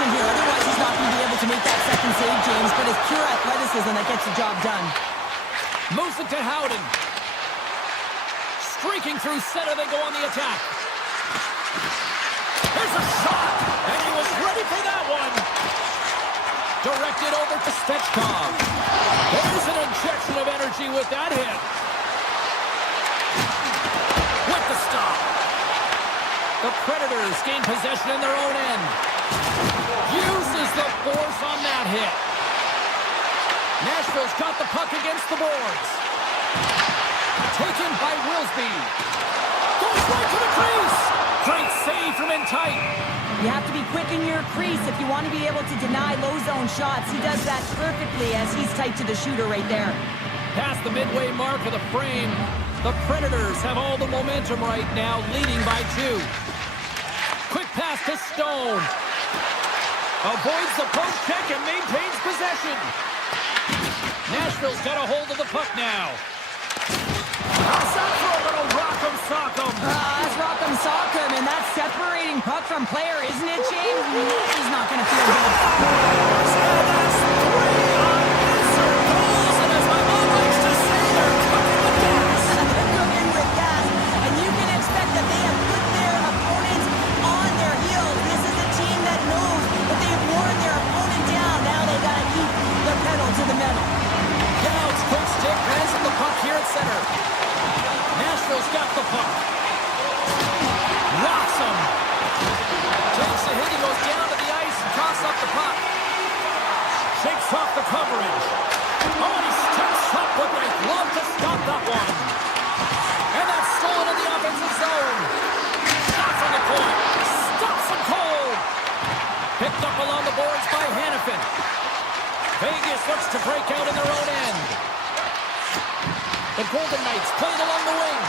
possession here. Otherwise, he's not going to be able to make that second save, James. But it's pure athleticism that gets the job done. Moves it to Howden. Streaking through center, they go on the attack. Here's a shot, and he was ready for that one. Directed over to Stechkov. There's an injection of energy with that hit. With the stop. The Predators gain possession in their own end. Uses the force on that hit. Nashville's got the puck against the boards. Taken by Wilsby. Goes right to the crease. Great save from in tight. You have to be quick in your crease if you want to be able to deny low zone shots. He does that perfectly as he's tight to the shooter right there. Past the midway mark of the frame, the Predators have all the momentum right now, leading by 2. Quick pass to Stone. Avoids the post check and maintains possession. Nashville's got a hold of the puck now. Pass out for a little rock'em sock'em. That's rock'em sock'em, and that's separating puck from player, isn't it, James? He's not going to feel good. And that's 3 unanswered goals, and as my mom likes to say, they're cooking with gas. They're cooking with gas, and you can expect that they have put their opponents on their heels. This is a team that knows that they've worn their opponent down. Now they got to keep the pedal to the metal. Now it's quick stick, glancing the puck here at center. Nashville's got the puck. Rocks him. Takes the hit, he goes down to the ice and tosses up the puck. Shakes off the coverage. Oh, and he steps up with a glove to stop that one. And that's stolen in the offensive zone. Shot from the point. Stops him cold. Picked up along the boards by Hanifin. Vegas looks to break out in their own end. The Golden Knights playing along the wing.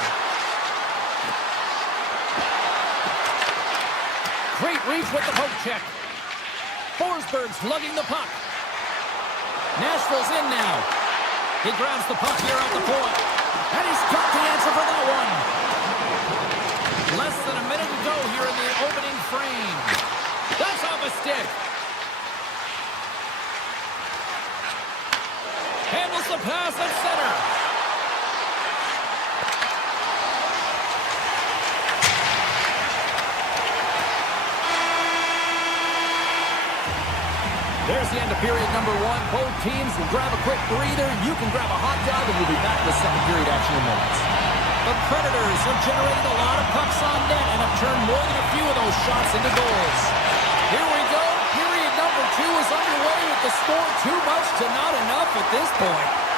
Great reach with the poke check. Forsberg's lugging the puck. Nashville's in now. He grabs the puck here at the point. And he's got the answer for that one. Less than a minute to go here in the opening frame. That's off a stick. Handles the pass at center. There's the end of period number 1. Both teams will grab a quick breather. You can grab a hot dog, and we'll be back with second period action in moments. The Predators have generated a lot of pucks on net and have turned more than a few of those shots into goals. Here we go. Period number 2 is underway with the score too much to not enough at this point.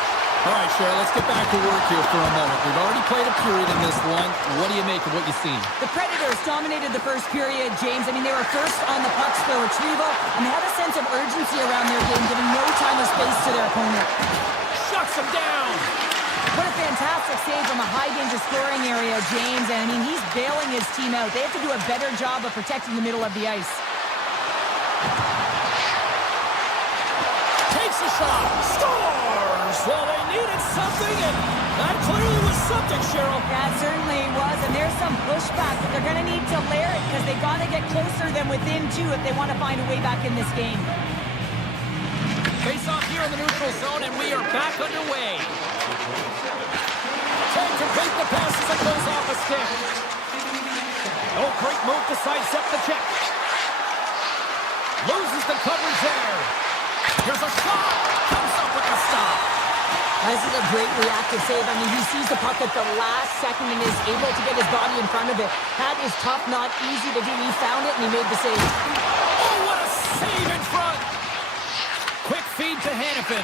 All right, Cheryl, let's get back to work here for a moment. We've already played a period in this one. What do you make of what you've seen? The Predators dominated the first period, James. I mean, they were first on the pucks for retrieval, and they had a sense of urgency around their game, giving no time or space to their opponent. Shuts him down. What a fantastic save from a high-danger scoring area, James. And, I mean, he's bailing his team out. They have to do a better job of protecting the middle of the ice. Takes a shot. Scores! Well, they needed something, and that clearly was something, Cheryl. That certainly was, and there's some pushback, but they're going to need to layer it because they've got to get closer than within 2 if they want to find a way back in this game. Face off here in the neutral zone, and we are back underway. Can't complete the pass as it goes off a stick. Oh, great move to sidestep the check. Loses the coverage there. Here's a shot. Comes up with the stop. This is a great reactive save. I mean, he sees the puck at the last second and is able to get his body in front of it. That is tough, not easy to do. He found it and he made the save. Oh, what a save in front. Quick feed to Hanifin.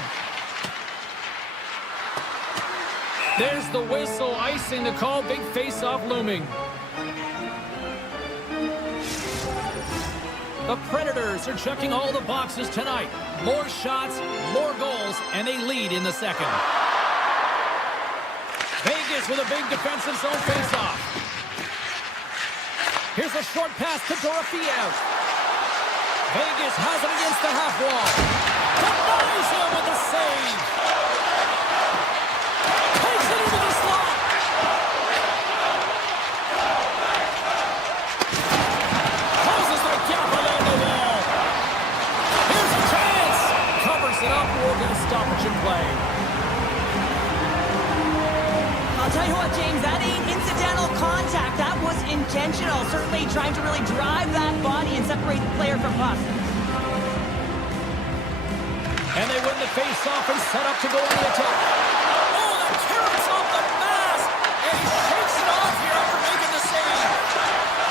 There's the whistle, icing the call. Big face-off looming. The Predators are checking all the boxes tonight. More shots, more goals, and they lead in the second. Vegas with a big defensive zone face-off. Here's a short pass to Dorofeyev. Vegas has it against the half wall. Denies him with the save. Takes it into the slot. Closes the gap along the wall. play. I'll tell you what, James, that ain't incidental contact. That was intentional. Certainly trying to really drive that body and separate the player from puck. And they win the face-off and set up to go on the attack. Oh, that carrots off the mask! And he shakes it off here after making the save.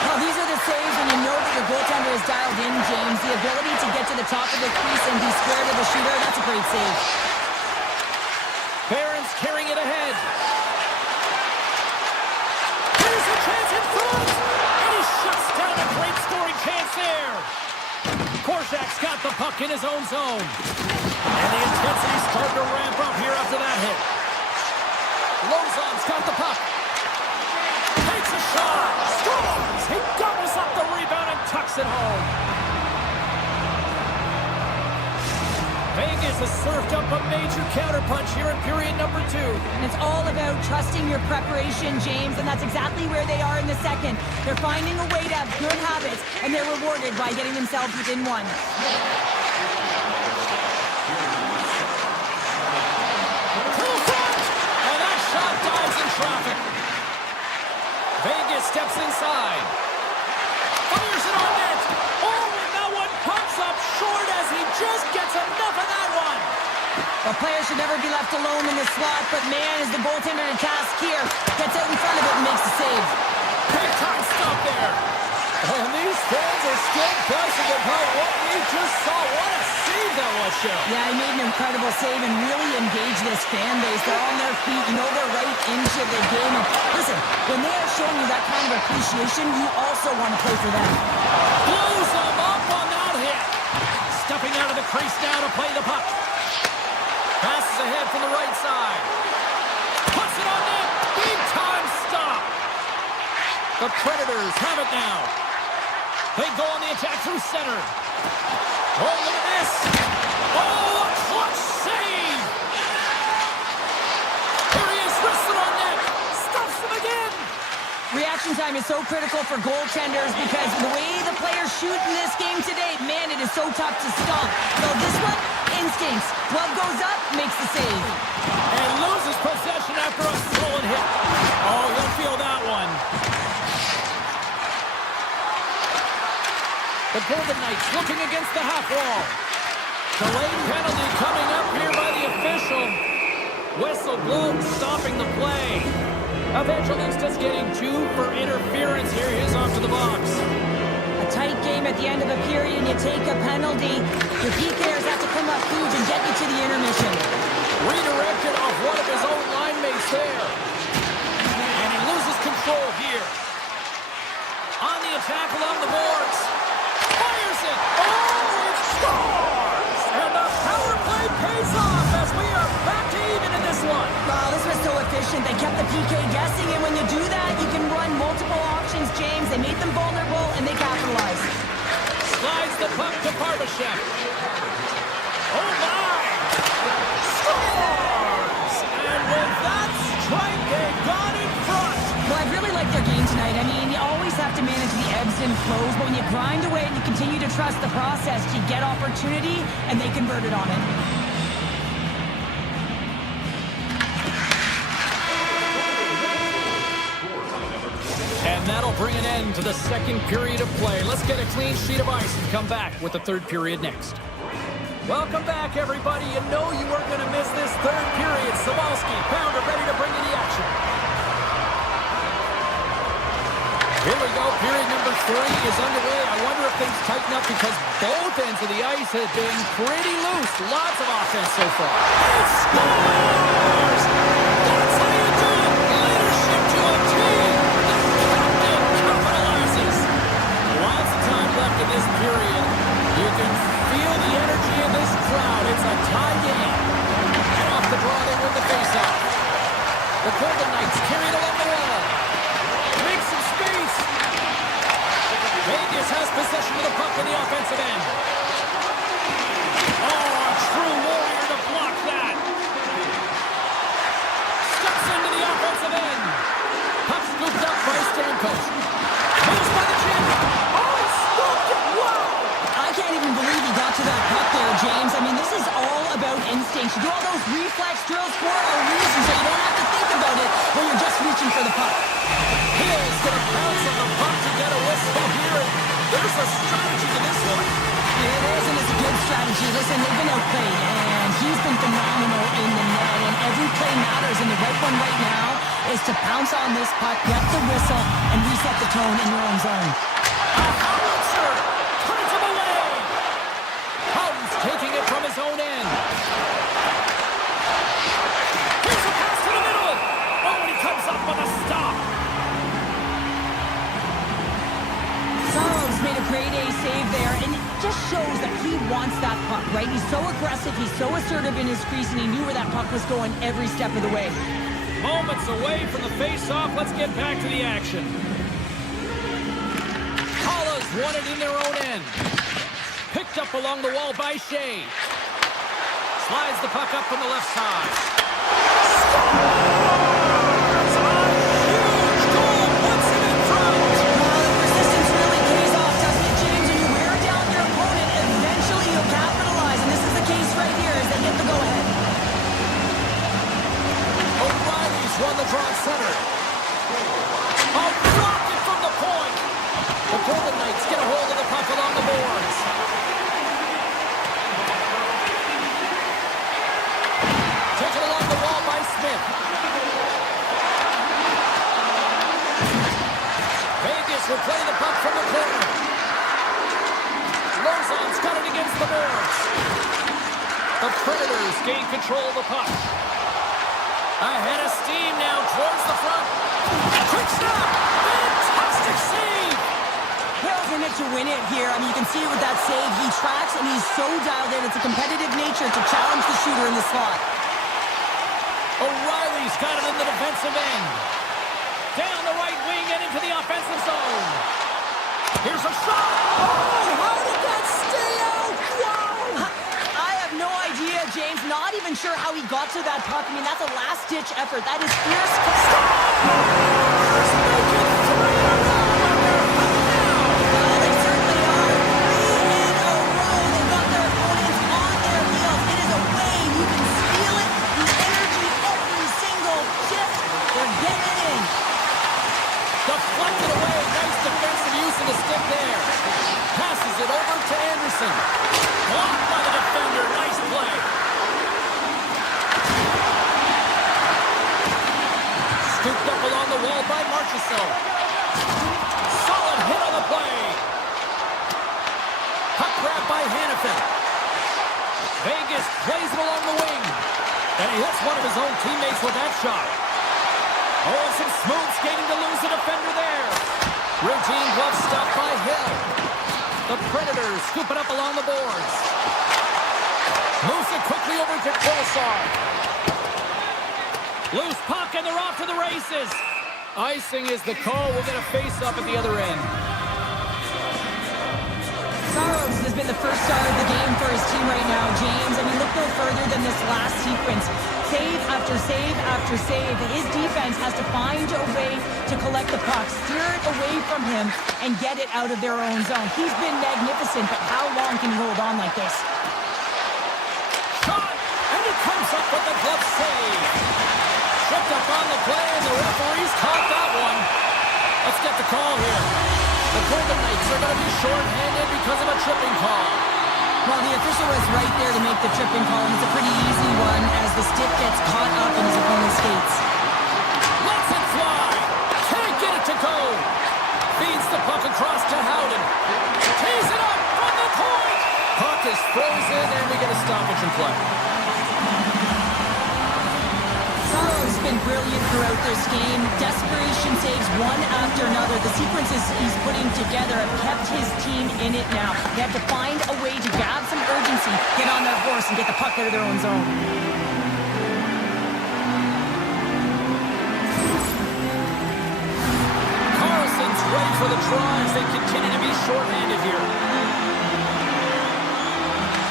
Well, these are the saves when you know that your goaltender is dialed in, James. The ability to get to the top of the crease and be square to the shooter, that's a great save. Barron's carrying it ahead. Here's a chance in front! And he shuts down a great scoring chance there. Korczak's got the puck in his own zone. And the intensity's starting to ramp up here after that hit. Lozon's got the puck. Takes a shot. Scores! He gobbles up the rebound and tucks it home. Vegas has served up a major counterpunch here in period number 2. And it's all about trusting your preparation, James, and that's exactly where they are in the second. They're finding a way to have good habits, and they're rewarded by getting themselves within one. And that shot dives in traffic. Vegas steps inside. Fires it on net. Oh, and that one pumps up short as he just gets enough of that one. A player should never be left alone in the slot, but man, is the goaltender to task here. Gets out in front of it and makes the save. Big time stop there. And these fans are still buzzing about what we just saw. What a save that was, Cheryl. Yeah, he made an incredible save and really engaged this fan base. They're on their feet. You know they're right into the game. And listen, when they are showing you that kind of appreciation, you also want to play for them. Blows them up on that hit. Stepping out of the crease now to play the puck. Passes ahead from the right side. Puts it on net. Big time stop. The Predators have it now. They go on the attack through center. Oh, look at this. Oh, a clutch save. Here he is, wristed on net. Stuffs him again. Reaction time is so critical for goaltenders because the way the players shoot in this game today, man, it is so tough to stop. So this one, instincts. Glove goes up, makes the save. And loses possession after a solid hit. Oh, he'll feel that one. The Golden Knights looking against the half wall. Delayed penalty coming up here by the official. Whistle blown, stopping the play. Evangelistas getting 2 for interference here. He's off to the box. A tight game at the end of the period, and you take a penalty. Your PKers have to come up huge and get you to the intermission. Redirected off one of his own line mates there. And he loses control here. On the attack along the boards. Fires it. Oh, it scores! And the power play pays off as we are back to even in this one. Wow, this was so efficient. They kept the PK guessing, and when you do that, you can run multiple options, James. They made them vulnerable, and they capitalized. Slides the puck to Barbashev. Oh, my! Scores! And with that strike, they got in front. Well, I really like their game tonight. I mean, you always have to manage the ebbs and flows, but when you grind away and you continue to trust the process, you get opportunity, and they converted on it. And that'll bring an end to the second period of play. Let's get a clean sheet of ice and come back with the third period next. Welcome back, everybody. You know you weren't going to miss this third period. Sabalski, Pounder, ready to bring you the action. Here we go. Period number 3 is underway. I wonder if things tighten up because both ends of the ice have been pretty loose. Lots of offense so far. He scores! That's how you do it. Leadership to a team. The captain capitalizes. Lots of time left in this period. You can feel the energy in this crowd. It's a tie game. And off the draw, they win the faceoff. The Golden Knights carry it along the wall. Make some space. Vegas has possession of the puck in the offensive end. Oh, a true warrior to block that. Steps into the offensive end. Puck scooped up by Stamkos. Moves by the champion. Oh, stopped it. Wow. I can't even believe he got to that puck there, James. I mean, this is all about instinct. instincts. You do all those reflex drills for a reason, so you don't have to think about it when you're just reaching for the puck. He is going to bounce on the puck to get a whistle here. There's a strategy to this one. It is, and it's a good strategy. Listen, they've been outplayed, and he's been phenomenal in the net, and every play matters, and the right one right now is to pounce on this puck, get the whistle, and reset the tone in your own zone. A howitzer turns him away. Howden's taking it from his own end. Here's a pass to the middle. Oh, and he comes up with a stop. Saros made a grade A save there, and it just shows that he wants that puck, right? He's so aggressive, he's so assertive in his crease, and he knew where that puck was going every step of the way. Moments away from the face-off. Let's get back to the action. Collas won it in their own end. Picked up along the wall by Shea. Slides the puck up from the left side. Scores! A huge goal puts him in front. Well, the persistence really pays off, doesn't it, James? When you wear down your opponent, eventually you'll capitalize, and this is the case right here as they get the go-ahead. O'Reilly's won the draw center. A rocket from the point. The Golden Knights get a hold of the puck along the boards. Taken along the wall by Smith. Vegas will play the puck from the corner. Lozon's got it against the boards. The Predators gain control of the puck. Ahead of steam now towards the front. Quick stop! Fantastic save! Hale's in it to win it here. I mean, you can see it with that save. He tracks, and he's so dialed in. It's a competitive nature to challenge the shooter in the slot. O'Reilly's got it in the defensive end. Down the right wing and into the offensive zone. Here's a shot! Oh, how did that stay out? Wow! I have no idea, James. Not even sure how he got to that puck. I mean, that's a last-ditch effort. That is fierce. Well, they certainly are. 3 in a row. They've got their opponents on their heels. It is a wave. You can feel it. The energy every single shift. They're getting it in. Deflected away. Nice defensive use of the stick there. Passes it over to Anderson. Blocked by the defender. Nice play. Scooped up along the wall by Marchessault. Solid hit on the play. Puck grab by Hannafin. Vegas plays it along the wing. And he hits one of his own teammates with that shot. Oh, some smooth skating to lose the defender there. Routine glove stop by Hill. The Predators scoop it up along the boards. Moves it quickly over to Kolesar. Loose puck, and they're off to the races. Icing is the call. We'll get a face-up at the other end. Saros has been the first star of the game for his team right now, James. I mean, look no further than this last sequence. Save after save after save. His defense has to find a way to collect the puck, steer it away from him, and get it out of their own zone. He's been magnificent, but how long can he hold on like this? Shot, and he comes up with the glove save. Tripped up on the play, and the referees caught that one. Let's get the call here. The Golden Knights are going to be short-handed because of a tripping call. Well, the official was right there to make the tripping call, and it's a pretty easy one as the stick gets caught up in his opponent's skates. Lets it fly. Can't get it to go. Feeds the puck across to Howden. Tees it up from the point. Puck is frozen, and we get a stoppage in play. Saros has been brilliant throughout this game. Desperation saves one after another. The sequences he's putting together have kept his team in it now. They have to find a way to grab some urgency, get on that horse, and get the puck out of their own zone. Carlson's ready for the draw as they continue to be short-handed here.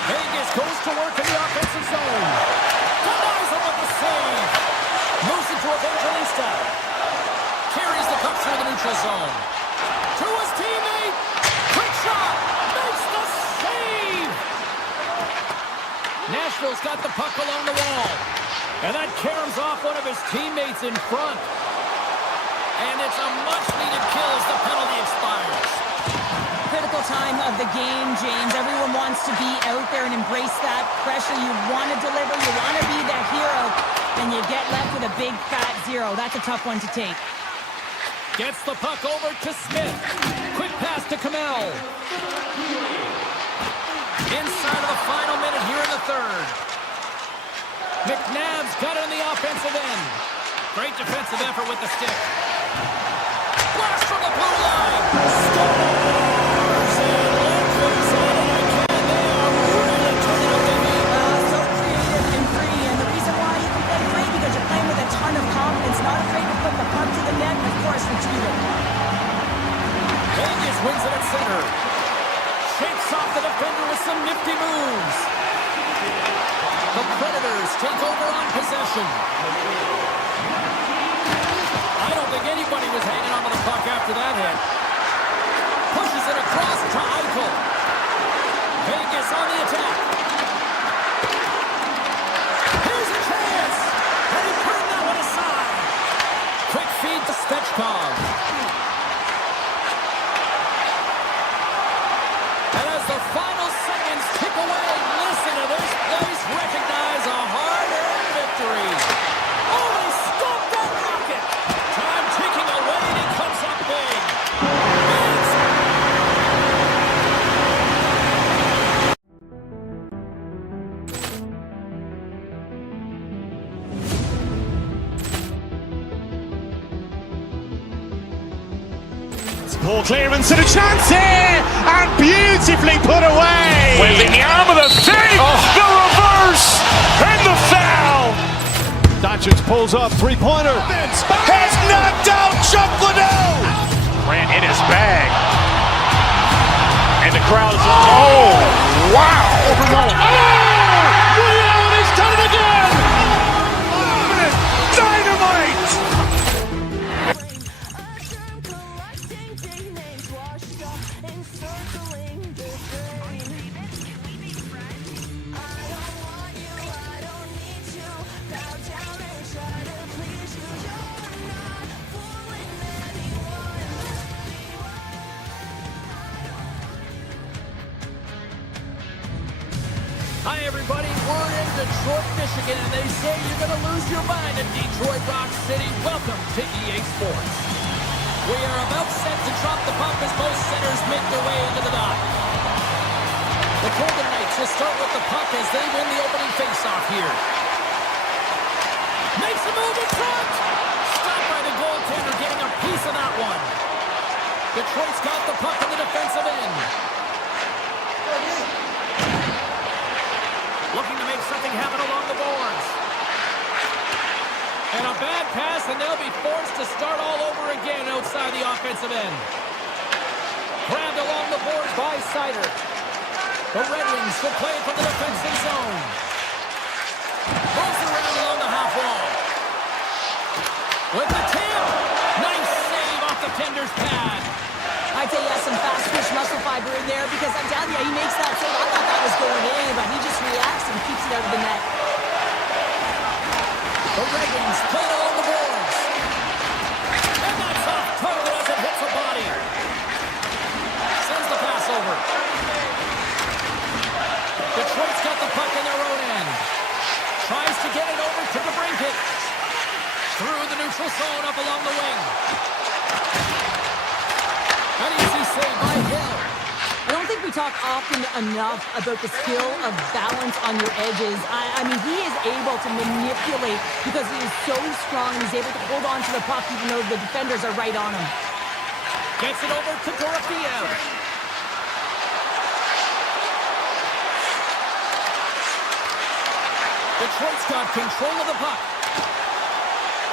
Vegas goes to work in the offensive zone. Denies him with the save. Moves it to Evangelista. Carries the puck through the neutral zone. To his teammate. Quick shot. Makes the save. Nash Nashville's got the puck along the wall. And that caroms off one of his teammates in front. And it's a much-needed kill as the penalty expires. Critical time of the game, James. Everyone wants to be out there and embrace that pressure. You want to deliver. You want to be that hero. And you get left with a big, fat 0. That's a tough one to take. Gets the puck over to Smith. Quick pass to Kamel. Inside of the final minute here in the third. McNabb's got it in the offensive end. Great defensive effort with the stick. Blast from the blue line. Scores! And look who's on it again. They are really turning up their game. So creative and free. And the reason why you can play free because you're playing with a ton of confidence. Not afraid to put the puck to the net and, of course, retrieve it. Vegas wins it at center. Shakes off the defender with some nifty moves. The Predators take over on possession. I don't think anybody was hanging on to the puck after that hit. Pushes it across to Eichel. Vegas on the attack. Here's a chance. And he turned that one aside. Quick feed to Svechkov. And as the final seconds tick away, listen to this place recognize a hard-earned victory. Oh, he stopped that rocket. Time ticking away, and he comes up big. Poor clearance and a chance here, and beautifully put away. With the arm of the save, the reverse, and the foul. Dachich pulls up, three-pointer. Has knocked out Chuck Liddell. Grant in his bag. And the crowd is, oh, wow. He's done it again. Dynamite. Hi, everybody. We're in Detroit, Michigan, and they say you're going to lose your mind in Detroit Rock City. Welcome to EA Sports. We are about set to drop the puck as both centers make their way into the dot. The Golden Knights will start with the puck as they win the opening faceoff here. Makes a move in front. Stopped by the goaltender, getting a piece of that one. Detroit's got the puck in the defensive end. Looking to make something happen along the boards. And a bad pass, and they'll be forced to start all over again outside the offensive end. Grabbed along the boards by Sider. The Red Wings will play it from the defensive zone. Throws it around along the half wall. With the tip. Nice save off the tender's pad. I'd say he has some fast twitch muscle fiber in there because I'm telling you, he makes that save. I thought that was going in, but he just reacts and keeps it out of the net. The Red Wings play it along the boards. And that's off target as it hits the body. Sends the pass over. Detroit's got the puck in their own end. Tries to get it over to DeBrincat. Through the neutral zone up along the wing. An easy save by Hill. I don't think we talk often enough about the skill of balance on your edges. I mean, he is able to manipulate because he is so strong. He's able to hold on to the puck even though the defenders are right on him. Gets it over to Dorofiev. Detroit's got control of the puck.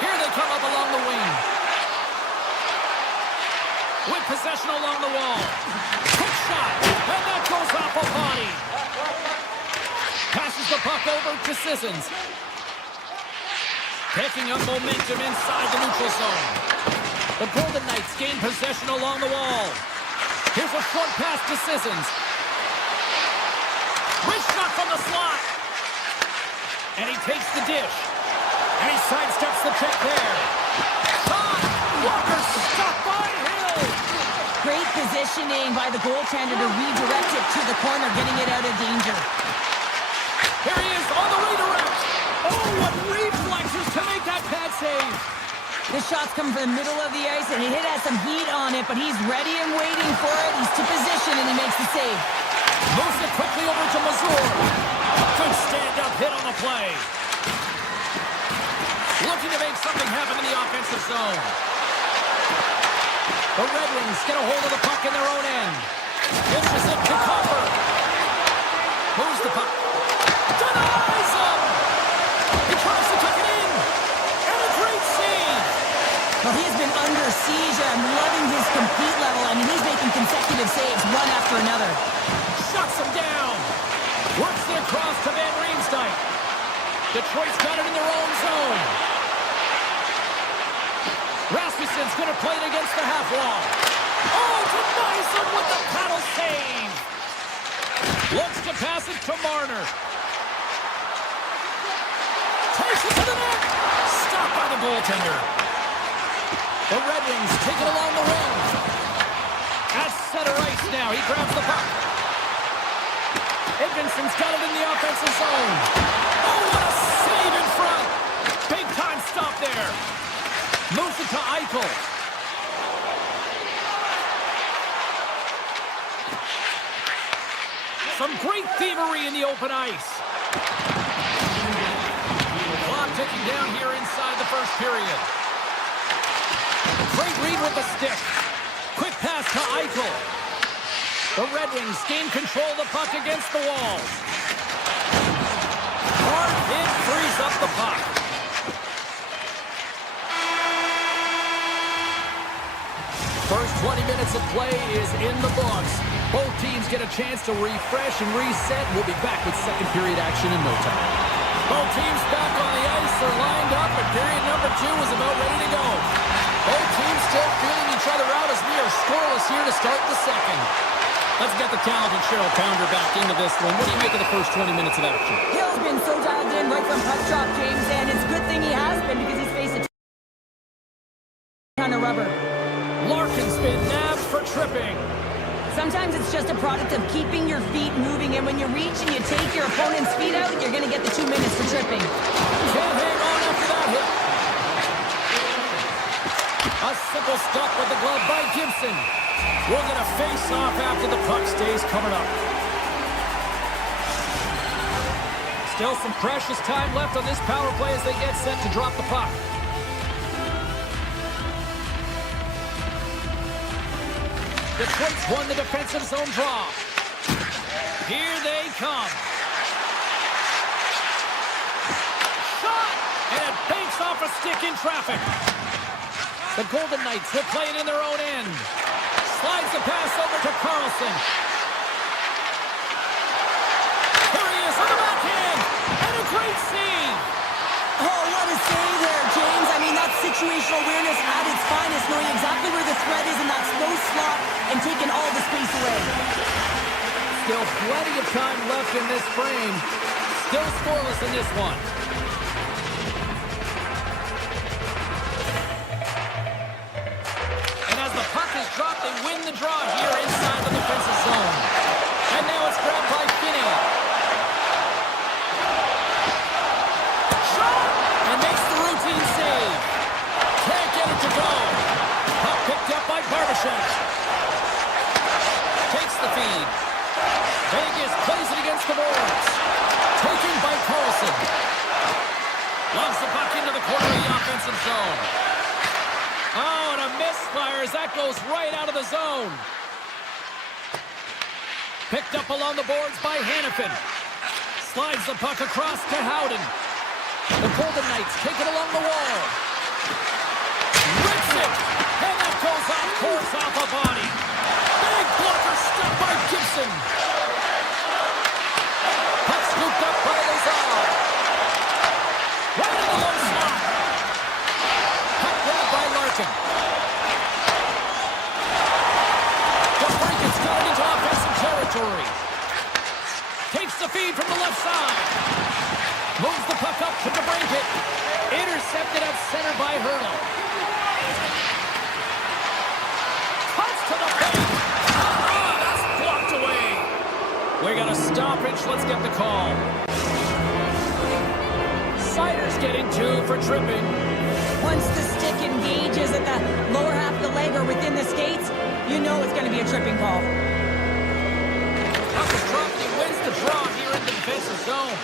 Here they come up along the wing. With possession along the wall. Quick shot, and that goes off a body. Passes the puck over to Sissons. Picking up momentum inside the neutral zone. The Golden Knights gain possession along the wall. Here's a short pass to Sissons. Wrist shot from the slot. And he takes the dish. And he sidesteps the check there. Shot! Walker stopped by Hill! Great positioning by the goaltender to redirect it to the corner, getting it out of danger. Here he is on the redirect. Oh, what reflexes to make that pad save. The shot's come from the middle of the ice, and it has some heat on it, but he's ready and waiting for it. He's to position, and he makes the save. Moves it quickly over to Mazur. Good stand-up hit on the play. Looking to make something happen in the offensive zone. The Red Wings get a hold of the puck in their own end. Dishes it to Copper. Moves the puck. Denies him! He tries to tuck it in. And a great save. Well, he's been under siege. I'm loving his compete level. I mean, he's making consecutive saves, one after another. Shuts him down. Works it across to Van Riemsdyk. Detroit's got it in their own zone. Rasmussen's going to play it against the half wall. Oh, denies him with the paddle save. Looks to pass it to Marner. Takes it to the net. Stopped by the goaltender. The Red Wings take it along the wing. At center ice now. He grabs the puck. Edvinson's got it in the offensive zone. Oh, what a save in front. Big time stop there. Moves it to Eichel. Some great thievery in the open ice. Clock ticking down here inside the first period. Great read with the stick. Quick pass to Eichel. The Red Wings gain control of the puck against the walls. Hard hit frees up the puck. First 20 minutes of play is in the books. Both teams get a chance to refresh and reset. We'll be back with second period action in no time. Both teams back on the ice. They're lined up, and period number 2 is about ready to go. Both teams still feeling each other out as we are scoreless here to start the second. Let's get the talented Cheryl Pounder back into this one. What do you make of the first 20 minutes of action? Hill's been so dialed in right from puck drop, James, and it's a good thing he has been because he's faced a ton of rubber. Larkin's been nabbed for tripping. Sometimes it's just a product of keeping your feet moving, and when you reach and you take your opponent's feet out, you're going to get the 2 minutes for tripping. Can't hang on after that hit. A simple stop with the glove by Gibson. We'll get a face-off after the puck stays covered up. Still some precious time left on this power play as they get set to drop the puck. Detroit's won the defensive zone draw. Here they come. Shot! And it banks off a stick in traffic. The Golden Knights will play it in their own end. Slides the pass over to Carlson. Here he is on the backhand. And a great save. Oh, what a save there, James. I mean, that's situational awareness at its finest, knowing exactly where the threat is in that slow slot and taking all the space away. Still plenty of time left in this frame. Still scoreless in this one. And as the puck is dropped, they win the draw here inside the defensive zone. And now it's grabbed by Finney. Shot! And makes the routine save. Can't get it to go. Puck picked up by Barbashev. Takes the feed. Vegas plays it against the boards. Taken by Carlson. Loves the puck into the corner of the offensive zone. Oh, and a misfire as that goes right out of the zone. Picked up along the boards by Hannafin. Slides the puck across to Howden. The Golden Knights take it along the wall. Rips it. And that goes off course off a body. Big blocker stopped by Gibson. Puck scooped up by Lazar. Right in the low slot. Puck grabbed by Larkin. The Breakin's got it into offensive territory. Takes the feed from the left side. Moves the puck high hurdle. Cuts to the paint. That's blocked away. We got a stoppage. Let's get the call. Sider's getting 2 for tripping. Once the stick engages at the lower half of the leg or within the skates, you know it's going to be a tripping call. He wins the draw here in the defensive zone.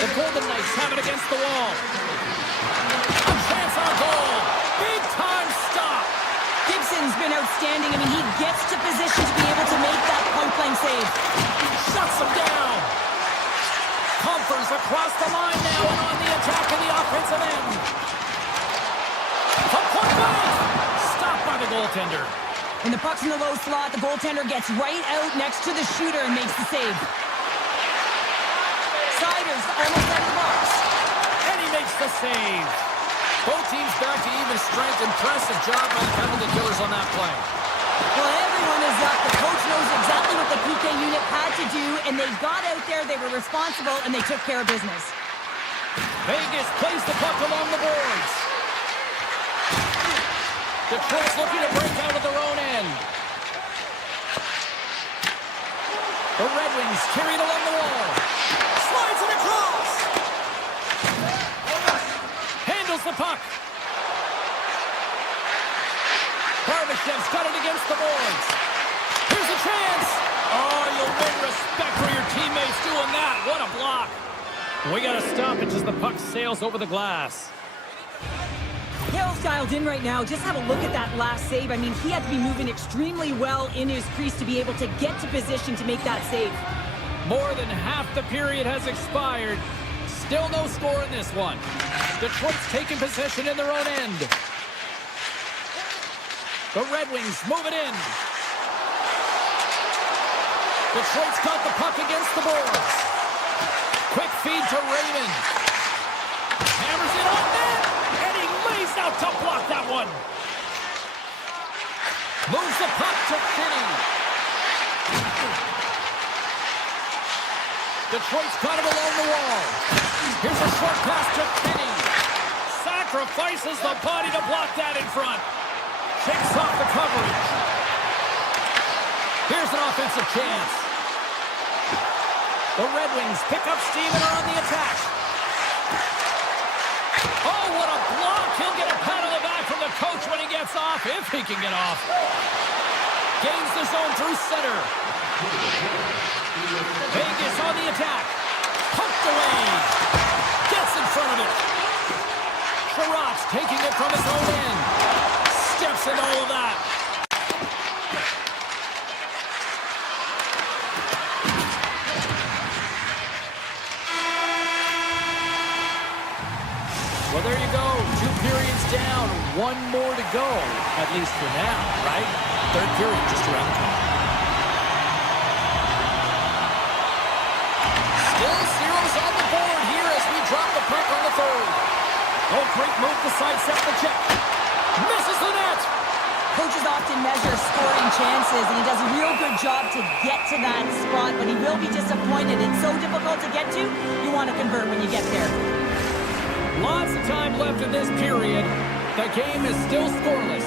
The Golden Knights have it against the wall. A chance on goal. Big time stop. Gibson's been outstanding. I mean, he gets to position to be able to make that point-blank save. Shuts him down. Comforts across the line now and on the attack in the offensive end. From point blank. Stopped by the goaltender. When the puck's in the low slot, the goaltender gets right out next to the shooter and makes the save. Sider's almost out of the box. And he makes the save. Both teams back to even strength. Impressive job by the penalty killers on that play. Well, everyone is up. The coach knows exactly what the PK unit had to do, and they got out there, they were responsible, and they took care of business. Vegas plays the puck along the boards. Detroit's looking to break out of their own end. The Red Wings carry it along the wall. Slides it across. Handles the puck. Barbashev's got it against the boards. Here's a chance. Oh, you'll win respect for your teammates doing that. What a block. We got a stoppage as the puck sails over the glass. Hale's dialed in right now. Just have a look at that last save. I mean, he had to be moving extremely well in his crease to be able to get to position to make that save. More than half the period has expired. Still no score in this one. Detroit's taking possession in their own end. The Red Wings move it in. Detroit's got the puck against the boards. Quick feed to Raymond. Hammers it on net. And he lays out to block that one. Moves the puck to Finney. Detroit's got it along the wall. Here's a short pass to Finney. Sacrifices the body to block that in front. Shakes off the coverage. Here's an offensive chance. The Red Wings pick up steam and are on the attack. Oh, what a block. He'll get a pat on the back from the coach when he gets off, if he can get off. Gains the zone through center. Vegas on the attack. Pumped away. Gets in front of it. Sherratt's taking it from his own end. Steps in all of that. Well, there you go. 2 periods down. 1 more to go, at least for now, right? Third period just around the corner. Still zeros on the board here as we drop the puck on the third. Oh, great move to sidestep the check. Misses the net. Coaches often measure scoring chances, and he does a real good job to get to that spot, but he will be disappointed. It's so difficult to get to, you want to convert when you get there. Lots of time left in this period. The game is still scoreless.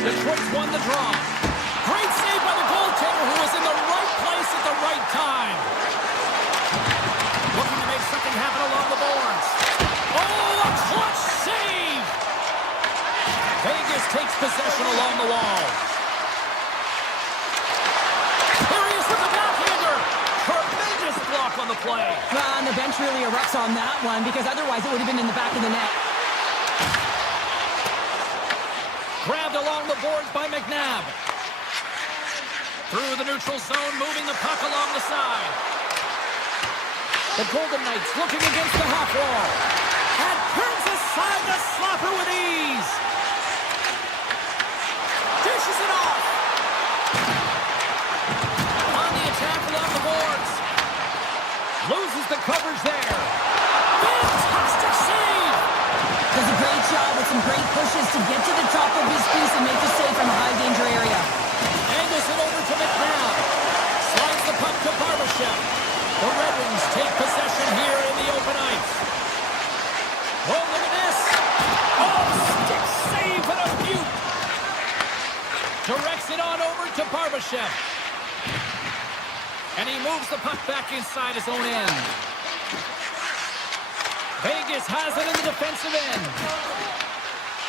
Detroit's won the draw. Great save by the goaltender who was in the right place at the right time. Looking to make something happen along the boards. Oh, a clutch save! Vegas takes possession along the wall. Here he is with the backhander. Tremendous block on the play. Well, and the bench really erupts on that one because otherwise it would have been in the back of the net. Grabbed along the boards by McNabb. Through the neutral zone, moving the puck along the side. The Golden Knights looking against the half wall. And turns aside the slapper with ease. Dishes it off. On the attack along the boards. Loses the coverage there. Fantastic save. Does a great job with some great pushes to get to the top of his crease and make the save from a high danger area. Angles it over to McNabb. Slides the puck to Barbashev. The Red Wings take possession. possession here in the open ice. Oh, look at this. Oh, stick save and a beaut. Directs it on over to Barbashev. And he moves the puck back inside his own end. Vegas has it in the defensive end.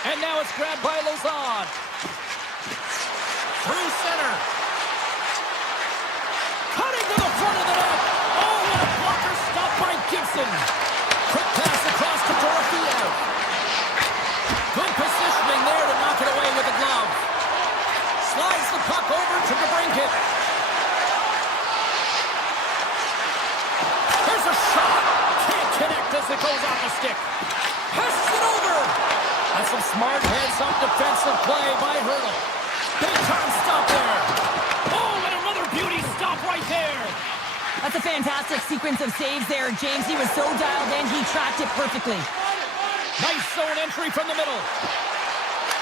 And now it's grabbed by Lazard. Through center. Cutting to the front of the net. Oh, what a blocker stop by Gibson. Quick pass across to Dorofeev. Good positioning there to knock it away with a glove. Slides the puck over to DeBrincat. There's a shot. Can't connect as it goes off the stick. Passes it over. That's some smart heads-up defensive play by Hurdle. Big time stop there. Oh, and another beauty stop right there. That's a fantastic sequence of saves there, James. He was so dialed in, he tracked it perfectly. Nice zone entry from the middle.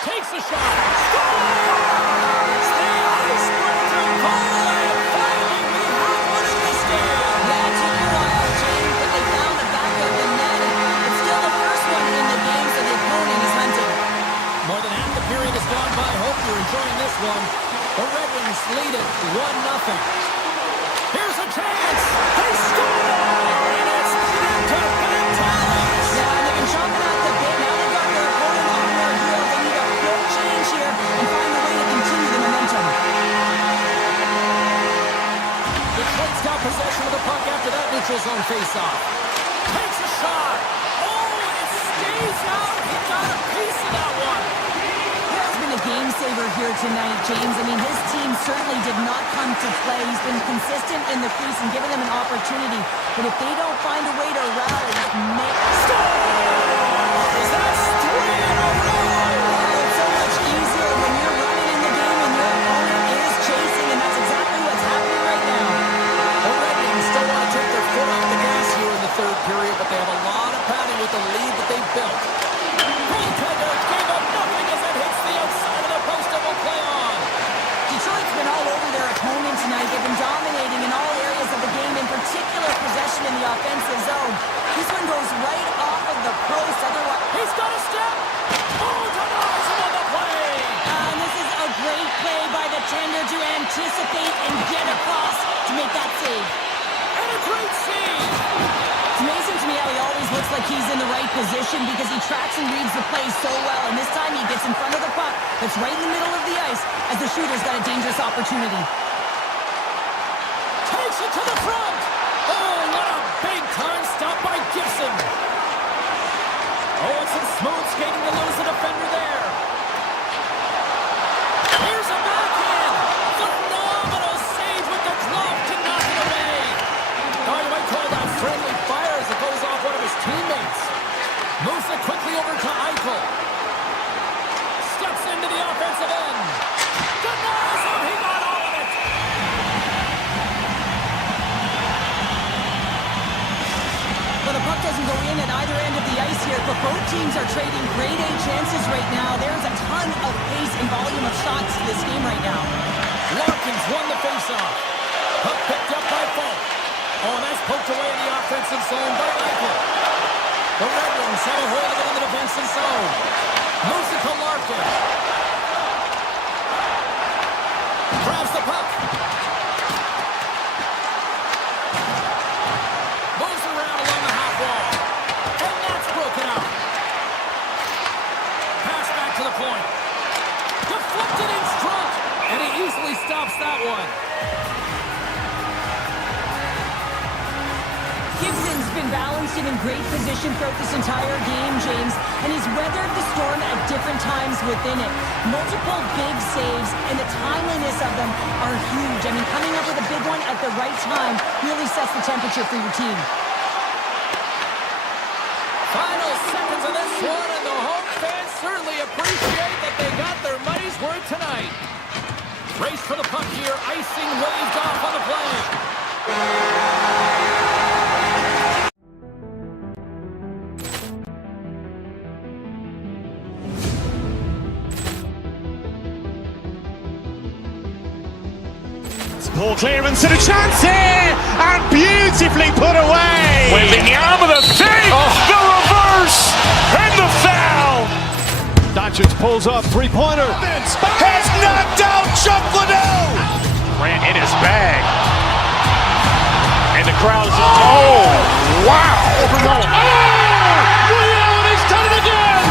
Takes a shot. Scores! The Icebreaker goal, and finally we have one in this game. Yeah, it took a while, James, but they found the back of the net. It's still the first one in the game, so the opponent is hunting. More than half the period has gone by. Hope you're enjoying this one. The Red Wings lead it 1-0. Here's a chance. They score! And it's back to back tallies. Yeah, and they've been chomping at the bit. Now they've got their opponent on their heels. They need a quick change here and find a way to continue the momentum. Detroit's got possession of the puck after that neutral zone faceoff. Takes a shot. Oh, and it stays out. He got a piece of that one. He's been a game saver here tonight, James. I mean, his team certainly did not come to play. He's been consistent in the crease and giving them an opportunity. But if they don't find a way to rally, Scores! That's 3 in a row. It's so much easier when you're running in the game and your opponent is chasing, and that's exactly what's happening right now. The Red Wings still want to take their foot off the gas here in the third period, but they have a lot of padding with the lead that they've built. Goaltender gave up nothing as it hits the outside of the post and will play on. Detroit's been all over their opponent tonight. They've been dominating in all areas of the game, in particular possession in the offensive zone. This one goes right off of the post. Otherwise, He's got a step. Oh, denies him on the play. and this is a great play by the tender to anticipate and get across to make that save. And a great save. It's amazing to me how he always looks like he's in the right position because he tracks and reads the play so well. And this time he gets in front of the puck that's right in the middle of the ice as the shooter's got a dangerous opportunity. Takes it to the front. Oh, what a big-time stop by Gibson. Oh, it's some smooth skating to lose the defender there. Here's a backhand. Phenomenal save with the glove to knock it away. Oh, you might call that friendly fire as it goes off one of his teammates. Moves it quickly over to Eichel. Steps into the offensive end. Denies him. He got all of it. Well, the puck doesn't go in at either end of the ice here, but both teams are trading grade A chances right now. There's a ton of pace and volume of shots to this game right now. Larkins won the faceoff. Puck picked up by Falk. Oh, and that's poked away in the offensive zone by Eichel. The Red Wings have a hold of it in the defensive zone. Moves it to Larkin. Grabs the puck. Moves around along the half wall. And that's broken out. Pass back to the point. Deflected in front. And he easily stops that one. Gibson's been balanced and in great position throughout this entire game, James, and he's weathered the storm at different times within it. Multiple big saves, and the timeliness of them are huge. I mean, coming up with a big one at the right time really sets the temperature for your team. Final seconds of this one, and the home fans certainly appreciate that they got their money's worth tonight. Race for the puck here, icing waved off on the play. Ball clearance and a chance here, and beautifully put away. Doncic pulls up, three-pointer. Vince has knocked out Chuck Liddell. Grant in his bag. And the crowd is... Oh, wow. Ray Allen has done it again.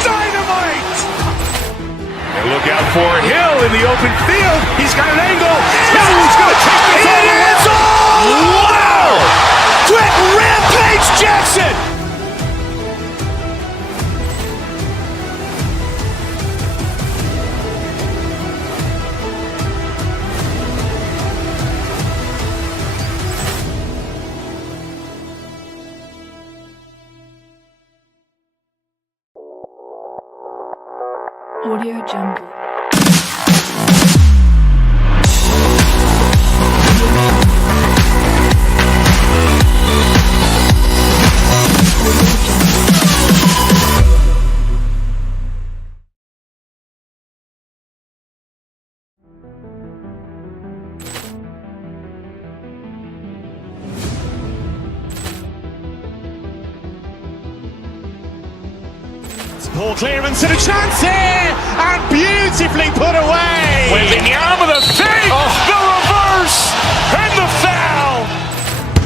Dynamite. And look out for Hill in the open field. He's got an angle. He's going to take this all the way. Wow. Quick Rampage Jackson. Audio Jungle. Ball clearance and a chance here, and beautifully put away. Waving the arm of the fake, the reverse, and the foul.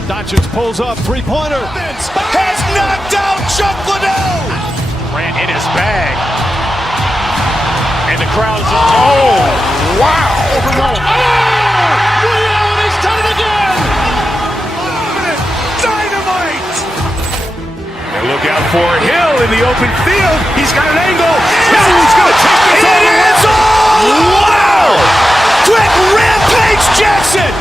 Doncic pulls up, three-pointer. Vince has knocked out Chuck Liddell. Grant in his bag. And the crowd is... Oh, wow. Ray Allen has done it again. Dynamite. And look out for Hill in the open field. He's got an angle. He's going to take this all the way. Wow! Quick Rampage Jackson.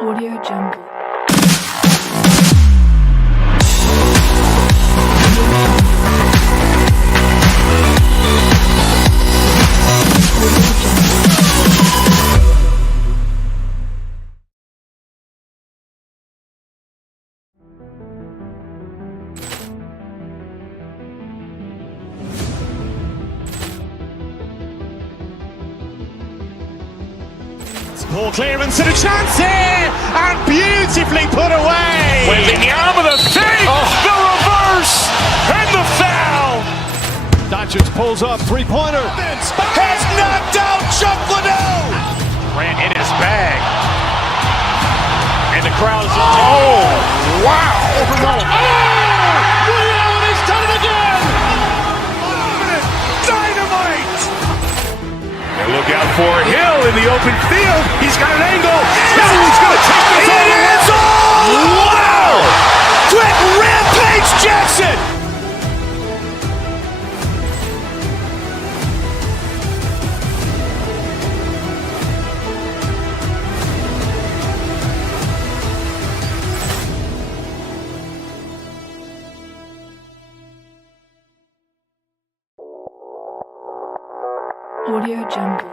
Audio Jungle. Ball clearance and a chance here, and beautifully put away. Waving the arm of the fake, the reverse, and the foul. Doncic pulls up, three-pointer. Vince has knocked out Chuck Liddell. Grant in his bag. And the crowd is... Oh, wow. Ray Allen has done it again. Dynamite. And look out for Hill in the open field. He's got an angle. He's going to take this all the way. Wow! Quick Rampage Jackson. Audio Jungle.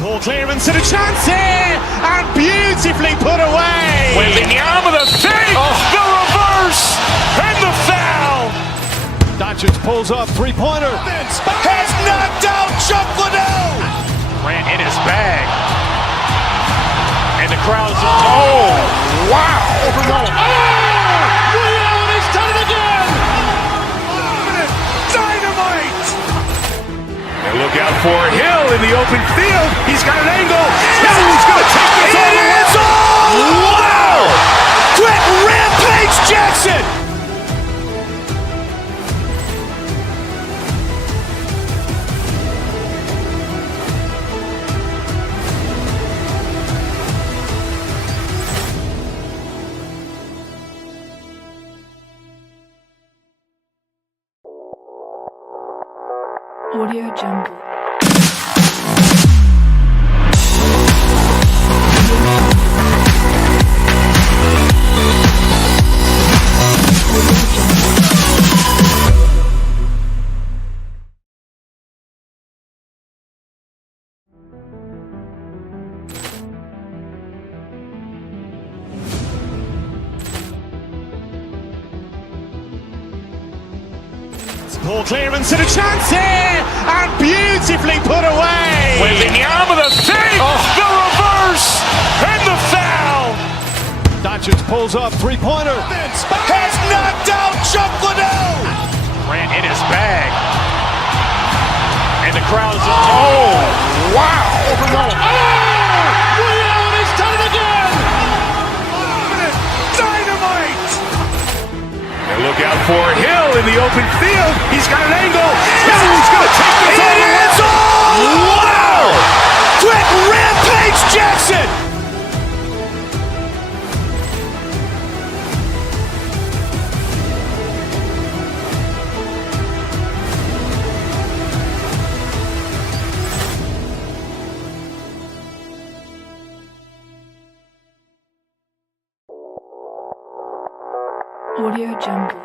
Ball clearance and a chance here, and beautifully put away. Waving the arm of the fake, the reverse, and the foul. Doncic pulls up, three-pointer. Vince has knocked out Chuck Liddell. Grant in his bag. And the crowd is... Oh, wow. Ray Allen has done it again. Dynamite. And look out for Hill in the open field. He's got an angle. He's going to take this all the way. Wow! Quick Rampage Jackson. Audio Jungle. Ball clearance and a chance here, and beautifully put away. Wembanyama the save, the reverse, and the foul. Doncic pulls up, three-pointer. Has knocked out Chuck Liddell. Grant in his bag, and the crowd is wow! Leon has done it again. Dynamite! And look out for Hill in the open field. He's got an angle. He's going to take this all the way. Wow! Quick Rampage Jackson! Audio Jungle.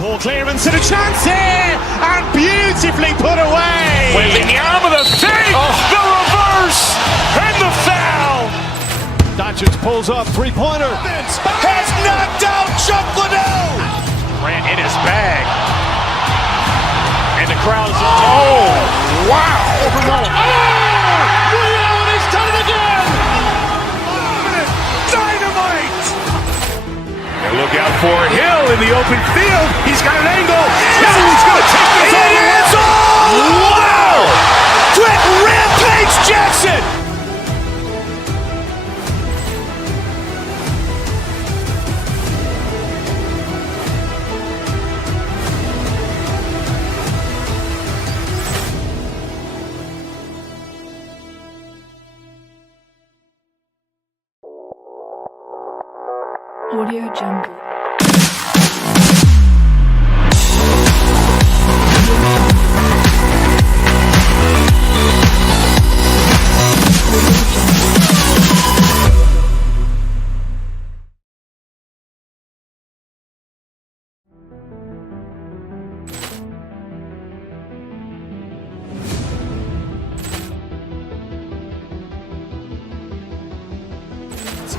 Ball clearance and a chance here, and beautifully put away. Wembanyama the save, the reverse, and the foul. Doncic pulls up, three-pointer. Has knocked out Chuck Liddell. Grant in his bag, and the crowd is wow! Leon has done it again. Dynamite! And look out for Hill in the open field. He's got an angle. He's going to take this all the way. Wow! Quick Rampage Jackson! Audio Jungle.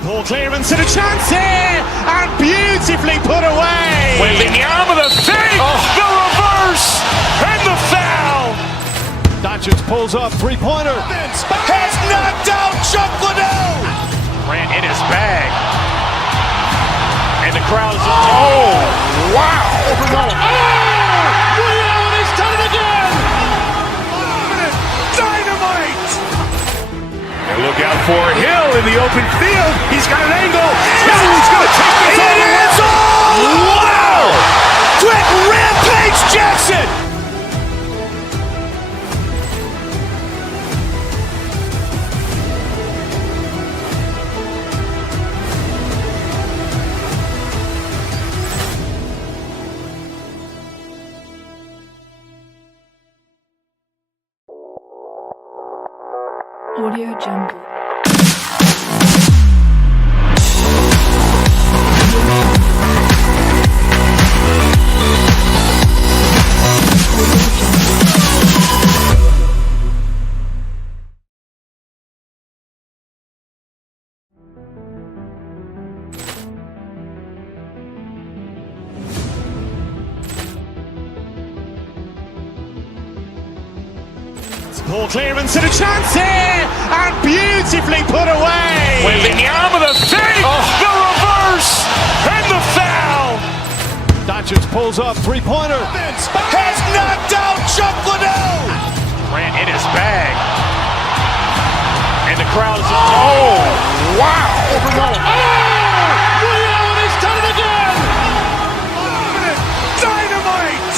Ball clearance and a chance here, and beautifully put away. Wembanyama the save, the reverse, and the foul. Doncic pulls up, three-pointer. Has knocked out Chuck Liddell. Grant in his bag, and the crowd is wow! Leon has done it again. Dynamite! And look out for Hill in the open field. He's got an angle. He's going to take this all the way. Wow! Quick Rampage Jackson! Audio Jungle. Ball clearance and a chance here, and beautifully put away. Wembanyama the save, the reverse, and the foul. Doncic pulls up, three-pointer. Has knocked out Chuck Liddell. Grant in his bag, And the crowd is, oh, wow. He's done it again! Dynamite!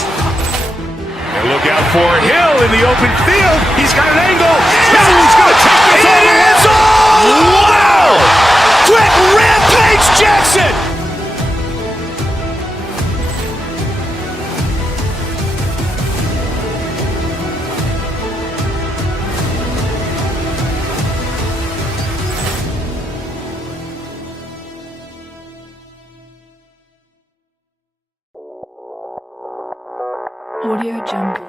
And look out for Hill in the open field. He's got an angle. Hill's going to take this all the way. Wow! Quick Rampage Jackson! Audio Jungle.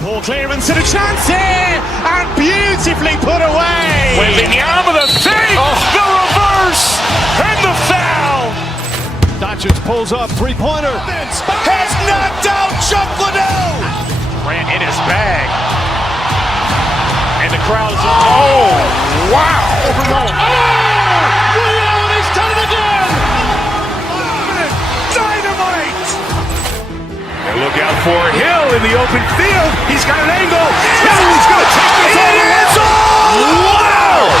Poor clearance and a chance here, and beautifully put away. With in the arm of the thing, the reverse, and the foul. Doncic pulls up, three-pointer. Has knocked out Chuck Liddell. Grant in his bag. And the crowd is, oh, wow. He's done it again! Dynamite! And look out for Hill in the open field. He's got an angle. Hill's going to take this all the way. Wow!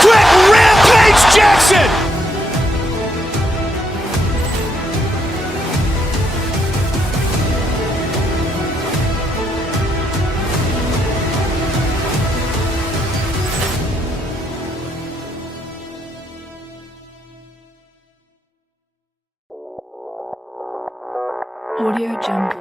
Quick Rampage Jackson! Audio Jungle.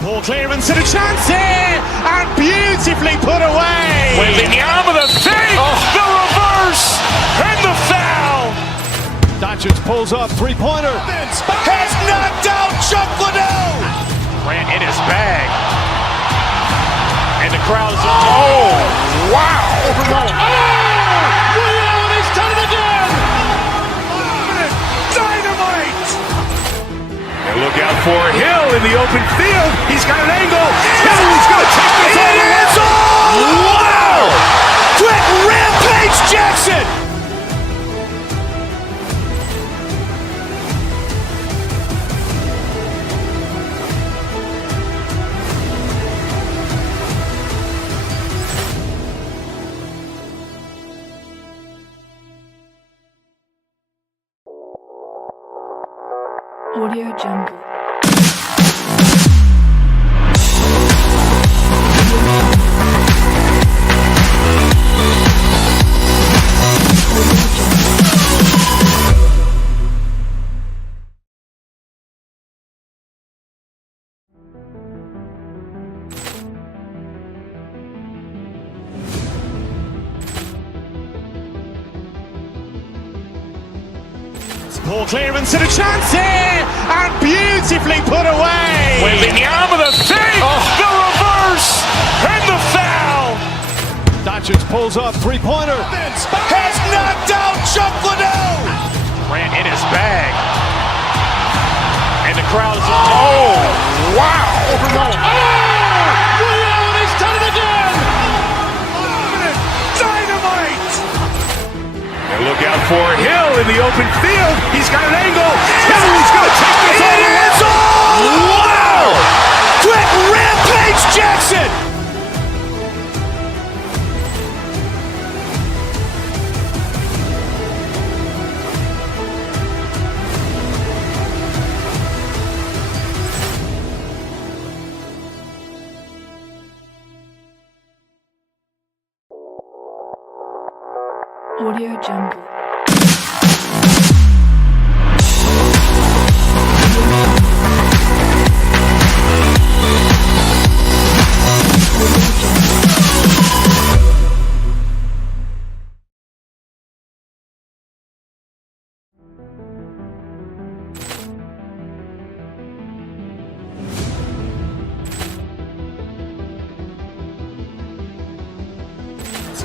Poor clearance and a chance here, and beautifully put away. With in the arm of the thing, the reverse, and the foul. Doncic pulls up, three-pointer. Has knocked out Chuck Liddell. Grant in his bag. And the crowd is, oh, wow. He's done it again! Dynamite! And look out for Hill in the open field. He's got an angle. Hill's going to take this all the way. Wow! Quick Rampage Jackson! Audio Jungle. Poor clearance and a chance here, and beautifully put away. With in the arm of the thing, the reverse, and the foul. Doncic pulls up, three-pointer. Has knocked out Chuck Liddell. Grant in his bag. And the crowd is, oh, wow. He's done it again! Dynamite! And look out for Hill in the open field. He's got an angle. Hill's going to take this all the way. Wow! Quick Rampage Jackson! Audio Jungle.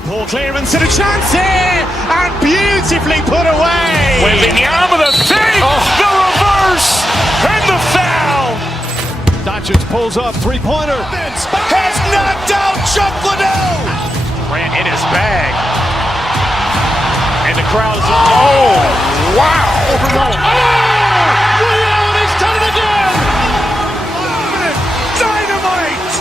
Ball clearance and a chance here, and beautifully put away. Waving the arm of the thing, the reverse, and the foul. Doncic pulls up, three-pointer. Has knocked out Chuck Liddell. Grant in his bag. And the crowd is, oh, wow. Liddell, and he's done it again. Dynamite.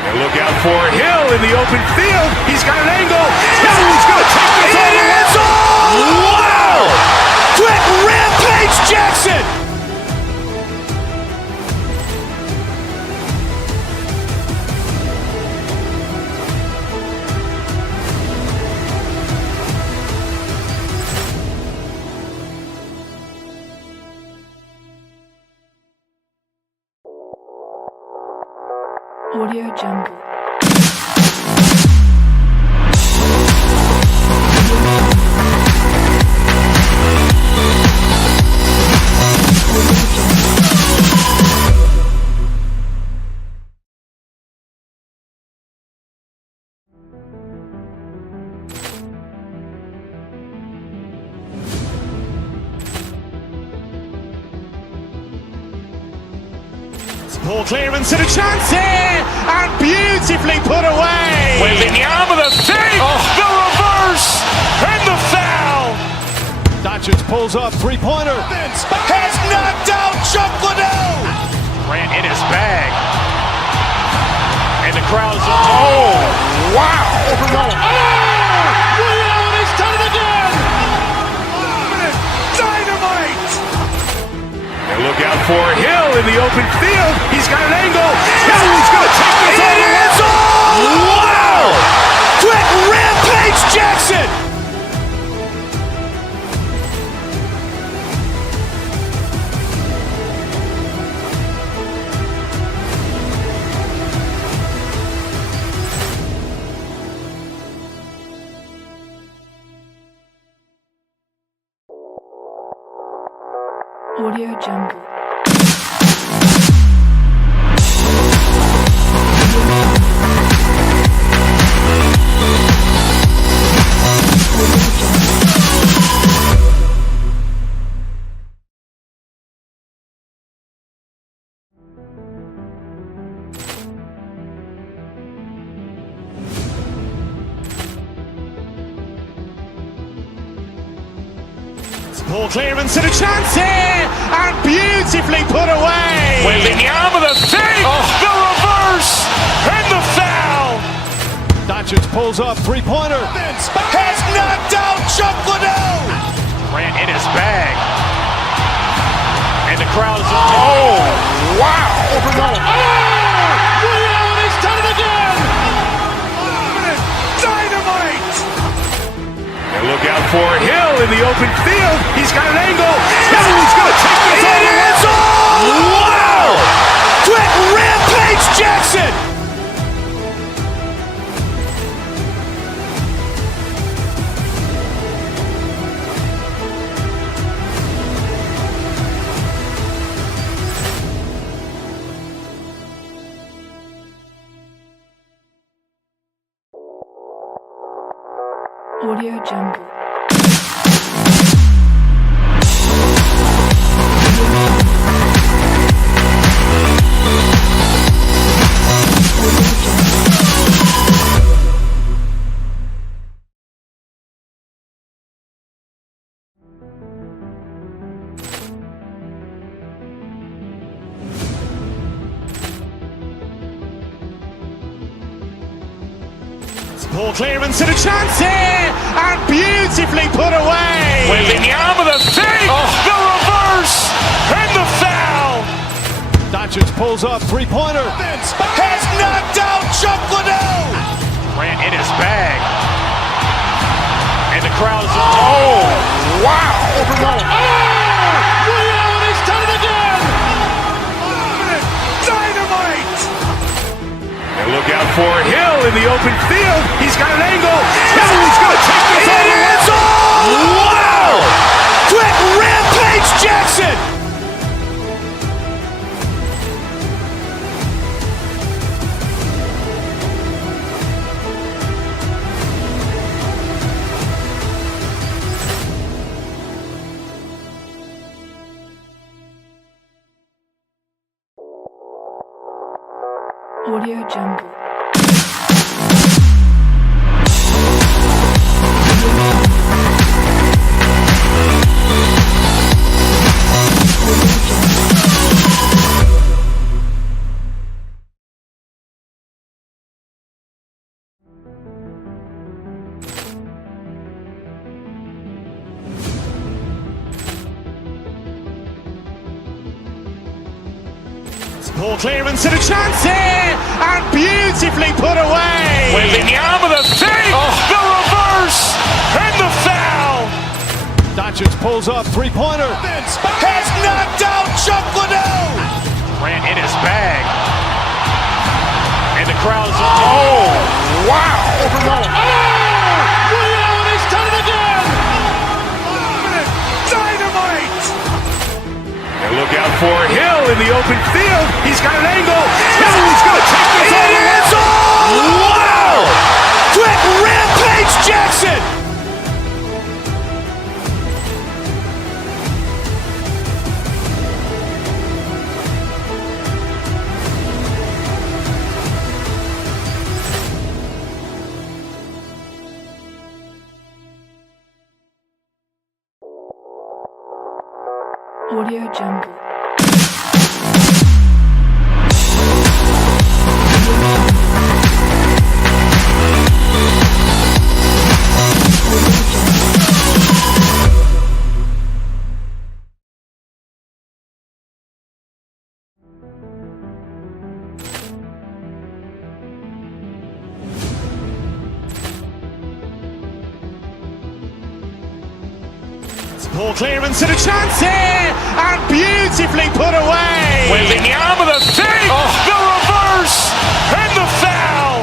And look out for Hill in the open field. He's got an angle. He's going to take this all the way. Wow! Quick rampage Jackson. Audio Jungle. Ball clearance and a chance here, and beautifully put away. Waving the arm of the thing, the reverse, and the foul. Doncic pulls up, three-pointer. Has knocked out Chuck Liddell. Grant in his bag. And the crowd is, oh, wow. Liddell, and he's done it again. Dynamite. And look out for Hill in the open field. He's got an angle. He's going to take this all the way. Wow! Quick rampage Jackson. Audio Jungle. Ball clearance and a chance here, and beautifully put away. Waving the arm of the thing, the reverse, and the foul. Doncic pulls up, three-pointer. Has knocked out Chuck Liddell. Grant in his bag. And the crowd is, oh, wow. Liddell, and he's done it again. Dynamite. And look out for Hill in the open field. He's got an angle. He's going to take this all the way. Wow! Quick rampage Jackson. Audio Jungle. Ball clearance and a chance here, and beautifully put away. Waving the arm of the thing, the reverse, and the foul. Doncic pulls up, three-pointer. Has knocked out Chuck Liddell. Grant in his bag. And the crowd is, oh, wow. Liddell, and he's done it again. Dynamite. And look Look out for Hill in the open field. He's got an angle. Hill's going to take this all the way. Wow! Quick rampage Jackson! Audio Jungle. Poor clearance and a chance here, and beautifully put away. With the arm of the thing, the reverse, and the foul. Doncic pulls up, three-pointer. Has knocked out Chuck Liddell. Ran in his bag. And the crowd is... Oh, wow. Ray Allen has done it again. Dynamite. And look out for Hill in the open field. He's got an angle. Hill's going to take this all the way. Wow! Quick rampage Jackson! Audio Jungle. Poor clearance and a chance here, and beautifully put away. With the arm of the thing, the reverse, and the foul.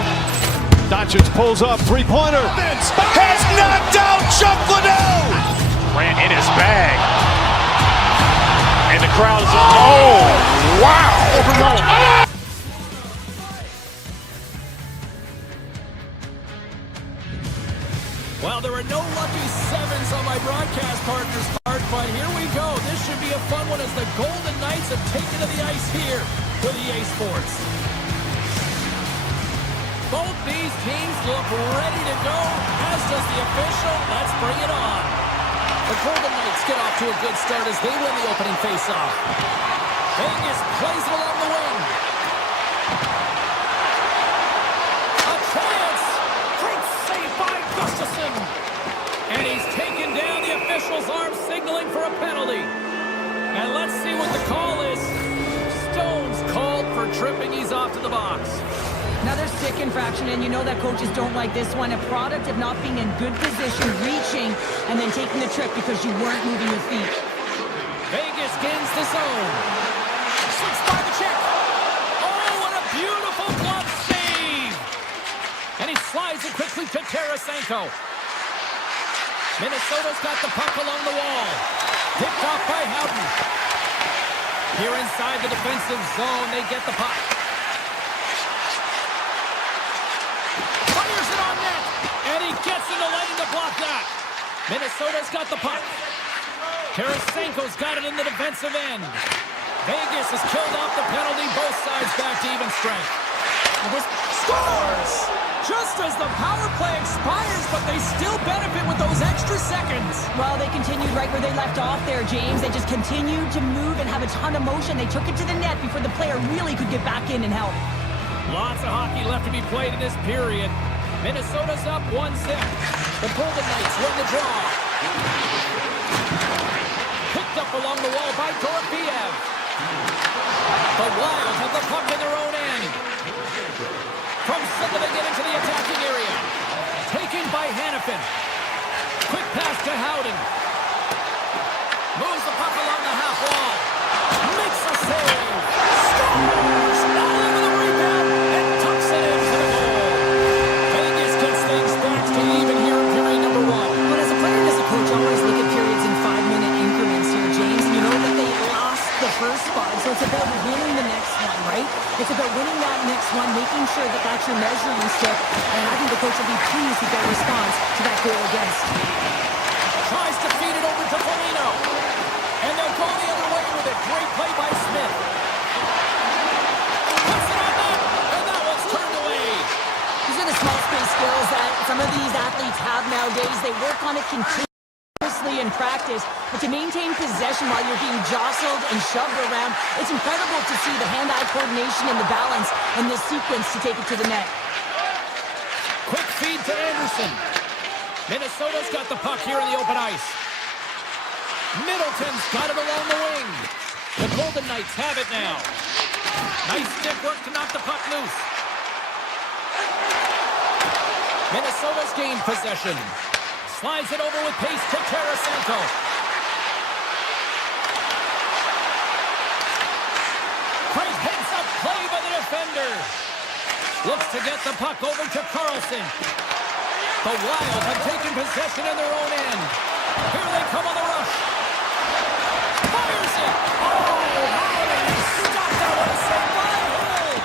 Doncic pulls up, three-pointer. Has knocked out Chuck Liddell. Ran in his bag. And the crowd is... Oh, wow. Well, there are no lucky sevens on my broadcast partner's part, but here we go. This should be a fun one as the Golden Knights have taken to the ice here with EA Sports. Both these teams look ready to go, as does the official. Let's bring it on. The Golden Knights get off to a good start as they win the opening faceoff. Vegas plays it along the wing. A chance! Great save by Gustafsson. And he's taken down. The official's arm signaling for a penalty. And let's see what the call is. Stone's called for tripping. He's off to the box. Another stick infraction, and you know that coaches don't like this one. A product of not being in good position, reaching, and then taking the trip because you weren't moving your feet. Vegas gains the zone. Slips by the check. Oh, what a beautiful glove save. And he slides it quickly to Tarasenko. Minnesota's got the puck along the wall. Picked off by Houghton. Here inside the defensive zone, they get the puck. Fires it on net. And he gets in the lane to block that. Minnesota's got the puck. Tarasenko's got it in the defensive end. Vegas has killed off the penalty. Both sides back to even strength. Now this Scores! Just as the power play expires, but they still benefit with those extra seconds. Well, they continued right where they left off there, James. They just continued to move and have a ton of motion. They took it to the net before the player really could get back in and help. Lots of hockey left to be played in this period. Minnesota's up 1-0. The Golden Knights win the draw. Picked up along the wall by Dorofeev. The Wild have the puck in their own end. From center they get into the attacking area. Taken by Hannafin. Quick pass to Houghton. Moves the puck along the half wall. Makes a save. Scores! All over the rebound and tucks it in. athletes have nowadays. They work on it continuously in practice, but to maintain possession while you're being jostled and shoved around, it's incredible to see the hand-eye coordination and the balance in this sequence to take it to the net. Quick feed to Anderson. Minnesota's got the puck here in the open ice. Middleton's got it along the wing. The Golden Knights have it now. Nice stick work to knock the puck loose. Minnesota's gained possession. Slides it over with pace to Tarasenko. Great heads-up play by the defender. Looks to get the puck over to Carlson. The Wild have taken possession in their own end. Here they come on the rush. Fires it. Oh, how did he stop that one? A save by Hill.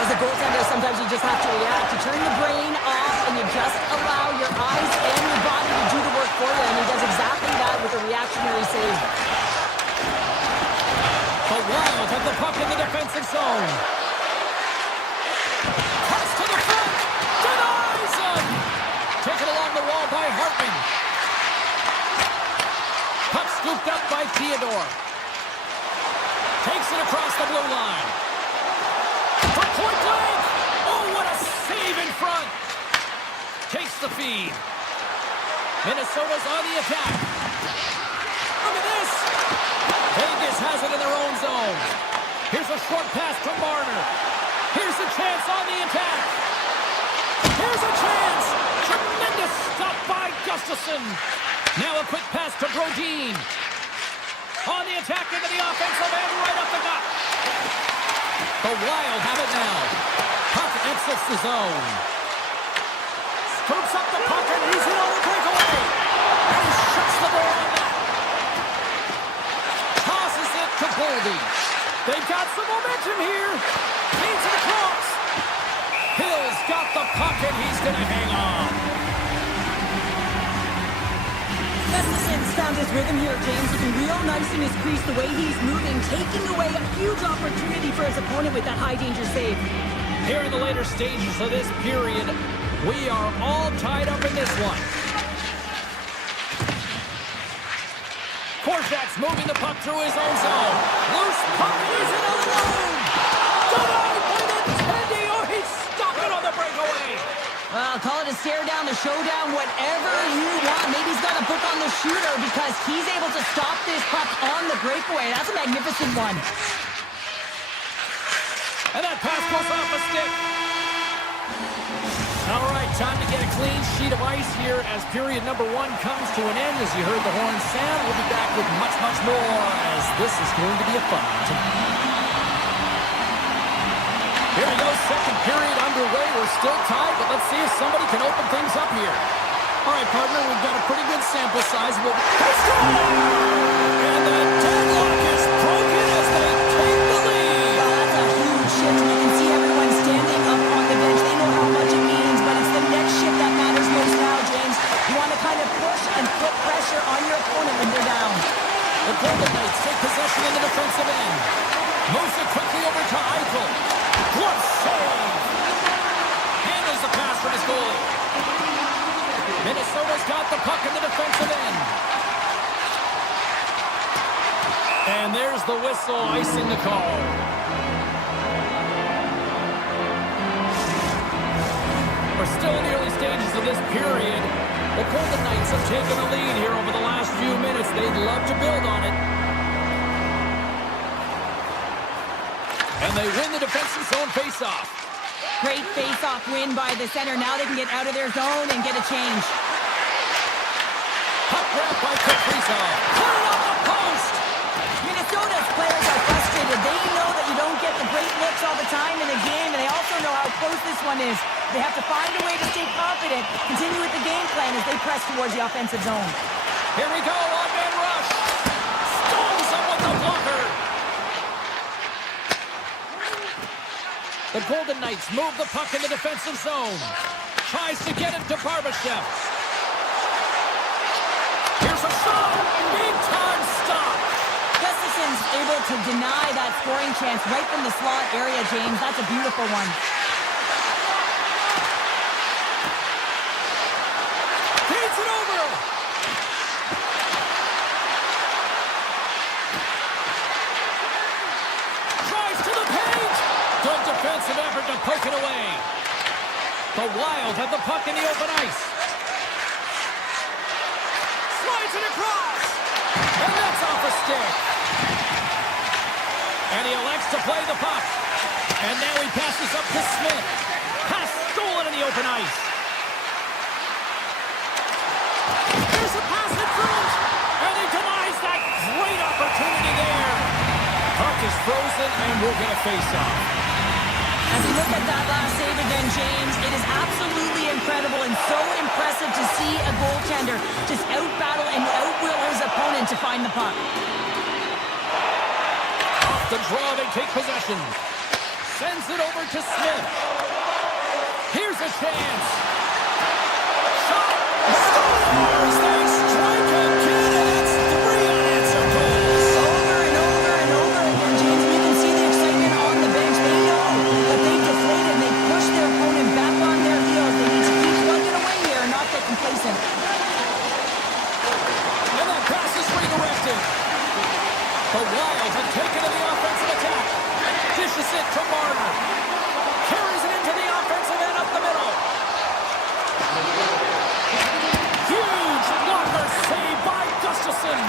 As a goaltender, sometimes you just have to react. You turn the brain off and you just allow your eyes and your body to do the work for you, and he does exactly that with a reactionary save. The Wild have the puck in the defensive zone. Cuts to the front. Denies him. Taken along the wall by Hartman. Puck scooped up by Theodore. Takes it across the blue line. For point blank. Oh, what a save in front. Takes the feed. Minnesota's on the attack. Look at this. Vegas has it in their own zone. Here's a short pass to Marner. Here's a chance on the attack. Here's a chance. Tremendous stop by Gustafsson. Now a quick pass to Brodin. On the attack into the offensive end, right up the gut. The Wild have it now. Puck exits the zone. Scoops up the puck and he's in on the breakaway. And he shuts the door on that. Tosses it to Boldy. They've got some momentum here. Feeds it across. Hill's got the puck and he's going to hang on. Gustafsson's found his rhythm here, James. Looking real nice in his crease, the way he's moving, taking away a huge opportunity for his opponent with that high-danger save. Here in the later stages of this period, we are all tied up in this one. Korczak's moving the puck through his own zone. Loose puck, he's in alone. Denied by the Teddy. Oh, he stopped it on the breakaway. Well, call it a stare down, a showdown, whatever you want. Maybe he's got a book on the shooter because he's able to stop this puck on the breakaway. That's a magnificent one. And that pass goes off a stick. All right, time to get a clean sheet of ice here as period number 1 comes to an end. As you heard the horn sound, we'll be back with much, much more as this is going to be a fun one. Here we go, second period underway. We're still tied, but let's see if somebody can open things up here. All right, partner, we've got a pretty good sample size. We'll... And the deadlock is broken as they take the lead. Well, that's a huge shift. You can see everyone standing up on the bench. They know how much it means, but it's the next shift that matters most now, James. You want to kind of push and put pressure on your opponent when they're down. The Golden Knights take possession in the defensive end. Moves it quickly over to Eichel. Glove save. Handles the pass from his goalie. Minnesota's got the puck in the defensive end. And there's the whistle, icing the call. We're still in the early stages of this period. The Golden Knights have taken the lead here over the last few minutes. They'd love to build on it. And they win the defensive zone faceoff. Great face-off win by the center. Now they can get out of their zone and get a change. Puck grab by Kaprizov. Put it on the post. Minnesota's players are frustrated. They know that you don't get the great looks all the time in a game, and they also know how close this one is. They have to find a way to stay confident, continue with the game plan as they press towards the offensive zone. Here we go, one-man rush. Stones up with the blocker. The Golden Knights move the puck in the defensive zone. Tries to get it to Barbashev. Here's a shot. Big-time stop. Gustafsson's able to deny that scoring chance right from the slot area, James. That's a beautiful one. over. Drives to the paint. Good defensive effort to poke it away. The Wild have the puck in the open ice. Slides it across. And that's off a stick. And he elects to play the puck. And now he passes up to Smith. Pass stolen in the open ice. There's a pass in front. And he denies that great opportunity there. Puck is frozen and we'll get a face-off. As you look at that last save again, James, it is absolutely incredible and so impressive to see a goaltender just out-battle and out-will his opponent to find the puck. Off the draw, they take possession. Sends it over to Smith. Here's a chance. Shot. Scores. They strike again, and it's 3 unanswered goals. Over and over and over again, James. You can see the excitement on the bench. They know that they deflated. They push their opponent back on their heels. They need to keep plugging away here and not get complacent. And that pass is redirected. The Wild have taken to the offensive attack. Dishes it to Marner. Carries it into the offensive end up the middle. Huge blocker save by Gustafsson.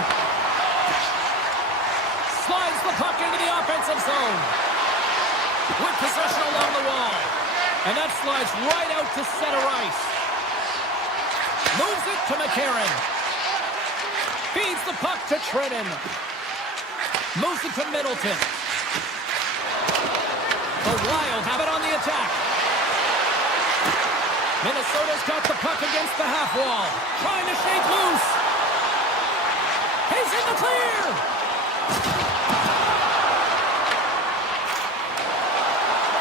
Slides the puck into the offensive zone. With possession along the wall. And that slides right out to center ice. Moves it to McCarron. Feeds the puck to Trennan. Moves it to Middleton. The Wild have it on the attack. Minnesota's got the puck against the half wall. Trying to shake loose. He's in the clear.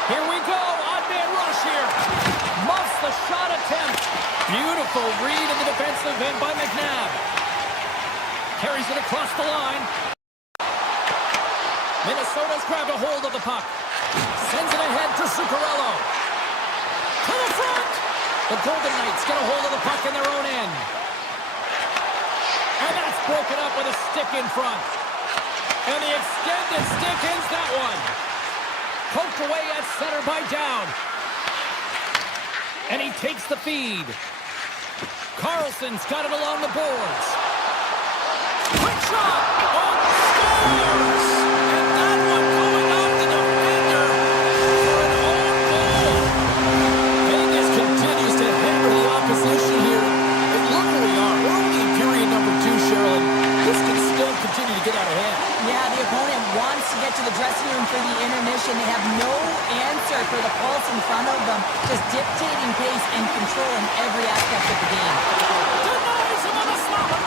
Here we go. Odd man rush here. Muffs the shot attempt. Beautiful read in the defensive end by McNabb. Carries it across the line. Minnesota's grabbed a hold of the puck. Sends it ahead to Zuccarello. To the front. The Golden Knights get a hold of the puck in their own end. And that's broken up with a stick in front. And the extended stick ends that one. Poked away at center by Dowd. And he takes the feed. Carlson's got it along the boards. Quick shot. Oh, scores! And that one going off the defender for an own goal. Vegas continues to hammer the opposition here. And look where we are. We're only in period number 2, Cheryl. This can still continue to get out of hand. Yeah, the opponent wants to get to the dressing room for the intermission. They have no answer for the pulse in front of them. Just dictating pace and control in every aspect of the game. Denies him on the slapper.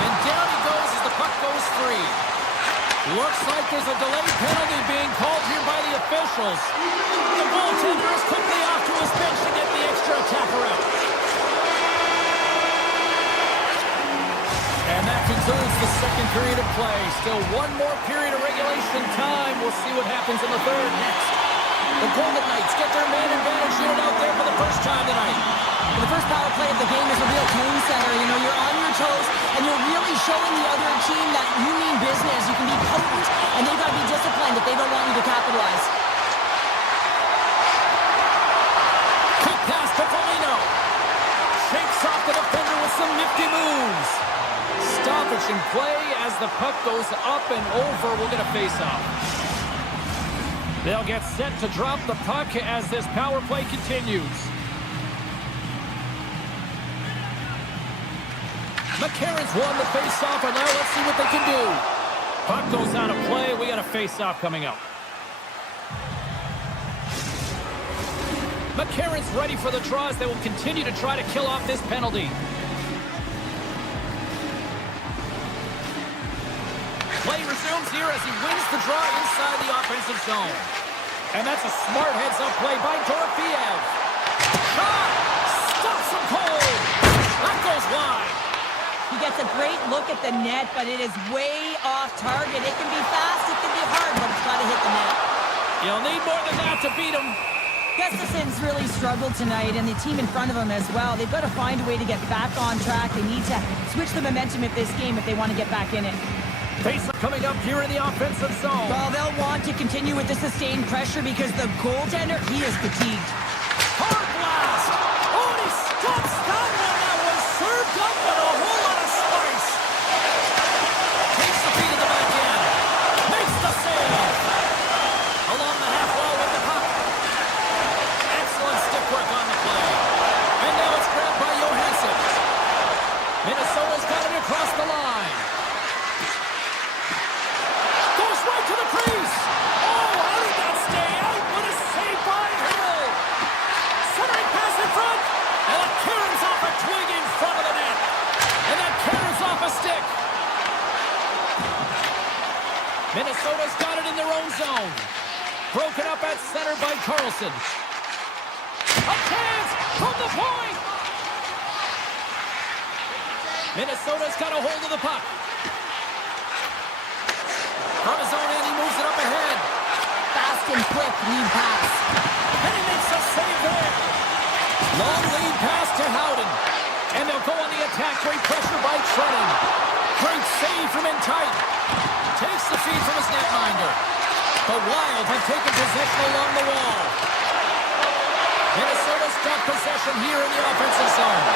And down he goes as the puck goes free. Looks like there's a delayed penalty being called here by the officials. The goaltender is quickly off to his bench to get the extra attacker out. And that concludes the second period of play. Still one more period of regulation time. We'll see what happens in the third next. The Golden Knights get their man advantage unit out there for the first time tonight. The first power play of the game is a real tone setter. You know, you're on your toes, and you're really showing the other team that you mean business. You can be potent, and they've got to be disciplined if they don't want you to capitalize. Quick pass to Foligno. Shakes off the defender with some nifty moves. Stoppage in play as the puck goes up and over. We'll get a face-off. They'll get set to drop the puck as this power play continues. McCarron's won the face-off, and now let's see what they can do. Puck goes out of play. We got a face-off coming up. McCarron's ready for the draws. They will continue to try to kill off this penalty. Play resumes here as he wins the draw inside the offensive zone. And that's a smart heads-up play by Dorofeev. Shot! Stops him cold! That goes wide. He gets a great look at the net, but it is way off target. It can be fast, it can be hard, but it's got to hit the net. You'll need more than that to beat him. Gustafson's really struggled tonight, and the team in front of him as well. They've got to find a way to get back on track. They need to switch the momentum of this game if they want to get back in it. Face coming up here in the offensive zone. Well, they'll want to continue with the sustained pressure because the goaltender, he is fatigued. Hard blast! Oh, and he stops that one. That was served up with a whole lot of spice. Takes the feed to the back end. Makes the save. Along the half wall with the puck. Excellent stick work on the play. And now it's grabbed by Johansson. Minnesota's got it across the line. Goes right to the crease. Oh, how did that stay out? What a save by Hill. Centering pass in front. And it carries off a twig in front of the net. And that carries off a stick. Minnesota's got it in their own zone. Broken up at center by Carlson. A chance from the point. Minnesota's got a hold of the puck. From his own end, he moves it up ahead. Fast and quick lead pass. And he makes a save there. Long lead pass to Howden. And they'll go on the attack. Great pressure by Trennan. Great save from in tight. Takes the feed from his netminder. The Wild have taken possession along the wall. Minnesota's got possession here in the offensive zone.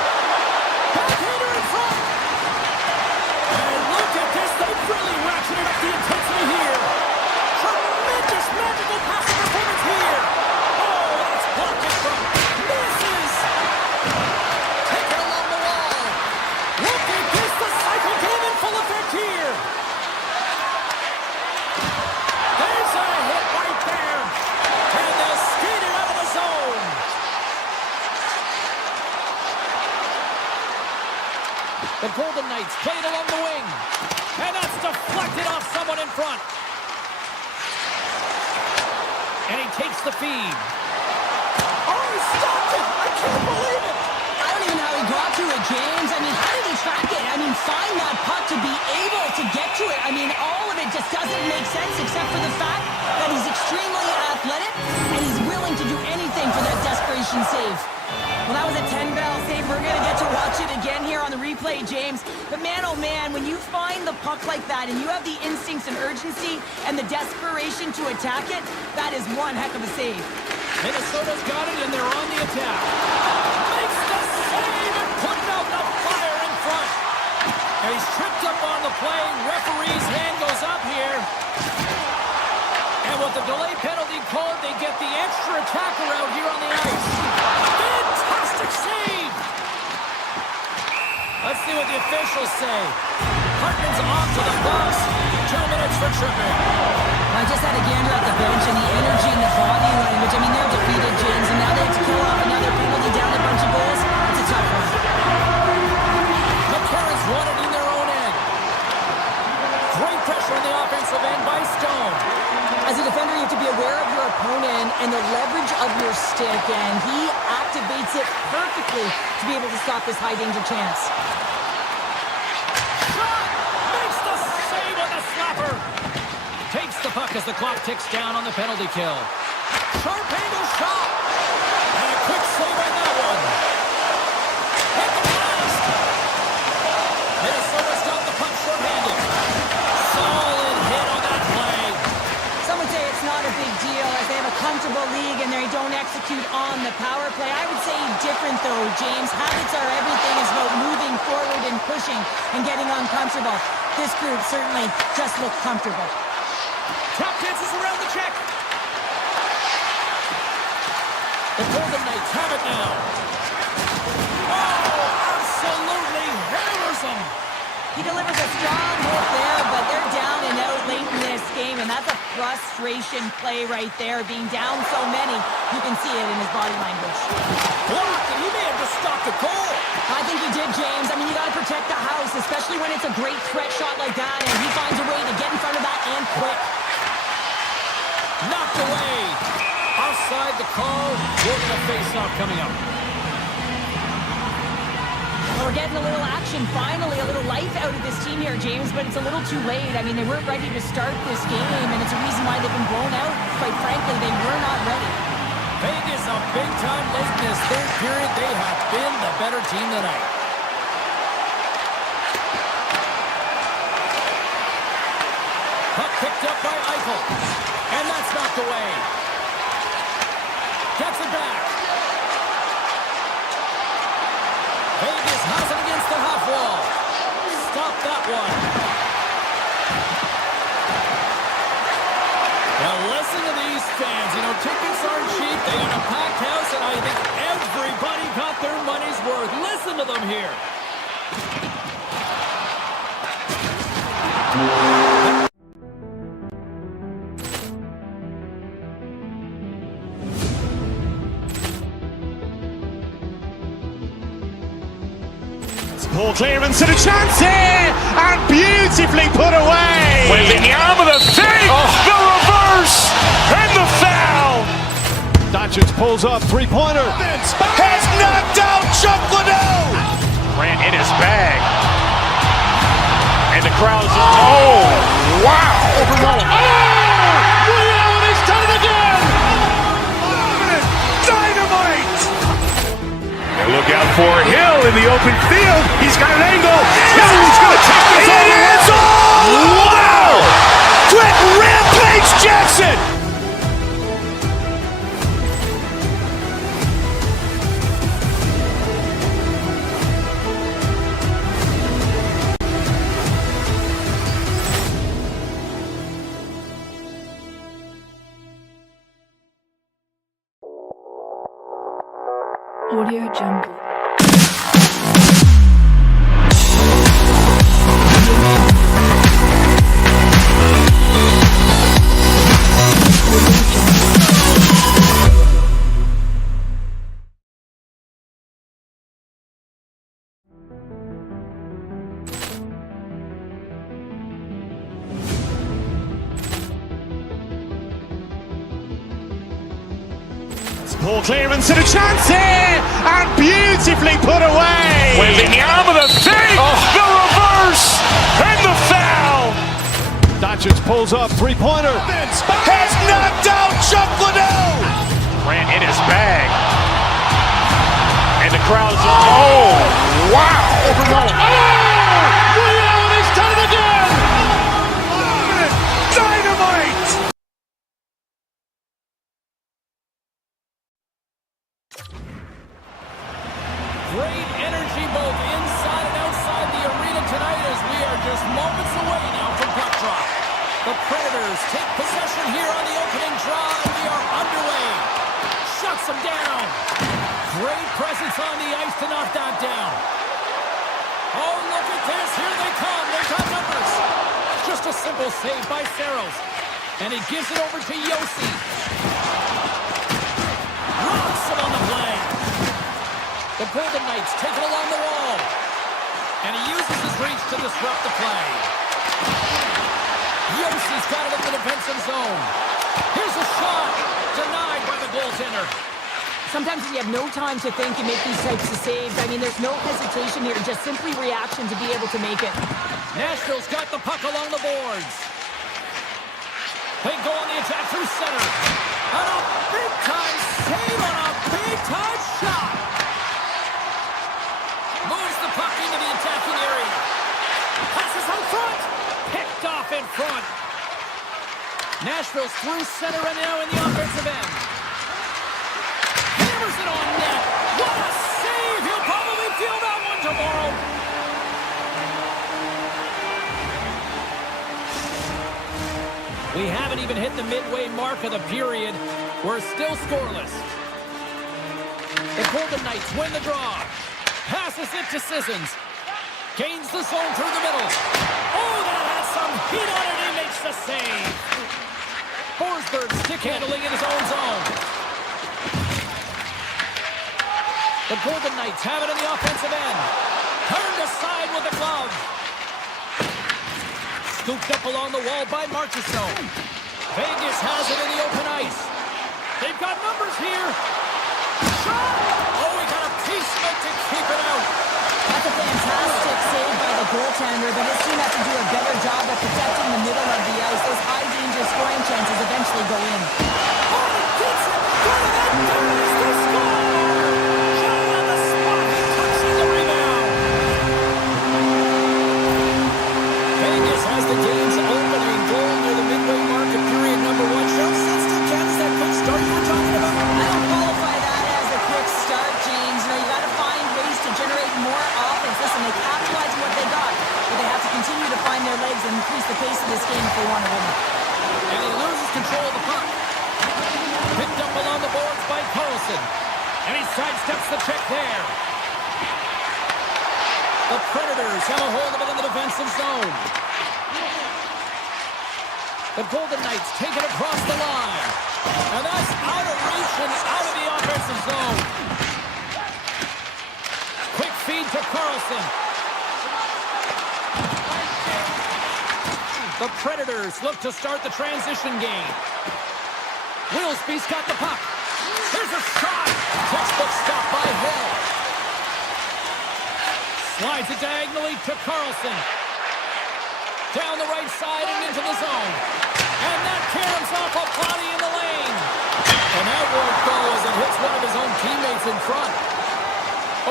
Backhander in front. And look at this. They've really ratcheted up the intensity here. Tremendous magical passing performance here. Oh, that's blocked in front. Misses. Taken along the wall. Look at this. The cycle game in full effect here. There's a hit right there. And they'll skate it out of the zone. The Golden Knights play it along the wing. And that's deflected off someone in front. And he takes the feed. Oh, he stopped it! I can't believe it! I don't even know how he got to it, James. I mean, how did he track it? I mean, find that puck to be able to get to it. I mean, all of it just doesn't make sense except for the fact that he's extremely athletic and he's willing to do anything for that desperation save. Well, that was a 10-bell save. We're going to get to watch it again here on the replay, James. But man, oh man, when you find the puck like that and you have the instincts and urgency and the desperation to attack it, that is one heck of a save. Minnesota's got it and they're on the attack. Makes the save and putting out the fire in front. And he's tripped up on the play. Referee's hand goes up here. And with the delay penalty called, they get the extra attacker out here on the ice. Fantastic save! Let's see what the officials say. Hartman's off to the box. 2 minutes for tripping. I just had a gander at the bench and the energy and the body language. I mean, they're defeated, James, and now they have to kill off another penalty down a bunch of goals. It's a tough one. McCarron's won it in their own end. Great pressure on the offensive end by Stone. As a defender, you have to be aware of your opponent and the leverage of your stick, and he activates it perfectly to be able to stop this high-danger chance. Shot! Makes the save on the slapper. Takes the puck as the clock ticks down on the penalty kill. Sharp angle shot. And a quick save on that one. Hit the blast. Minnesota's got the puck short-handed. Solid hit on that play. Some would say it's not a big deal as they have a comfortable league and they don't execute on the power play. I would say different though, James. Habits are everything. It's about moving forward and pushing and getting uncomfortable. This group certainly just looked comfortable. Tap dances around the check. The Golden Knights have it now. Oh, absolutely hammers them. He delivers a strong hit there, but they're down and out late in this game, and that's a frustration play right there. Being down so many, you can see it in his body language. Blocked, and he may have just stopped the goal. I think he did, James. I mean, you got to protect the house, especially when it's a great threat shot like that, and he finds a way to get in front of that and quick. Knocked away. Offside the call. We're going to face off coming up. Well, we're getting a little action, finally, a little life out of this team here, James, but it's a little too late. I mean, they weren't ready to start this game, and it's a reason why they've been blown out. Quite frankly, they were not ready. Vegas a big time late in this third period. They have been the better team tonight. Puck picked up by Eichel. And that's knocked away. Gets it back. Vegas has it against the half wall. Stop that one. Now listen to these fans. You know, tickets aren't cheap. They got a packed house, and I think everybody got their money's worth. Listen to them here. Poor clearance and a chance here, and beautifully put away. Waving the arm of the thing, the reverse, and the foul. Doncic pulls up, three-pointer. Has knocked out Chuck Liddell. Ran in his bag. And the crowd's, oh, wow. Ray Allen, he's done it again. Dynamite. And look out for Hill in the open field. He's got an angle. He's going to take this all the way. Wow. Quick rampage Jackson. Audio Jungle. Poor clearance and a chance here, and beautifully put away. Waving the arm of the thing, the reverse, and the foul. Doncic pulls up, three-pointer. Has knocked out Chuck Liddell. Ran in his bag. And the crowd's, oh, wow. Ray Allen, he's done it again. Dynamite. Great energy both inside and outside the arena tonight as we are just moments away now from puck drop. The Predators take possession here on the opening draw, and we are underway. Shuts them down. Great presence on the ice to knock that down. Oh, look at this. Here they come. They've got numbers. Just a simple save by Saros. And he gives it over to Yossi. Rocks him on the play. The Golden Knights take it along the wall. And he uses his reach to disrupt the play. Yossi's got it in the defensive zone. Here's a shot. Denied by the goaltender. Sometimes you have no time to think and make these types of saves. I mean, there's no hesitation here, just simply reaction to be able to make it. Nashville's got the puck along the boards. They go on the attack through center. And a big-time save on a big-time shot. Moves the puck into the attacking area. Passes out front. Picked off in front. Nashville's through center and now in the offensive end. Hammers it on net. What a save. He'll probably feel that one tomorrow. We haven't even hit the midway mark of the period. We're still scoreless. The Golden Knights win the draw. Passes it to Sissons. Gains the zone through the middle. Oh, that has some heat on it. He makes the save. Forsberg stick handling in his own zone. The Golden Knights have it in the offensive end. Turned aside with the glove. Scooped up along the wall by Marchessault. Vegas has it in the open ice. They've got numbers here. Shot! Oh, he got a piece of it to keep it out. That's a fantastic save by the goaltender, but his team has to do a better job of protecting the middle of the ice. Those high-danger scoring chances eventually go in. Oh, he gets it! Got it! and increase the pace of this game if they want to win it. And he loses control of the puck. Picked up along the boards by Carlson. And he sidesteps the check there. The Predators have a hold of it in the defensive zone. The Golden Knights take it across the line. And that's out of reach and out of the offensive zone. Quick feed to Carlson. The Predators look to start the transition game. Wilsby's got the puck. Here's a shot. Textbook stop by Hill. Slides it diagonally to Carlson. Down the right side and into the zone. And that caroms off a body in the lane. And that won't go as it hits one of his own teammates in front.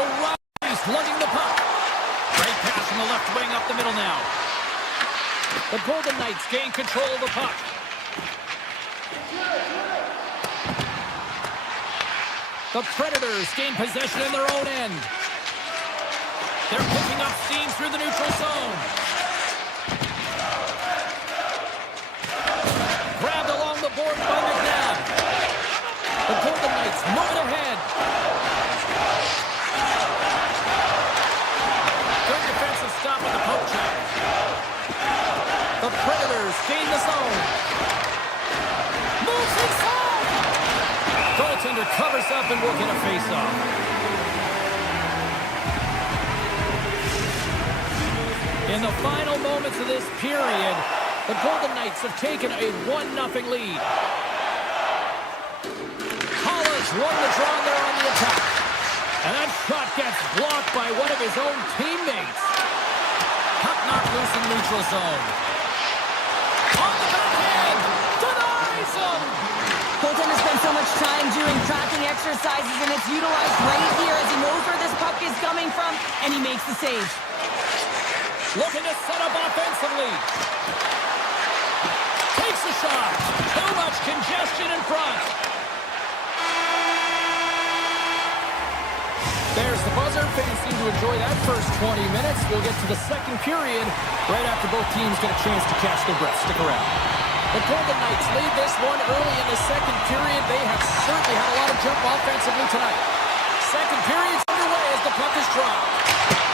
O'Reilly's lugging the puck. Great pass from the left wing up the middle now. The Golden Knights gain control of the puck. The Predators gain possession in their own end. They're picking up steam through the neutral zone. Grabbed along the board by McNabb. The Golden Knights moving ahead. Good defensive stop with the poke check. The Predators gain the zone. Moves inside. Goaltender covers up and will get a face-off. In the final moments of this period, the Golden Knights have taken a 1-0 lead. Hollis won the draw there on the attack. And that shot gets blocked by one of his own teammates. Puck knocked loose in the neutral zone. On the backhand, denies him. Goaltender spends so much time doing tracking exercises, and it's utilized right here as he knows where this puck is coming from, and he makes the save. Looking to set up offensively. Takes a shot. Too much congestion in front. There's the buzzer. Fans seem to enjoy that first 20 minutes. We'll get to the second period right after both teams get a chance to catch their breath. Stick around. The Golden Knights lead this one early in the second period. They have certainly had a lot of jump offensively tonight. Second period's underway as the puck is dropped.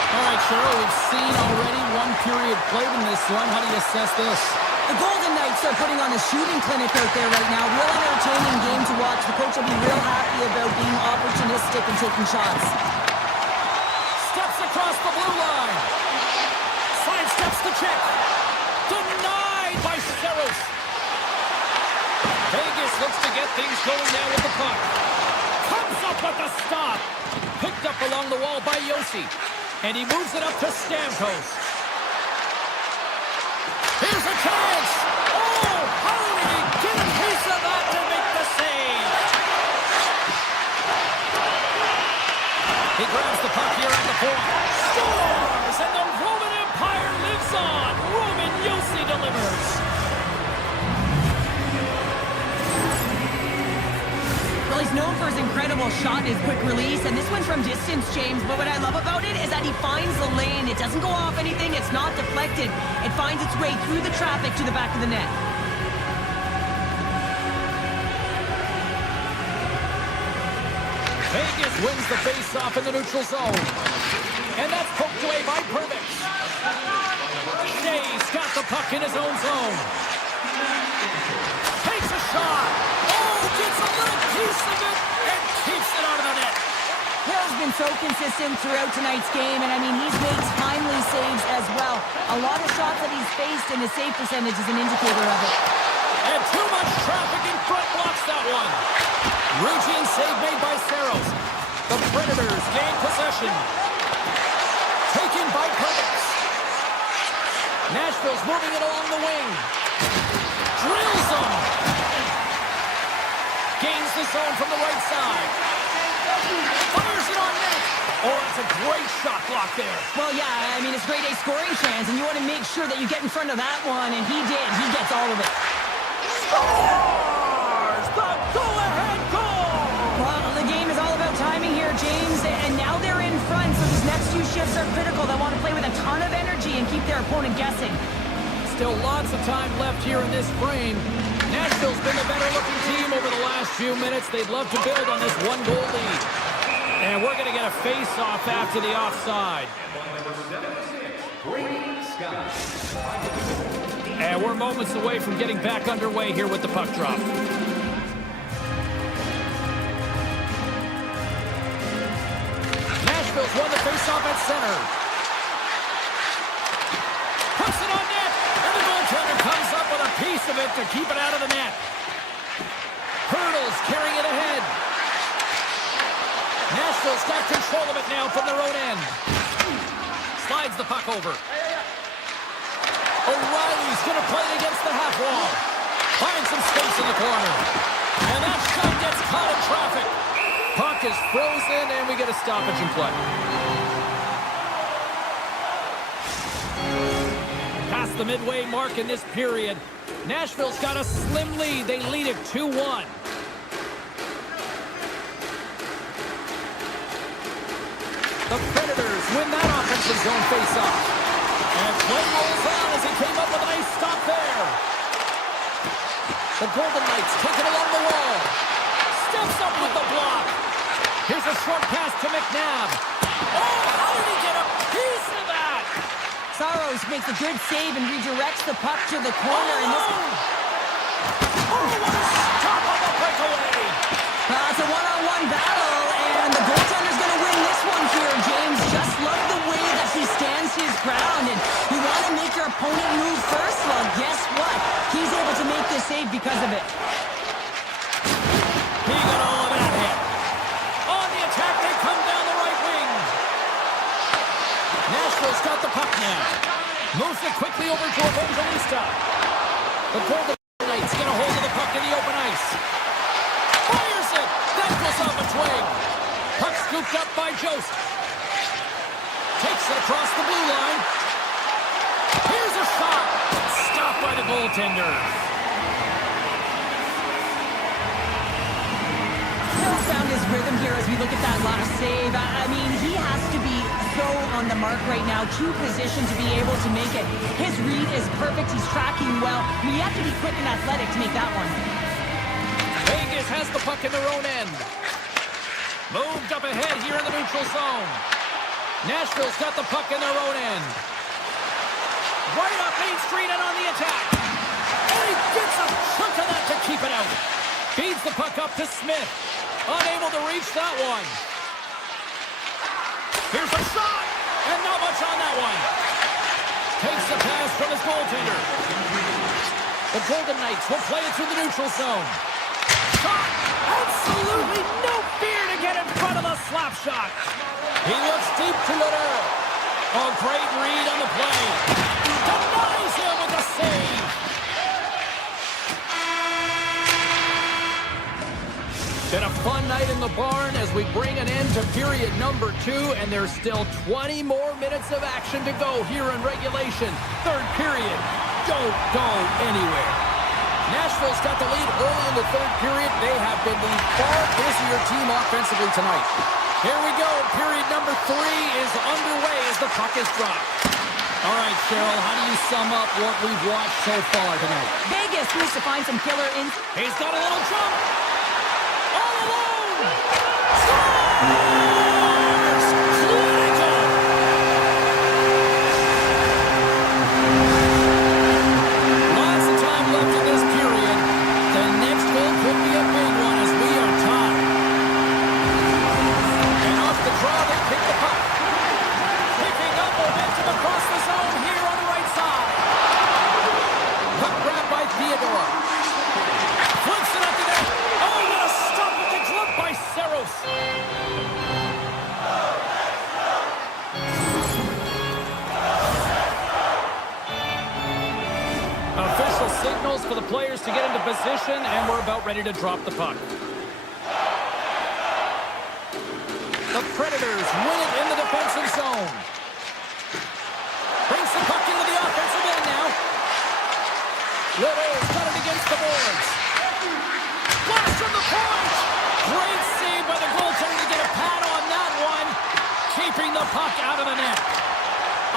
All right, Cheryl, we've seen already one period played in this one. How do you assess this? The Golden Knights are putting on a shooting clinic out there right now. Real entertaining game to watch. The coach will be real happy about being opportunistic and taking shots. Steps across the blue line. Sidesteps the check. Denied by Saros. Vegas looks to get things going now with the puck. Comes up with the stop. Picked up along the wall by Yossi. And he moves it up to Stamkos. Here's a chance. Oh, how did he get a piece of that to make the save? He grabs the puck here at the point. Scores! And the Roman Empire lives on. Roman Yossi delivers. Well, he's known for his incredible shot and his quick release, and this one's from distance, James. But what I love about it is that he finds the lane. It doesn't go off anything. It's not deflected. It finds its way through the traffic to the back of the net. Vegas wins the face-off in the neutral zone. And that's poked away by Pervix. Shea's got the puck in his own zone. Takes a shot. Oh, gets a little piece of it and keeps it out of the net. Hill's been so consistent throughout tonight's game, and I mean, he's made timely saves as well. A lot of shots that he's faced, and his save percentage is an indicator of it. And too much traffic in front blocks that one. Routine save made by Saros. The Predators gain possession. Taken by Pervix. Nashville's moving it along the wing. Drills them. Gains the zone from the right side. Fires it on net. Oh, that's a great shot block there. Well, yeah, I mean, it's grade A scoring chance, and you want to make sure that you get in front of that one, and he did. He gets all of it. Scores! The go-ahead goal! Well, the game is all about timing here, James, and now they're in front, so these next few shifts are critical. They want to play with a ton of energy and keep their opponent guessing. Still lots of time left here in this frame. Nashville's been the better-looking team over the last few minutes. They'd love to build on this one-goal lead. And we're going to get a face-off after the offside. And we're moments away from getting back underway here with the puck drop. Nashville's won the face-off at center. Puts it on net, and the goaltender comes up with a piece of it to keep it out of the net. Hurdles carrying it ahead. Nashville's got control of it now from their own end. Slides the puck over. O'Reilly's going to play it against the half wall. Finds some space in the corner. And that shot gets caught in traffic. Puck is frozen, and we get a stoppage in play. Past the midway mark in this period. Nashville's got a slim lead. They lead it 2-1. The Predators win that offensive zone face-off. And play rolls on as he came up with a nice stop there. The Golden Knights take it along the wall. Steps up with the block. Here's a short pass to McNabb. Oh, how did he get a piece of that? Saros makes a good save and redirects the puck to the corner. And this... Oh, what a stop on the breakaway. It's a one-on-one battle, and the goaltender's going to win this one here, James. Just love the way that he stands his ground, and you want to make your opponent move first. Well, guess what? He's able to make this save because of it. He got all of that hit. On the attack, they come down the right wing. Nashville's got the puck now. Moves it quickly over to Evangelista. The Golden Knights get a hold of the puck in the open ice. Fires it. That goes off a twig. Puck scooped up by Joseph. Takes it across the blue line. Here's a shot. Stopped by the goaltender. Phil found his rhythm here as we look at that last save. I mean, he has to be so on the mark right now, true position to be able to make it. His read is perfect. He's tracking well. I mean, you have to be quick and athletic to make that one. Vegas has the puck in their own end. Moved up ahead here in the neutral zone. Nashville's got the puck in their own end. Right up Main Street and on the attack. And he gets a chunk of that to keep it out. Feeds the puck up to Smith. Unable to reach that one. Here's a shot. And not much on that one. Takes the pass from his goaltender. The Golden Knights will play it through the neutral zone. Shot! Absolutely no fear to get in front of the slap shot. He looks deep to it. A great read on the play. Denies him with the save. Been a fun night in the barn as we bring an end to period number 2, and there's still 20 more minutes of action to go here in regulation. Third period. Don't go anywhere. Nashville's got the lead early in the third period. They have been the far busier team offensively tonight. Here we go. Period number 3 is underway as the puck is dropped. All right, Cheryl, how do you sum up what we've watched so far tonight? Vegas needs to find some killer ins. He's got a little jump. All alone. Scores! Clinical! Lots of time left in this period. The next goal could be a big one as we are tied. And off the draw, they pick the puck. Picking up momentum across the zone here on the right side. Puck grabbed by Theodore. Flips it up to net. Oh, what a stop with the glove by Saros. Official signals for the players to get into position, and we're about ready to drop the puck. The Predators win it in the defensive zone. Brings the puck into the offensive end now. Little's got it against the boards. Blast from the point. Great save by the goaltender to get a pad on that one. Keeping the puck out of the net.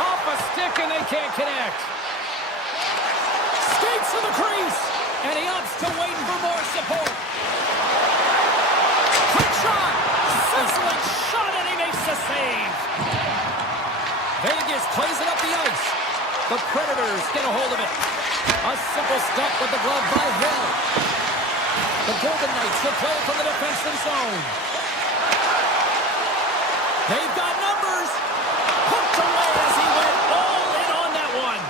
Off a stick and they can't connect. Skates to the crease. And he opts to wait for more support. Quick shot. Sizzling shot, and he makes the save. Vegas plays it up the ice. The Predators get a hold of it. A simple stop with the glove by Hill. The Golden Knights will play it from the defensive zone. They've got numbers. Hooked away as he went all in on that one.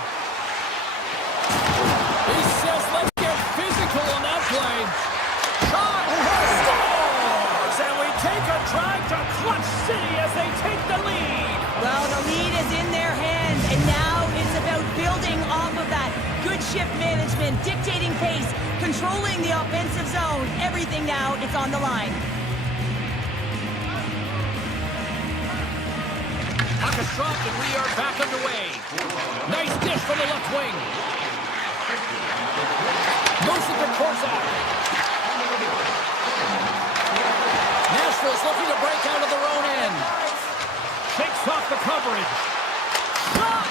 He says, let's get physical on that play. Shot. Scores. And we take a drive to Clutch City as they take the lead. Well, the lead is in their hands, and now it's about building off of that. Good shift management, dictating pace, controlling the offensive zone. Everything now, it's on the line. ePuckStorm, and we are back underway. Nice dish from the left wing. Moves it to Korzak. Nashville's looking to break out of their own end. Shakes off the coverage. Shot!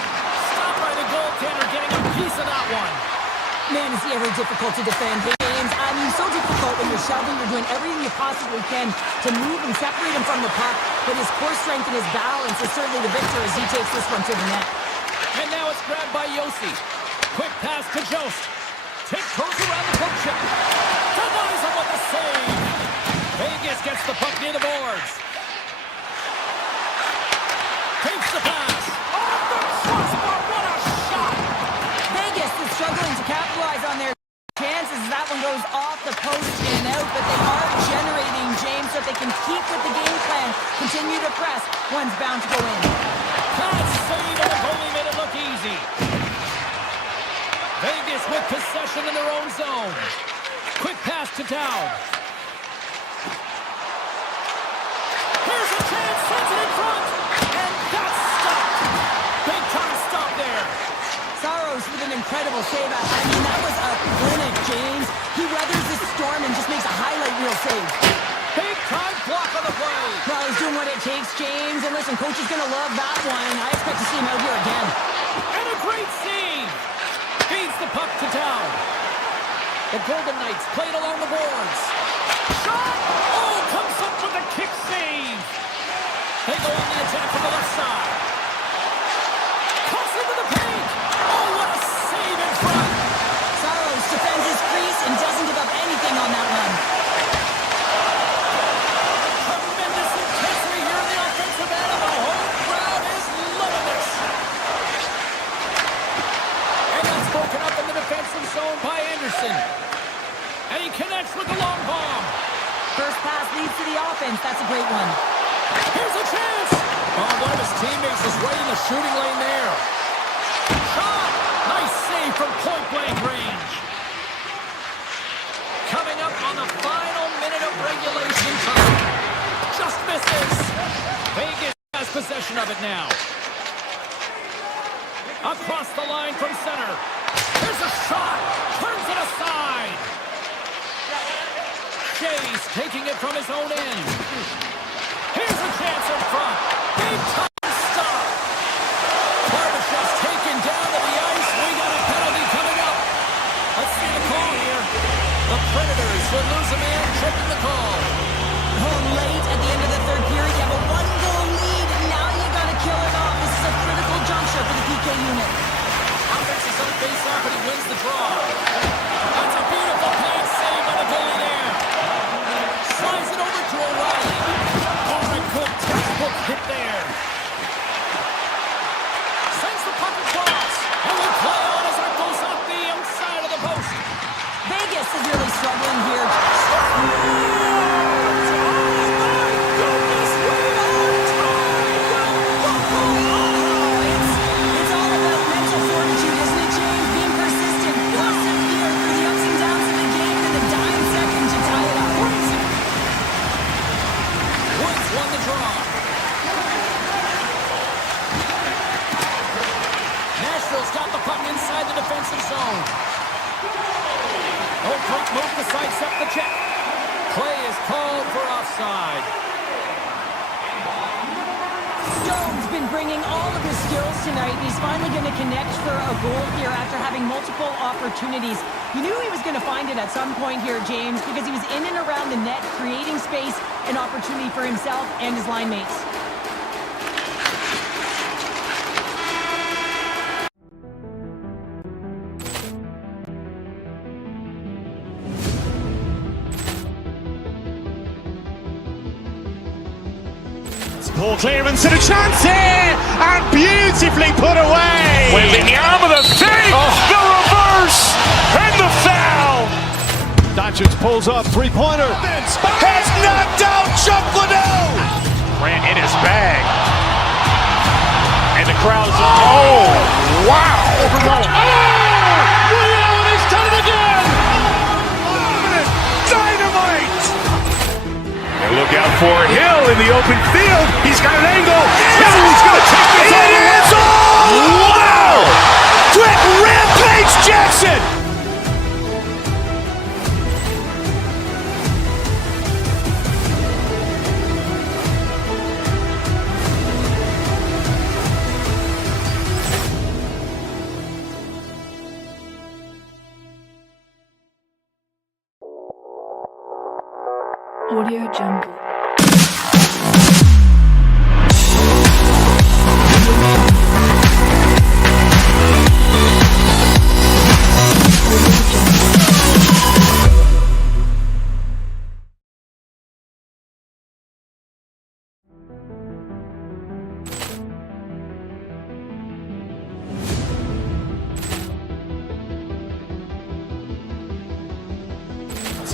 Stopped by the goaltender, getting a piece of that one. Man, is he ever difficult to defend. James, I mean, so difficult when you're shoving, you're doing everything you possibly can to move and separate him from the puck, but his core strength and his balance is certainly the victor as he takes this one to the net. And now it's grabbed by Yossi. Quick pass to Jost. Tick goes around the poke chip. Denies him with the save. Vegas gets the puck near the boards. Takes the pass. Off the crossbar, what a shot! Vegas is struggling to capitalize on their chances as that one goes off the post and out, but they are generating, James, so if they can keep with the game plan, continue to press, one's bound to go in. Pass save, and the goalie made it look easy. Vegas with possession in their own zone. Quick pass to Dow. Here's a chance, sends it in front, and that's stopped. Big time stop there. Saros with an incredible save. I mean, that was a clinic, James. He weathers the storm and just makes a highlight reel save. Big time block on the play. Well, he's doing what it takes, James. And listen, coach is going to love that one. I expect to see him out here again. And a great save. Feeds the puck to Dow. The Golden Knights play it along the boards. Shot! Oh, comes up with a kick save. They go on the attack from the left side. Cuts into the paint. Oh, what a save in front. Saros defends his crease and doesn't give up anything on that one. Tremendous intensity here in the offensive end, and the whole crowd is loving this. And that's broken up in the defensive zone by Anderson. And he connects with the long bomb. First pass leads to the offense. That's a great one. Here's a chance. Oh, one of his teammates is right in the shooting lane there. Shot! Nice save from point-blank range. Coming up on the final minute of regulation time. Just misses. Vegas has possession of it now. Across the line from center. Here's a shot. Turns it aside. Shea's taking it from his own end. Here's a chance in front. Big time stop. Barbashev's taken down to the ice. We got a penalty coming up. Let's see the call here. The Predators will lose a man, tripping the call. Home late at the end of the third period. You have a one-goal lead, and now you got to kill it off. This is a critical juncture for the PK unit. Offense is on face off, and he wins the draw. That's a beautiful pass save by the goalie there. Slides it over to O'Reilly. Oh, a good textbook hit there. Sends the puck across. And we play on as it goes off the outside of the post. Vegas is really struggling here. It's all about mental fortitude, isn't it, James? Being persistent, persevere through the ups and downs of the game in the dying seconds to tie it up. Woods won the draw. Nashville's got the puck inside the defensive zone. Oh, quick move to sidestep the check. Play is called for offside. Stone's been bringing all of his skills tonight. He's finally going to connect for a goal here after having multiple opportunities. You knew he was going to find it at some point here, James, because he was in and around the net, creating space and opportunity for himself and his line mates. Ball clearance and a chance here, and beautifully put away. Well, in the arm of the thing, the reverse, and the foul. Doncic pulls up, three-pointer. Has knocked out Chuck Liddell. Grant in his bag. And the crowd is, oh, wow. Liddell, he's done it again. Dynamite. Look out for Hill in the open field. He's got an angle. Hill is going to take this all the way. Wow! Trent Rampage Jackson. Audio Jungle.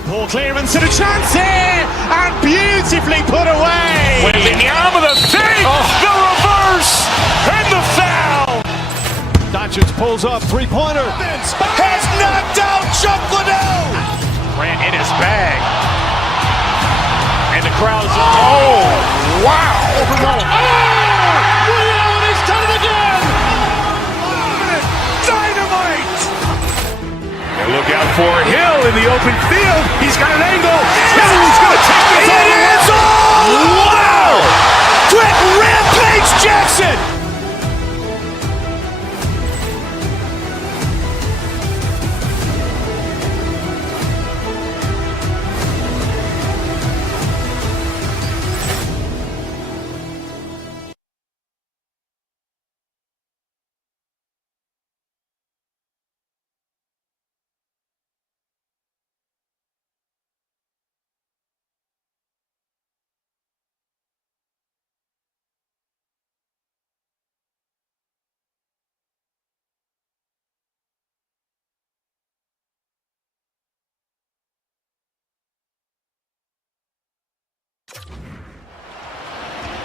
Ball clearance and a chance here, and beautifully put away. Well, in the arm of the thing, the reverse, and the foul. Doncic pulls up, three-pointer. Has knocked out Chuck Liddell. Grant in his bag. And the crowd is, oh, wow. Liddell, he's done it again. Dynamite. Look out for Hill in the open field. He's got an angle. Hill is going to take this all the way. Wow! Trent Rampage Jackson.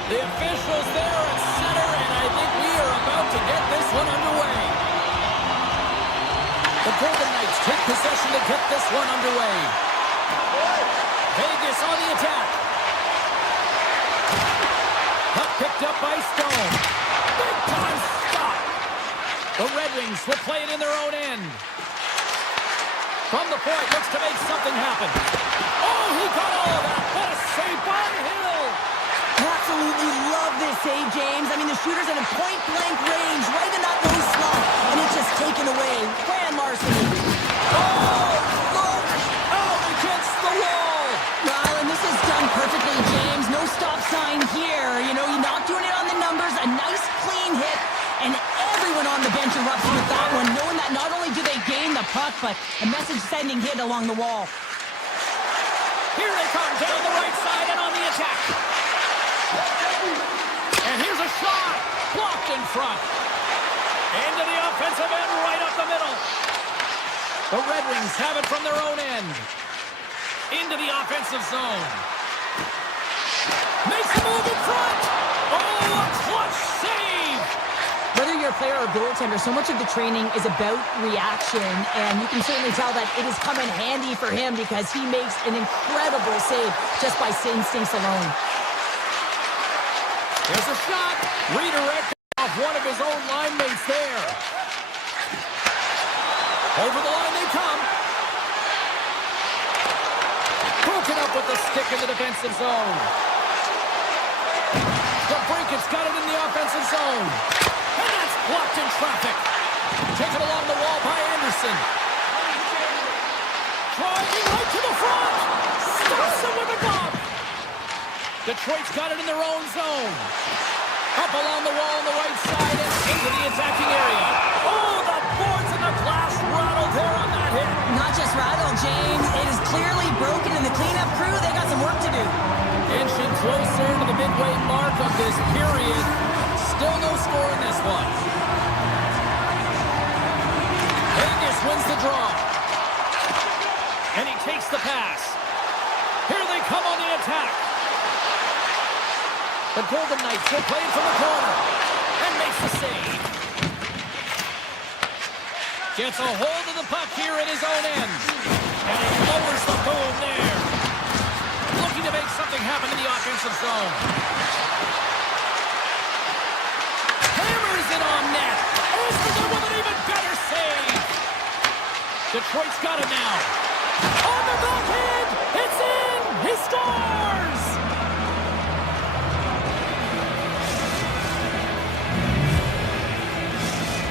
The officials there at center, and I think we are about to get this one underway. The Golden Knights take possession to get this one underway. Vegas on the attack. Puck picked up by Stone. Big time stop. The Red Wings will play it in their own end. From the point, looks to make something happen. Oh, he got all of that. What a save by Hill. Absolutely love this save, James. I mean, the shooter's in a point-blank range, right in that low slot, and it's just taken away. Grand larceny. Oh, look! Out against the wall! Well, and this is done perfectly, James. No stop sign here. You know, you're not doing it on the numbers. A nice, clean hit, and everyone on the bench erupts with that one, knowing that not only do they gain the puck, but a message-sending hit along the wall. Here they come down the right side and on the attack. And here's a shot. Blocked in front. Into the offensive end, right up the middle. The Red Wings have it from their own end. Into the offensive zone. Makes a move in front. Oh, a clutch save. Whether you're a player or goaltender, so much of the training is about reaction, and you can certainly tell that it has come in handy for him because he makes an incredible save just by instincts alone. There's a shot. Redirected off one of his own line mates there. Over the line they come. Broken up with the stick in the defensive zone. The break, it's got it in the Detroit's got it in their own zone. Up along the wall on the right side and into the attacking area. Oh, the boards and the glass rattled there on that hit. Not just rattled, James. It is clearly broken, and the cleanup crew, they got some work to do. Inching closer to the midway mark of this period. Still no score in this one. Vegas wins the draw. And he takes the pass. Here they come on the attack. The Golden Knights will play it from the corner. And makes the save. Gets a hold of the puck here in his own end. And he lowers the boom there. Looking to make something happen in the offensive zone. Hammers it on net. Osterman with an even better save. Detroit's got it now. On the backhand. It's in. He scores.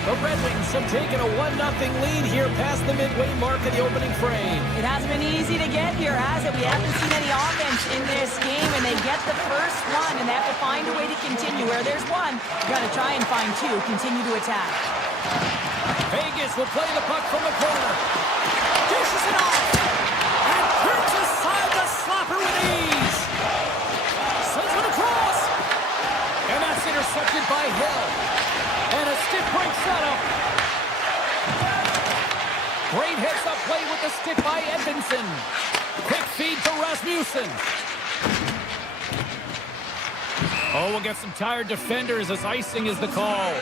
The Red Wings have taken a 1-0 lead here past the midway mark of the opening frame. It hasn't been easy to get here, has it? We haven't seen any offense in this game, and they get the first one, and they have to find a way to continue. Where there's one, you got to try and find two. Continue to attack. Vegas will play the puck from the corner. Dishes it off. And turns aside the slapper with ease. Sends it across. And that's intercepted by Hill. And a stick break setup. Great hits up play with the stick by Edmondson. Quick feed to Rasmussen. Oh, we'll get some tired defenders as icing is the call.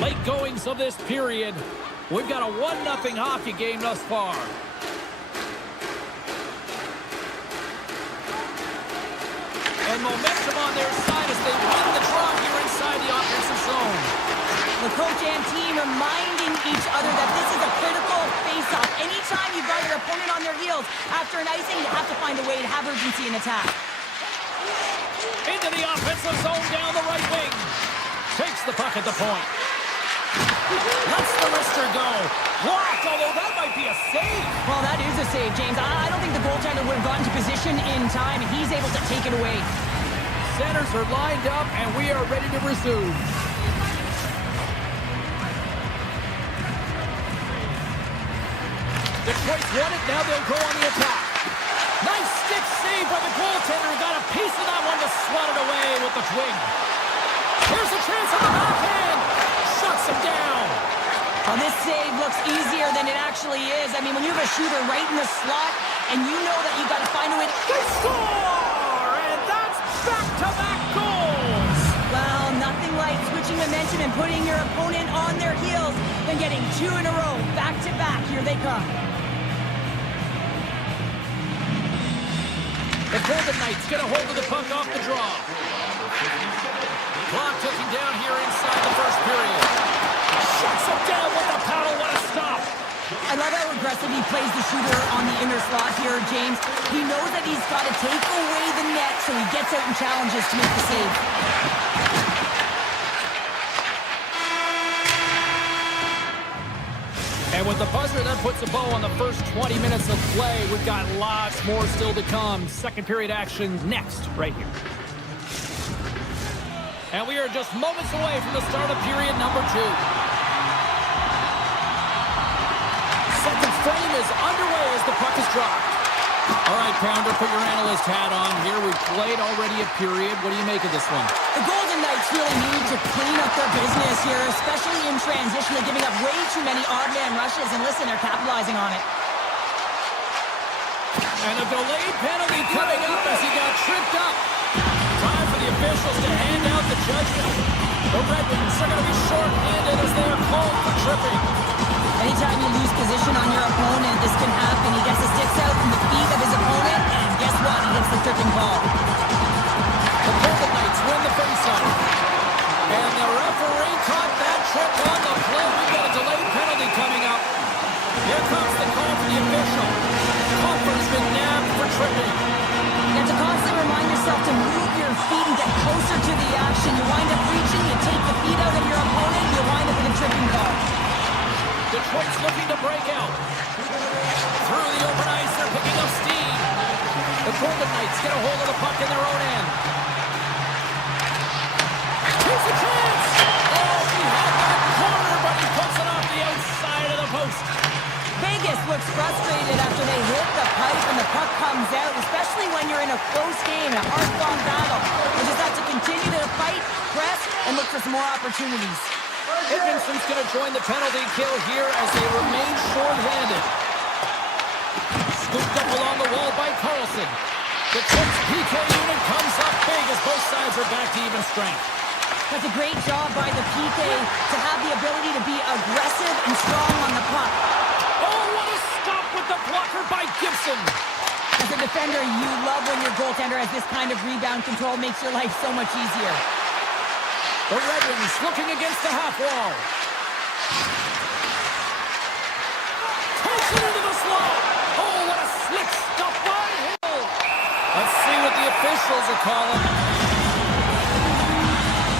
Late goings of this period. We've got a 1-0 hockey game thus far. And momentum on their side as they win the draw here inside the offensive zone. The coach and team reminding each other that this is a critical face-off. Anytime you've got your opponent on their heels after an icing, you have to find a way to have urgency in attack. Into the offensive zone down the right wing. Takes the puck at the point. Lets the wrister go. Blocked, although that might be a save. Well, that is a save, James. I don't think the goaltender would have gotten to position in time, and he's able to take it away. Centers are lined up, and we are ready to resume. Detroit's won it. Now they'll go on the attack. Nice stick save by the goaltender. Got a piece of that one to swat it away with the twig. Here's a chance on the backhand. Shuts him down. Well, this save looks easier than it actually is. I mean, when you have a shooter right in the slot, and you know that you've got to find a way to... They score! And that's back-to-back goals! Well, nothing like switching momentum and putting your opponent on their heels than getting two in a row, back-to-back. Here they come. The Golden Knights get a hold of the puck off the draw. Clock ticking down here inside the first period. Shuts him down with the paddle. What a stop. I love how aggressive he plays the shooter on the inner slot here, James. He knows that he's got to take away the net, so he gets out and challenges to make the save. And with the buzzer, that puts a bow on the first 20 minutes of play. We've got lots more still to come. Second period action next, right here. And we are just moments away from the start of period number 2. Second frame is underway as the puck is dropped. All right, Pounder, put your analyst hat on here. We've played already a period. What do you make of this one? The Golden Knights really need to clean up their business here, especially in transition. They're giving up way too many odd man rushes, and listen, they're capitalizing on it. And a delayed penalty coming up as he got tripped up. Time for the officials to hand out the judgment. The Red Wings are going to be short-handed as they are called for tripping. Anytime you lose position on your opponent, this can happen. He gets the sticks out from the feet of his opponent, and guess what? He gets the tripping ball. The Golden Knights win the faceoff. And the referee caught that trip on the play. We've got a delayed penalty coming up. Here comes the call for the official. Coffer's been nabbed for tripping. You have to constantly remind yourself to move your feet and get closer to the action. You wind up reaching, you take the feet out of your opponent, you wind up with a tripping ball. Detroit's looking to break out. Through the open ice they're picking up steam. The Golden Knights get a hold of the puck in their own end. Here's a chance! Oh, he had that corner, but he puts it off the outside of the post. Vegas looks frustrated after they hit the pipe and the puck comes out, especially when you're in a close game, a hard-fought battle. You just have to continue to fight, press, and look for some more opportunities. Edmonton's going to join the penalty kill here as they remain short-handed. Scooped up along the wall by Carlson. The Chiefs PK unit comes up big as both sides are back to even strength. That's a great job by the PK to have the ability to be aggressive and strong on the puck. Oh, what a stop with the blocker by Gibson. As a defender, you love when your goaltender has this kind of rebound control. Makes your life so much easier. The Red Wings looking against the half wall. Takes it into the slot. Oh, what a slick stop by Hill. Let's see what the officials are calling.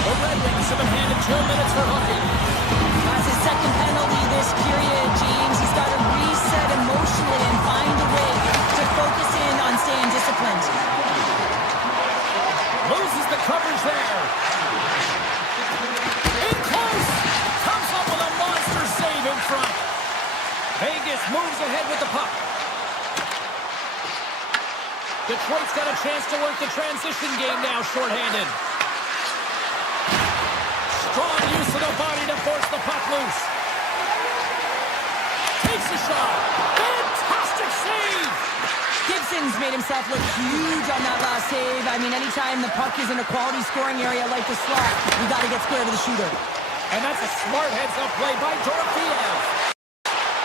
The Red Wings have been handed 2 minutes for hooking. That's his second penalty this period, James. He's got to reset emotionally and find a way to focus in on staying disciplined. Loses the coverage there. In close. Comes up with a monster save in front. Vegas moves ahead with the puck. Detroit's got a chance to work the transition game now, shorthanded. Strong use of the body to force the puck loose. Takes a shot. Fantastic save. Gibson's made himself look huge on that last save. I mean, anytime the puck is in a quality scoring area like the slot, you got to get square to the shooter. And that's a smart heads-up play by Dorofeev.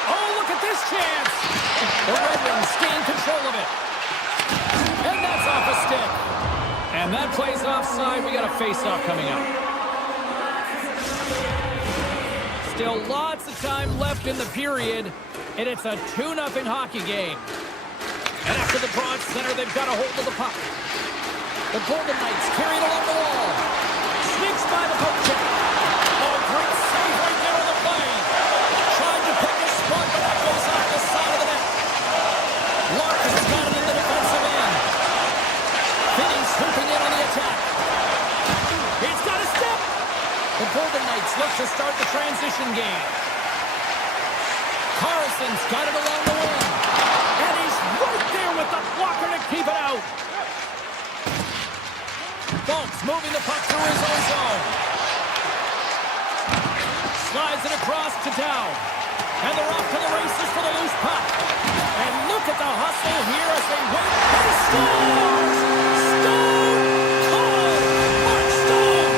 Oh, look at this chance. The Red Wings gain control of it. And that's off a stick. And that play's offside. We got a face-off coming up. Still lots of time left in the period, and it's a 2-0 hockey game. And after the broad center, they've got a hold of the puck. The Golden Knights carried along the wall. Sneaks by the poke check. Oh, great save right there on the play. Trying to pick his spot, but that goes off the side of the net. Larkin's got it in the defensive end. Finney swooping in on the attack. He's got a step. The Golden Knights look to start the transition game. Carlson's got it along the wing. And he's right there with the blocker to keep it out. Bolts moving the puck through his own zone. Slides it across to Dow. And they're off to the races for the loose puck. And look at the hustle here as they wait. And he scores! Stone Cold! Mark Stone!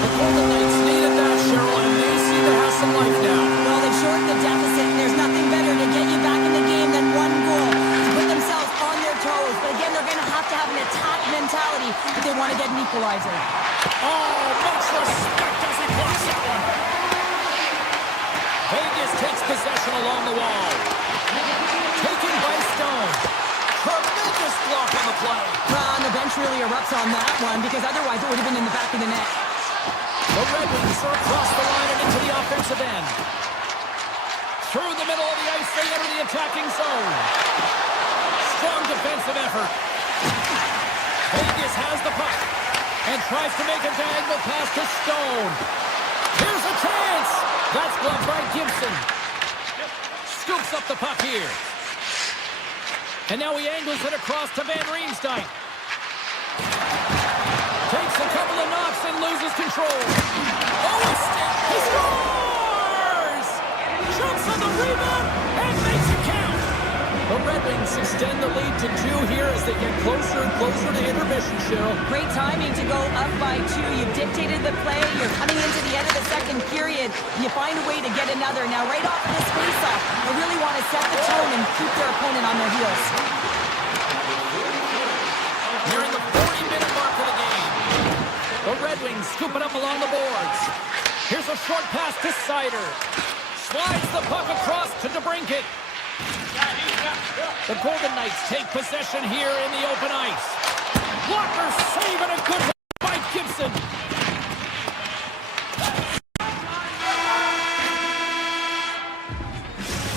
The Golden Knights needed that, Cheryl, and they seem to have some life now. Well, they've shortened the deficit, and there's nothing better to get you back in the game than one goal to put themselves on their toes. But again, they're going to have an attack mentality if they want to get an equalizer. Oh, much respect as he blocks that one. Vegas takes possession along the wall. Taken by Stone. Tremendous block on the play. And the bench really erupts on that one because otherwise it would have been in the back of the net. The Red Wings are across the line and into the offensive end. Through the middle of the ice, they enter the attacking zone. Strong defensive effort. Vegas has the puck and tries to make a diagonal pass to Stone. Here's a chance. That's blocked by Gibson. Scoops up the puck here. And now he angles it across to Van Riemsdyk. Takes a couple of knocks and loses control. Oh, he scores! Jumps on the rebound and makes it count. The Red Wings extend the lead to 2 here as they get closer and closer to intermission, Cheryl. Great timing to go up by 2. You've dictated the play. You're coming into the end of the second period. And you find a way to get another. Now, right off of this face-off, they really want to set the tone and keep their opponent on their heels. Nearing the 40-minute mark of the game. The Red Wings scoop it up along the boards. Here's a short pass to Sider. Slides the puck across to DeBrincat. The Golden Knights take possession here in the open ice. Walker save and a good one by Gibson.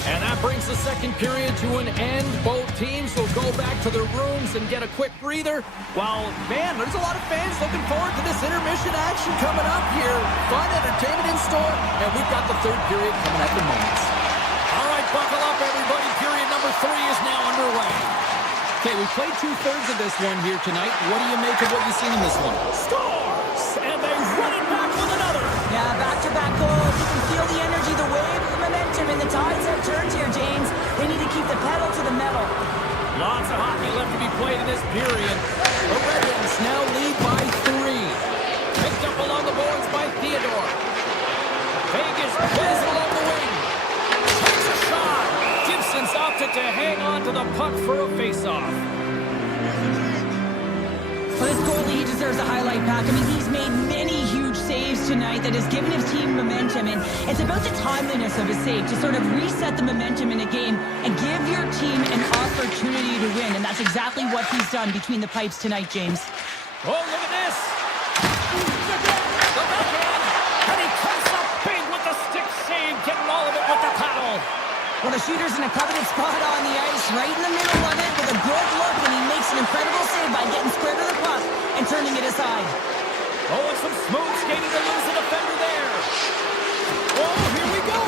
And that brings the second second period to an end. Both teams will go back to their rooms and get a quick breather. Well, man, there's a lot of fans looking forward to this intermission action coming up here. Fun entertainment in store, and we've got the third period coming up in moments. All right, buckle up, everybody. Period number 3 is now underway. Okay, we played 2/3 of this one here tonight. What do you make of what you've seen in this one? Scores! And they run it back with another. Yeah, back-to-back goals. You can feel the energy, the wave, the momentum, and the tides have turned here, James. They need to keep the pedal to the metal. Lots of hockey left to be played in this period. The Red Wings now lead by 3. Picked up along the boards by Theodore. Vegas plays it along the wing. Takes a shot. Gibson's opted to hang on to the puck for a face-off. For this goalie, he deserves a highlight pack. I mean, he's made many huge saves tonight that has given his team momentum, and it's about the timeliness of his save to sort of reset the momentum in a game and give your team an opportunity to win, and that's exactly what he's done between the pipes tonight, James. Oh, look at this. The backhand. And he cuts up big with the stick save, getting all of it with the paddle. Well, the shooter's in a coveted spot on the ice, right in the middle of it, with a good look, and he makes an incredible save by getting square to the puck and turning it aside. Oh, and some smooth skating to lose the defender there. Oh, here we go.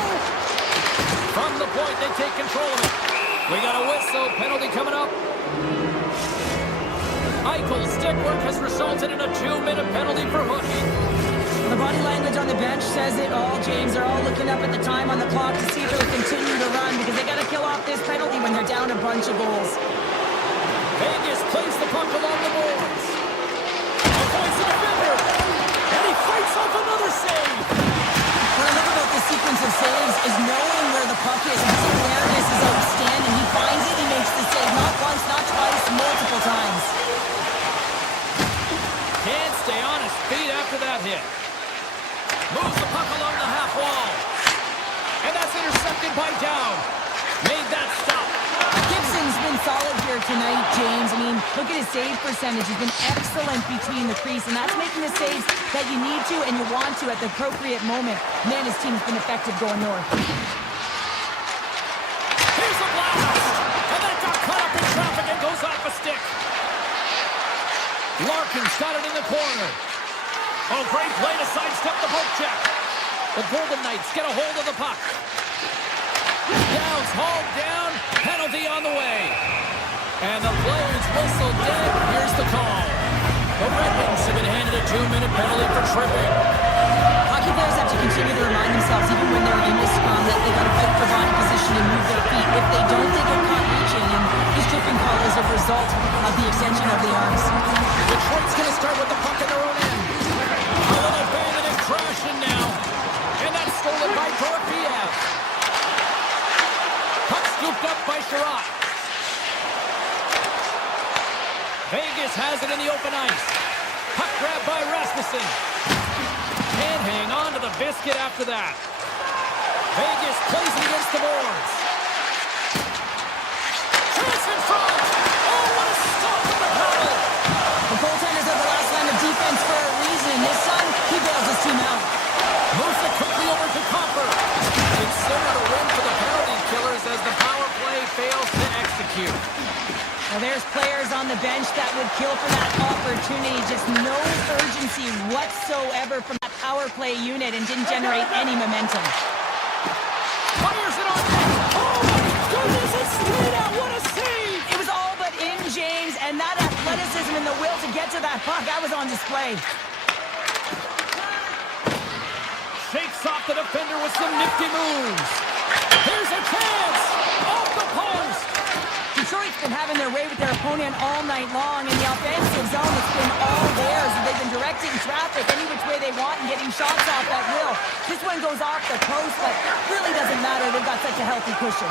From the point, they take control of it. We got a whistle, penalty coming up. Eichel's stick work has resulted in a 2-minute penalty for hooking. The body language on the bench says it all, James. They're all looking up at the time on the clock to see if they'll continue to run because they got to kill off this penalty when they're down a bunch of goals. Vegas plays the puck along the boards. Avoids the defender. And he fights off another save. What I love about this sequence of saves is knowing where the puck is. His awareness is outstanding. He finds it, he makes the save not once, not twice, multiple times. Can't stay on his feet after that hit. Moves the puck along the half wall. And that's intercepted by Down. Made that stop. Gibson's been solid here tonight, James. I mean, look at his save percentage. He's been excellent between the crease, and that's making the saves that you need to and you want to at the appropriate moment. Man, his team's been effective going north. Here's a blast. And that got caught up in traffic and goes off a stick. Larkin's got it in the corner. Oh, great play to sidestep the poke check. The Golden Knights get a hold of the puck. Downs hauled down. Penalty on the way. And the players whistle dead. Here's the call. The Red Wings have been handed a 2-minute penalty for tripping. Hockey players have to continue to remind themselves, even when they're in the scrum, that they got to fight for body position and move their feet. If they don't, they get caught reaching, and this tripping call is a result of the extension of the arms. Detroit's going to start with the puck in their own end. A little band and crashing now. And that's stolen by Torpiev. Puck scooped up by Sherratt. Vegas has it in the open ice. Puck grab by Rasmussen. Can't hang on to the biscuit after that. Vegas plays it against the boards. Chance in front. Oh, what a stop from the paddle. The goaltenders are the last line of defense for a reason. This time, he bails his team out. Moves it quickly over to Copper. Considered a win for the penalty killers as the power play fails to execute. Well, there's players on the bench that would kill for that opportunity. Just no urgency whatsoever from that power play unit and didn't generate any momentum. Fires it on net. Oh, my goodness, it's straight out. What a save. It was all but in, James, and that athleticism and the will to get to that puck, that was on display. Shakes off the defender with some nifty moves. Here's a chance. Off the post. Detroit's been having their way with their opponent all night long. In the offensive zone, it's been all theirs. They've been directing traffic any which way they want and getting shots off at will. This one goes off the post, but really doesn't matter. They've got such a healthy cushion.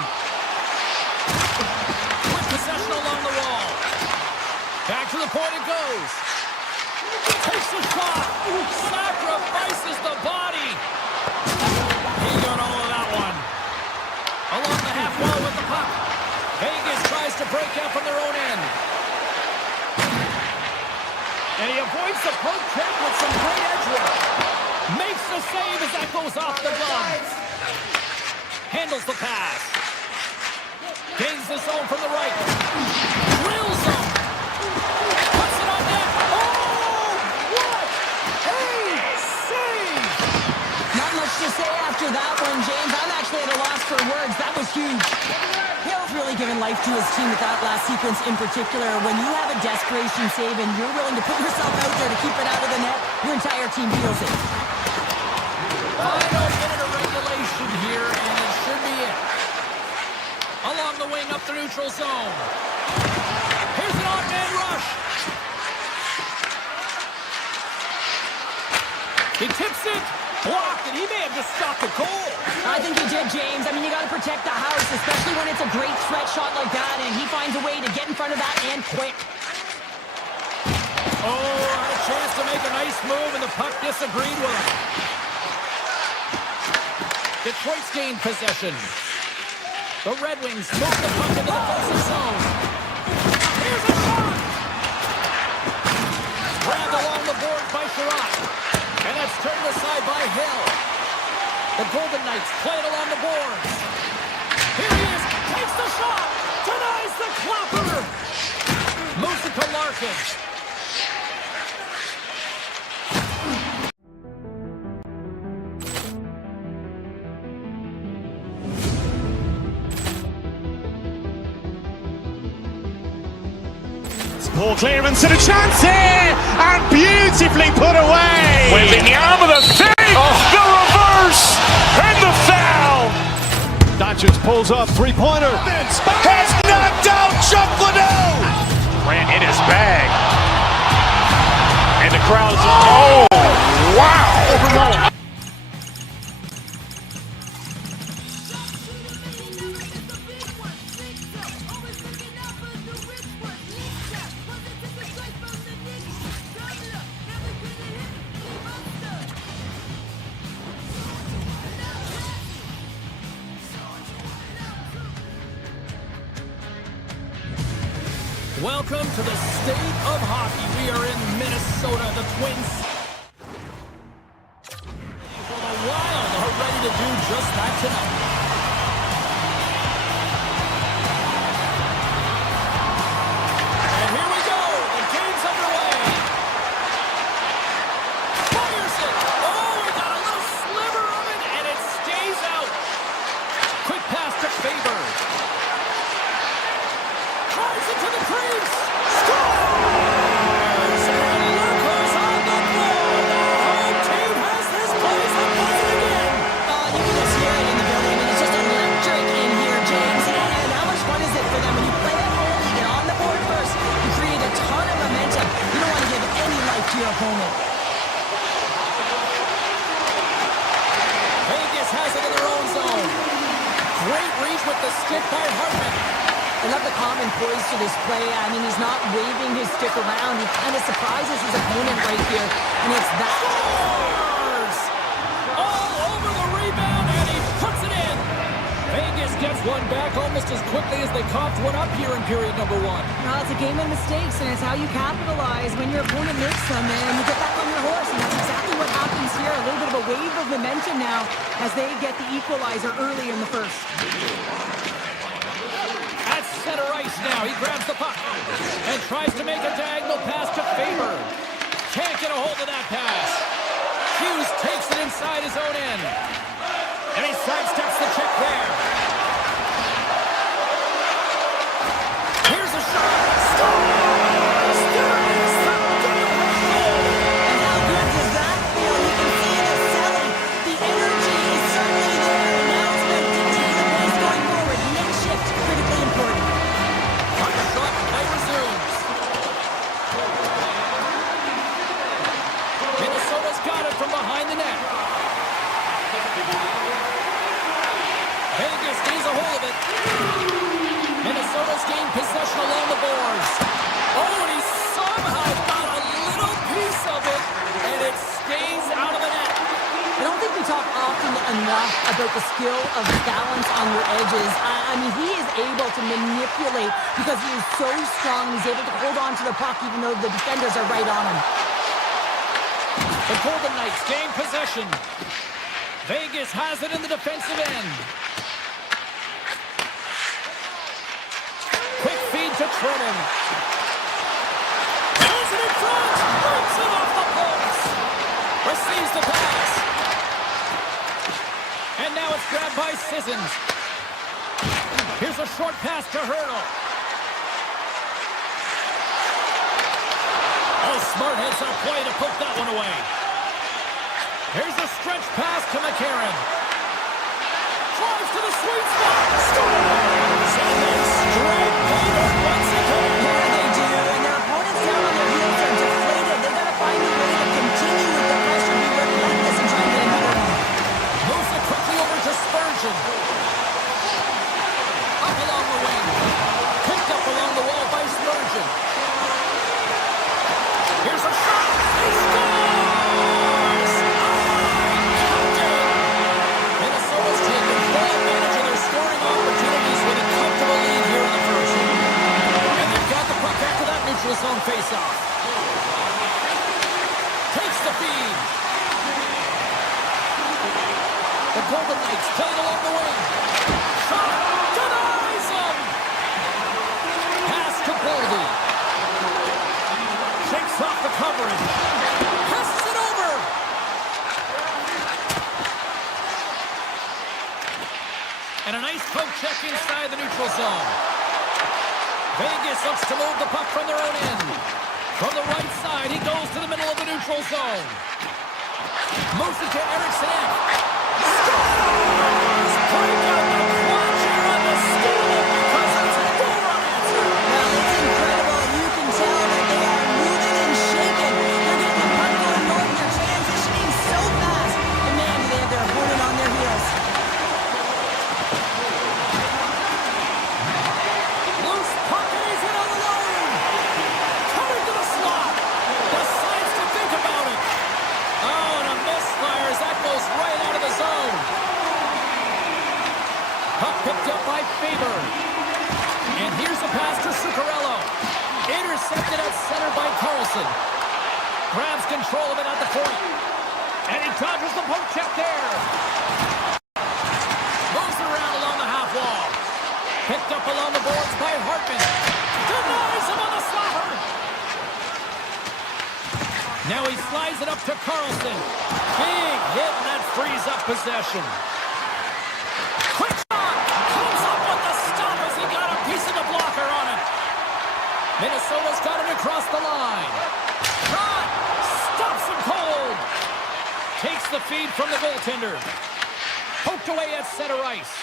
Quick possession along the wall. Back to the point it goes. Takes a shot. Sacrifices the body. He got all of that one. Along the half wall with the puck. Vegas tries to break out from their own end. And he avoids the poke check with some great edge work. Makes the save as that goes off the glove. Handles the pass. Gains the zone from the right. Drill zone. Puts it on net. Oh, what a save! Not much to say after that one, James. I'm actually at a loss for words. That was huge. Hill's really given life to his team with that last sequence in particular. When you have a desperation save and you're willing to put yourself out there to keep it out of the net, your entire team feels it. Final minute of regulation here, and it should be it. Along the wing up the neutral zone. Here's an odd-man rush. He tips it. Blocked, and he may have just stopped a goal. I think he did, James. I mean, you got to protect the house, especially when it's a great threat shot like that, and he finds a way to get in front of that and quick. Oh, had a chance to make a nice move, and the puck disagreed with him. Detroit's gained possession. The Red Wings move the puck into the defensive zone. Here's a shot! Grabbed along the boards by Sherratt. And that's turned aside by Hill. The Golden Knights play it along the boards. Here he is, takes the shot, denies the clapper. Moves it to Larkin. Ball clearance and a chance here, and beautifully put away. Waving the arm of the thing, the reverse, and the foul. Doncic pulls up, three-pointer. Has knocked out Chuck Liddell. Ran in his bag, and the crowd's wow. Welcome to the state of hockey. We are in Minnesota. The Twins for the Wild are ready to do just that tonight. And here we go. The game's underway. Fires it. Oh, we got a little sliver of it, and it stays out. Quick pass to Faber. Drives it to the crease. Scores! And look who's on the board. The home team has this place and does it again. You can just hear it in the building. I mean, it's just electric in here, James. And how much fun is it for them when you play at home, you get on the board first, you create a ton of momentum. You don't want to give any life to your opponent. Vegas has it in their own zone. Great reach with the stick by Hartman. I love the calm and poise to this play. I mean, he's not waving his stick around. He kind of surprises his opponent right here. And it's that. Scores! All over the rebound, and he puts it in. Vegas gets one back almost as quickly as they coughed one up here in period number one. Well, it's a game of mistakes, and it's how you capitalize when your opponent makes them, and you get back on your horse. And that's exactly what happens here. A little bit of a wave of momentum now as they get the equalizer early in the first. Center ice now. He grabs the puck and tries to make a diagonal pass to Faber. Can't get a hold of that pass. Hughes takes it inside his own end. And he sidesteps the check there. Here's a shot. Scores! There is the goal! And how good does that feel? You can see the selling. The energy is certainly there. And now it's going to dictate the pace going forward. Next shift, critically important. Shot play resumes. Minnesota's got it from behind the net. Vegas stays a hold of it. Minnesota's gained possession along the boards. Oh, and he somehow got a little piece of it, and it stays out of the net. I don't think we talk often enough about the skill of balance on your edges. I mean, he is able to manipulate because he is so strong. He's able to hold on to the puck even though the defenders are right on him. The Golden Knights gain possession. Vegas has it in the defensive end. to Trennan. Throws it in front. Brings it off the post. Receives the pass. And now it's grabbed by Sissons. Here's a short pass to Hurdle. Oh, smart heads-up play to poke that one away. Here's a stretch pass to McCarron. Drives to the sweet spot. Scores! And they strike Peter once again. Yeah, they do. And their opponents down on their heels are deflated. They got to find a way to continue with the pressure, be relentless, and try and get another one. Moves it quickly over to Spurgeon. Up along the wing. Picked up along the wall by Spurgeon. Here's a shot. He scores! Minnesota's taken full advantage of their scoring opportunities with a comfortable lead here in the first. And they've got the puck after that neutral zone faceoff. Takes the feed. The Golden Knights playing along the wing. Shot! Denies him! Pass to Boldy. Shakes off the coverage. Passes it over. And a nice poke check inside the neutral zone. Vegas looks to move the puck from their own end. From the right side, he goes to the middle of the neutral zone. Moves it to Eriksson. Scores! Break out the clutch here on the steal because it's a goal unanswered. Well, it's incredible. You can tell that they are moving and shaking. They're getting the puck going north. They're transitioning so fast. And man, do they have their opponent on their heels. Loose puck and he's in on the lane. Coming to the slot. Decides to think about it. Oh, and a misfire as that goes right out of the zone. Puck picked up by Faber. And here's a pass to Zuccarello. Intercepted at center by Carlson. Grabs control of it at the point. And he dodges the poke check there. Moves it around along the half wall. Picked up along the boards by Hartman. Denies him on the slapper. Now he slides it up to Carlson. Big hit, and that frees up possession. Quick shot! Comes up with the stop as he got a piece of the blocker on it. Minnesota's got it across the line. Shot! Stops him cold. Takes the feed from the goaltender. Poked away at center ice.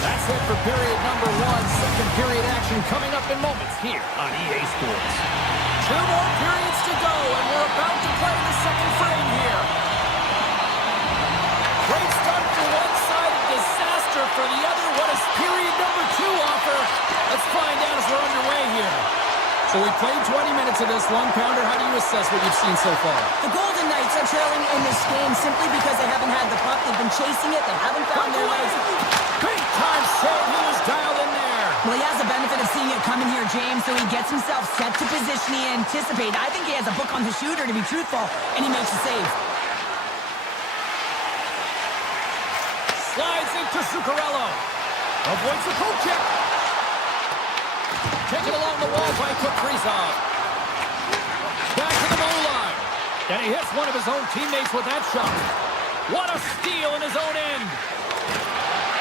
That's it for period number one. Second period action coming up in moments here on EA Sports. 2 more periods to go, and we're about to play the second frame here. Great start for one side, disaster for the other. What does period number 2 offer? Let's find out as we're underway here. So we played 20 minutes of this one. Pounder, how do you assess what you've seen so far? The Golden Knights are trailing in this game simply because they haven't had the puck. They've been chasing it. They haven't found their legs. Big time save. He was dialed in there. Well, he has the benefit of seeing it coming here, James, so he gets himself set to position he anticipated. I think he has a book on the shooter, to be truthful, and he makes the save. Slides into Zuccarello. Avoids the poke check. Taken along the wall by Kaprizov. Back to the blue line. And he hits one of his own teammates with that shot. What a steal in his own end.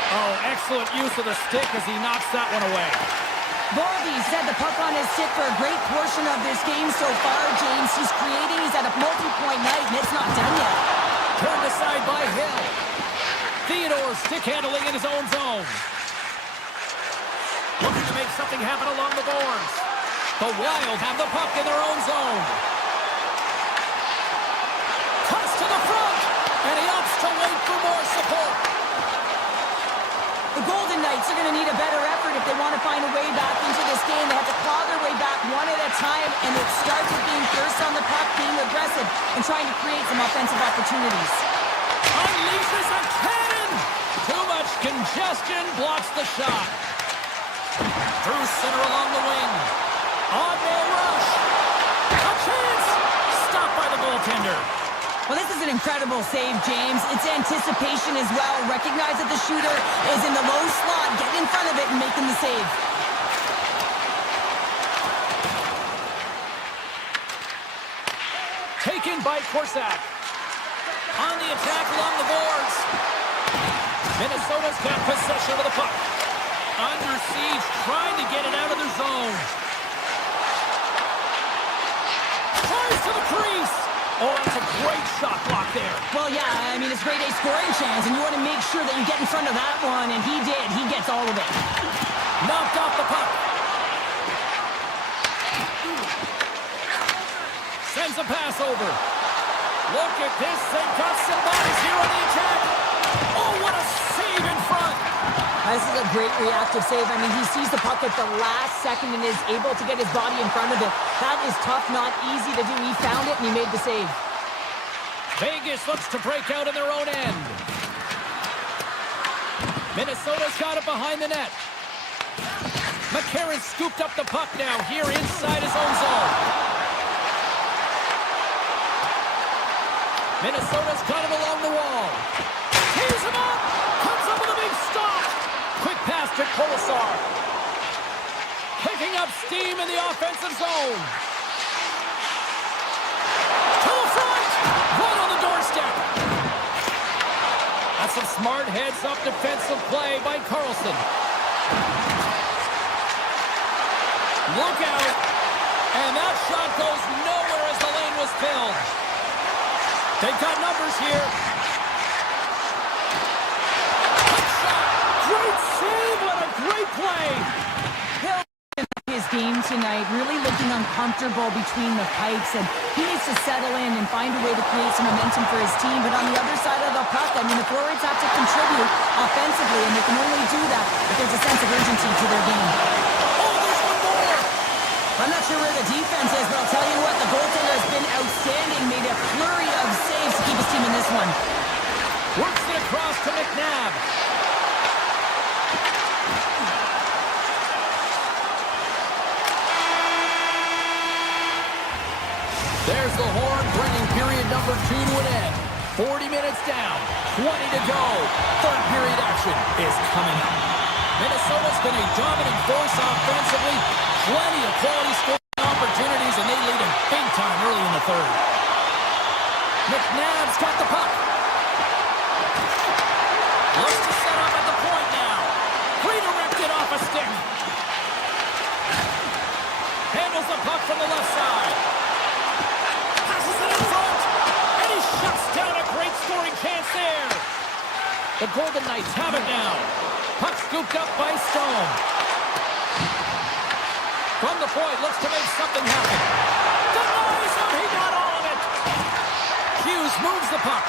Oh, excellent use of the stick as he knocks that one away. Boldy's had the puck on his stick for a great portion of this game so far, James. He's creating. He's at a multi-point night, and it's not done yet. Turned aside by Hill. Theodore stick handling in his own zone. Looking to make something happen along the boards. The Wild have the puck in their own zone. Cuts to the front, and he opts to wait for more support. The Golden Knights are going to need a better effort if they want to find a way back into this game. They have to claw their way back one at a time, and it starts with being first on the puck, being aggressive, and trying to create some offensive opportunities. Unleashes a cannon! Too much congestion blocks the shot. Through center along the wing. On man rush. A chance! Stopped by the goaltender. Well, this is an incredible save, James. It's anticipation as well. Recognize that the shooter is in the low slot. Get in front of it and making the save. Taken by Corsac. On the attack along the boards. Minnesota's got possession of the puck. Under siege, trying to get it out of their zone. Tries to the crease. Oh, that's a great shot block there. Well, yeah, I mean, it's grade A scoring chance, and you want to make sure that you get in front of that one, and he did. He gets all of it. Knocked off the puck. Sends a pass over. Look at this. They've got some bodies here on the attack. Oh, what a save in front. This is a great reactive save. I mean, he sees the puck at the last second and is able to get his body in front of it. That is tough, not easy to do. He found it, and he made the save. Vegas looks to break out in their own end. Minnesota's got it behind the net. McCarron scooped up the puck now here inside his own zone. Minnesota's got him along the wall. Tees him up! Comes up with a big stop! Quick pass to Colasar. Picking up steam in the offensive zone. To the front! Right on the doorstep. That's some smart heads-up defensive play by Carlson. Look out! And that shot goes nowhere as the lane was filled. They've got numbers here. Great save! What a great play! Hill in his game tonight, really looking uncomfortable between the pipes, and he needs to settle in and find a way to create some momentum for his team. But on the other side of the puck, I mean, the forwards have to contribute offensively, and they can only do that if there's a sense of urgency to their game. Oh, there's one more! I'm not sure where the defense is, but I'll tell you what, the goaltender has been outstanding, made a flurry of saves to keep his team in this one. Works it across to McNabb. There's the horn, bringing period number 2 to an end. 40 minutes down, 20 to go. Third period action is coming up. Minnesota's been a dominant force offensively. Plenty of quality scoring opportunities, and they lead him big time early in the third. McNabb's got the puck. Looks to set up at the point now. Redirected off a stick. Handles the puck from the left side. Passes it in front. And he shuts down a great scoring chance there. The Golden Knights have it now. Puck scooped up by Stone. From the point, looks to make something happen. Denies him. He got all of it. Hughes moves the puck.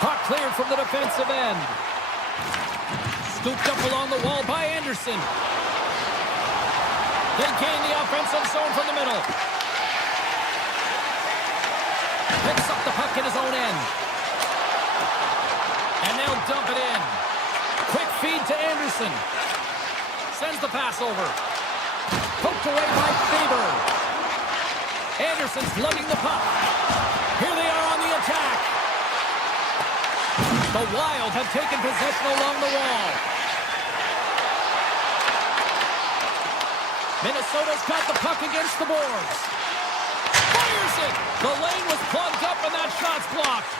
Puck cleared from the defensive end. Scooped up along the wall by Anderson. They gain the offensive zone from the middle. Picks up the puck in his own end. And they'll dump it in. Quick feed to Anderson. Sends the pass over. Poked away by Faber. Anderson's lugging the puck. Here they are on the attack. The Wild have taken possession along the wall. Minnesota's got the puck against the boards. Fires it! The lane was plugged up and that shot's blocked.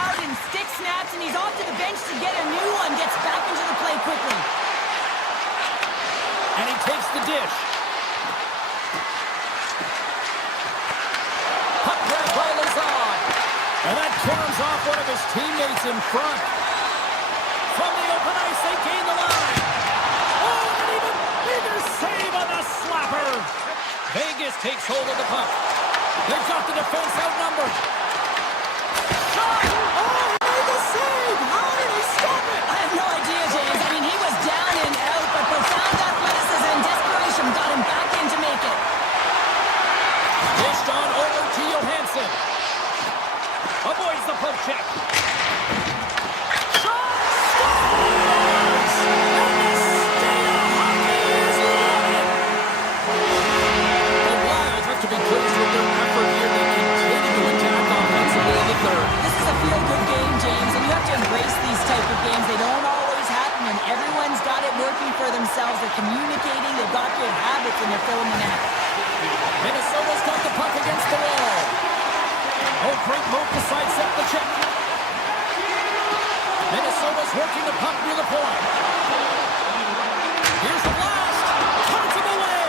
Howden stick snaps, and he's off to the bench to get a new one. Gets back into the play quickly. And he takes the dish. Puck grab by Lazard. And that turns off one of his teammates in front. From the open ice, they gain the line. Oh, and even bigger save on the slapper. Vegas takes hold of the puck. They've got the defense outnumbered. Shot! Oh, he made the save! How did he stop it? I have no idea, James. I mean, he was down and out, but profound athleticism and desperation got him back in to make it. Dished on over to Johansson. Avoids the poke check. Shot! Scores! And the state of hockey is loaded. The Wild have to be pleased with their for themselves. They're communicating. They've got good habits, and they're filling the net. Minnesota's got the puck against the wall. Oh, great move to sidestep the check. Minnesota's working the puck near the point. Here's the blast. Turns him away.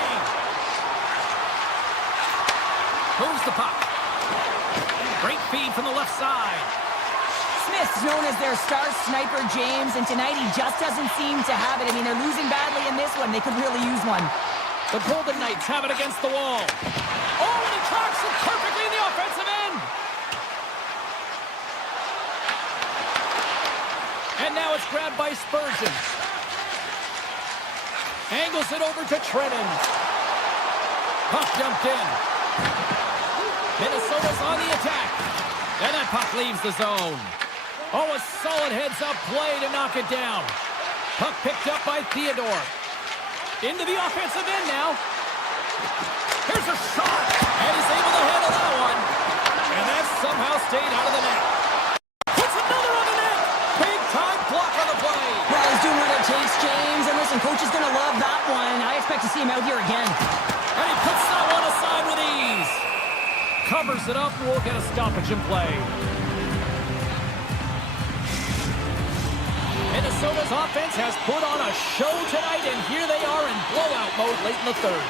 Moves the puck. Great feed from the left side. Smith's known as their star sniper, James, and tonight he just doesn't seem to have it. I mean, they're losing badly in this one. They could really use one. The Golden Knights have it against the wall. Oh, and he tracks it perfectly in the offensive end. And now it's grabbed by Spurgeon. Angles it over to Trennan. Puck jumped in. Minnesota's on the attack. And that puck leaves the zone. Oh, a solid heads-up play to knock it down. Puck picked up by Theodore. Into the offensive end now. Here's a shot. And he's able to handle that one. And that somehow stayed out of the net. Puts another on the net. Big-time block on the play. Well, he's doing what it takes, James. And listen, coach is going to love that one. I expect to see him out here again. And he puts that one aside with ease. Covers it up. We'll get a stoppage in play. Minnesota's offense has put on a show tonight, and here they are in blowout mode late in the third.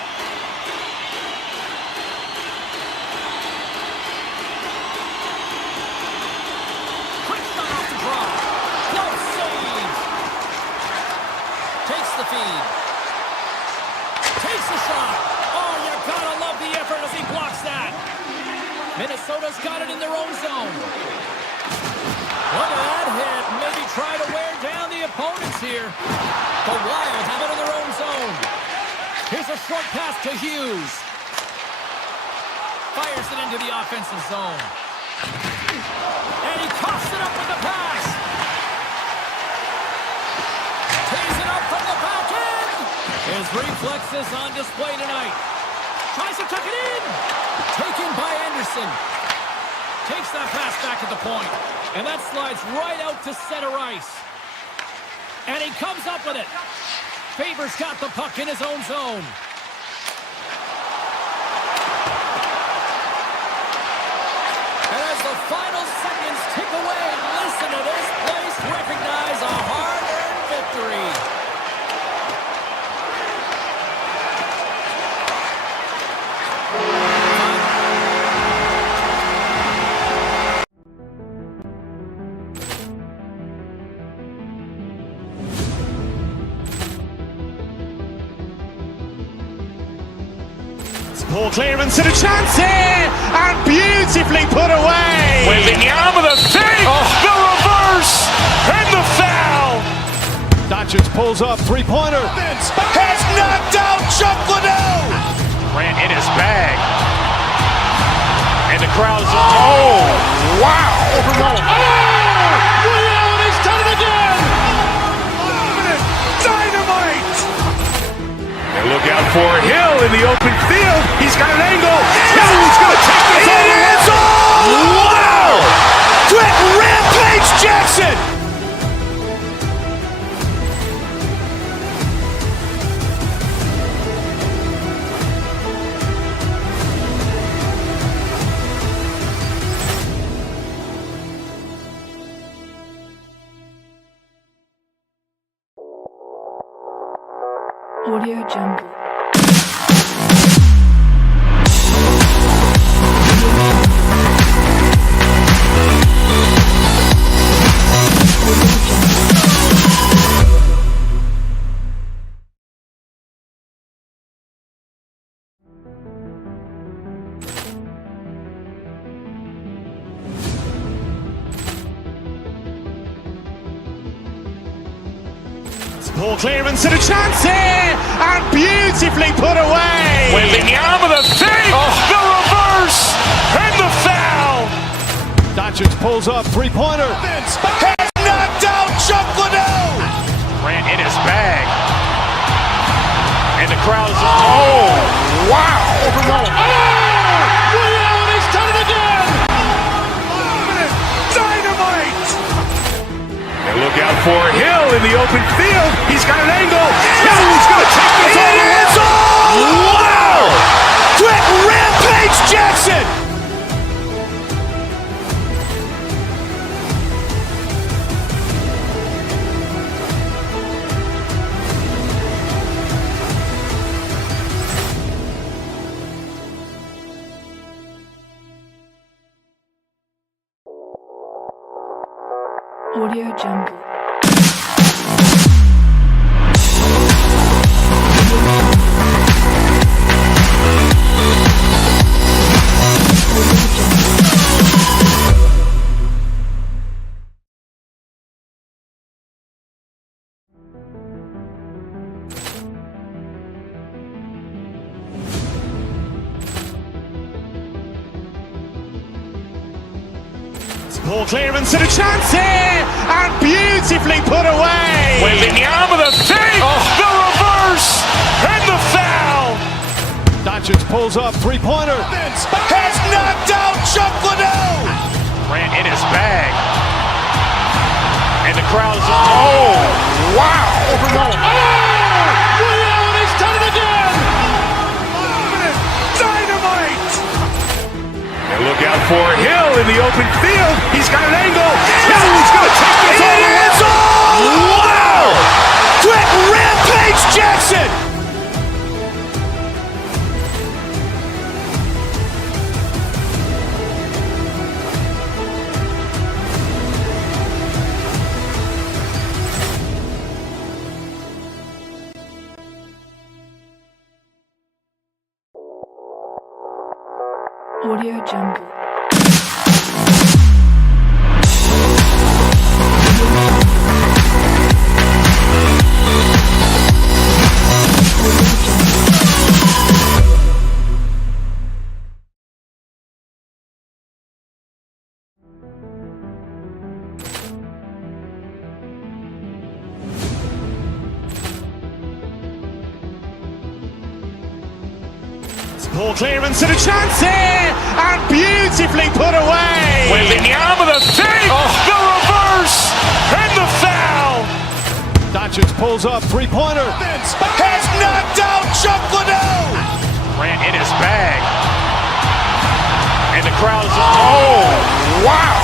Quick shot off the draw. No save. Takes the feed. Takes the shot. Oh, you gotta love the effort as he blocks that. Minnesota's got it in their own zone. Look at that hit. Maybe try to wear down the opponents here. The Wild have it in their own zone. Here's a short pass to Hughes. Fires it into the offensive zone. And he coughs it up with the pass. Tees it up from the back end. His reflexes on display tonight. Tries to tuck it in. Taken by Anderson. Takes that pass back at the point. And that slides right out to center ice. And he comes up with it. Faber's got the puck in his own zone. And as the final seconds tick away, listen to this place recognize a hard-earned victory. Poor clearance and a chance here, and beautifully put away. With the arm of the thing, the reverse, and the foul. Doncic pulls up, three-pointer. Has knocked out Chuck Liddell. Ran in his bag. And the crowd's, oh, wow. Reality's done it again. Dominant dynamite. And look out for Hill in the open field. He's got an angle. He's going to take this all. It is all. Wow. Quick Rampage Jackson. Audio Jungle. Poor clearance and a chance here, and beautifully put away. With the arm of the thing, the reverse, and the foul. Doncic pulls up, three-pointer. Has knocked out Chuck Liddell. Ran in his bag. And the crowd's, oh, wow. Reality's done it again. Dominant dynamite. And look out out for Hill in the open field. He's got an angle. Hill's going to take this all the way. Wow! Quick rampage Jackson! Audio Jungle. Ball clearance and a chance here, and beautifully put away. Waving the arm of the save, the reverse, and the foul. Doncic pulls up, three-pointer. Has knocked out Chuck Liddell. Grant in his bag, and the crowd is wow! He's done it again. Dynamite. And look out for Hill in the open field. He's got an angle. Hill's going to take this all the way. Wow! Quick rampage Jackson! Audio Jungle. Ball clearance and a chance here, and beautifully put away. Waving the arm of the save, the reverse, and the foul. Doncic pulls up, three-pointer. Has knocked out Chuck Liddell. Grant in his bag, and the crowd is wow!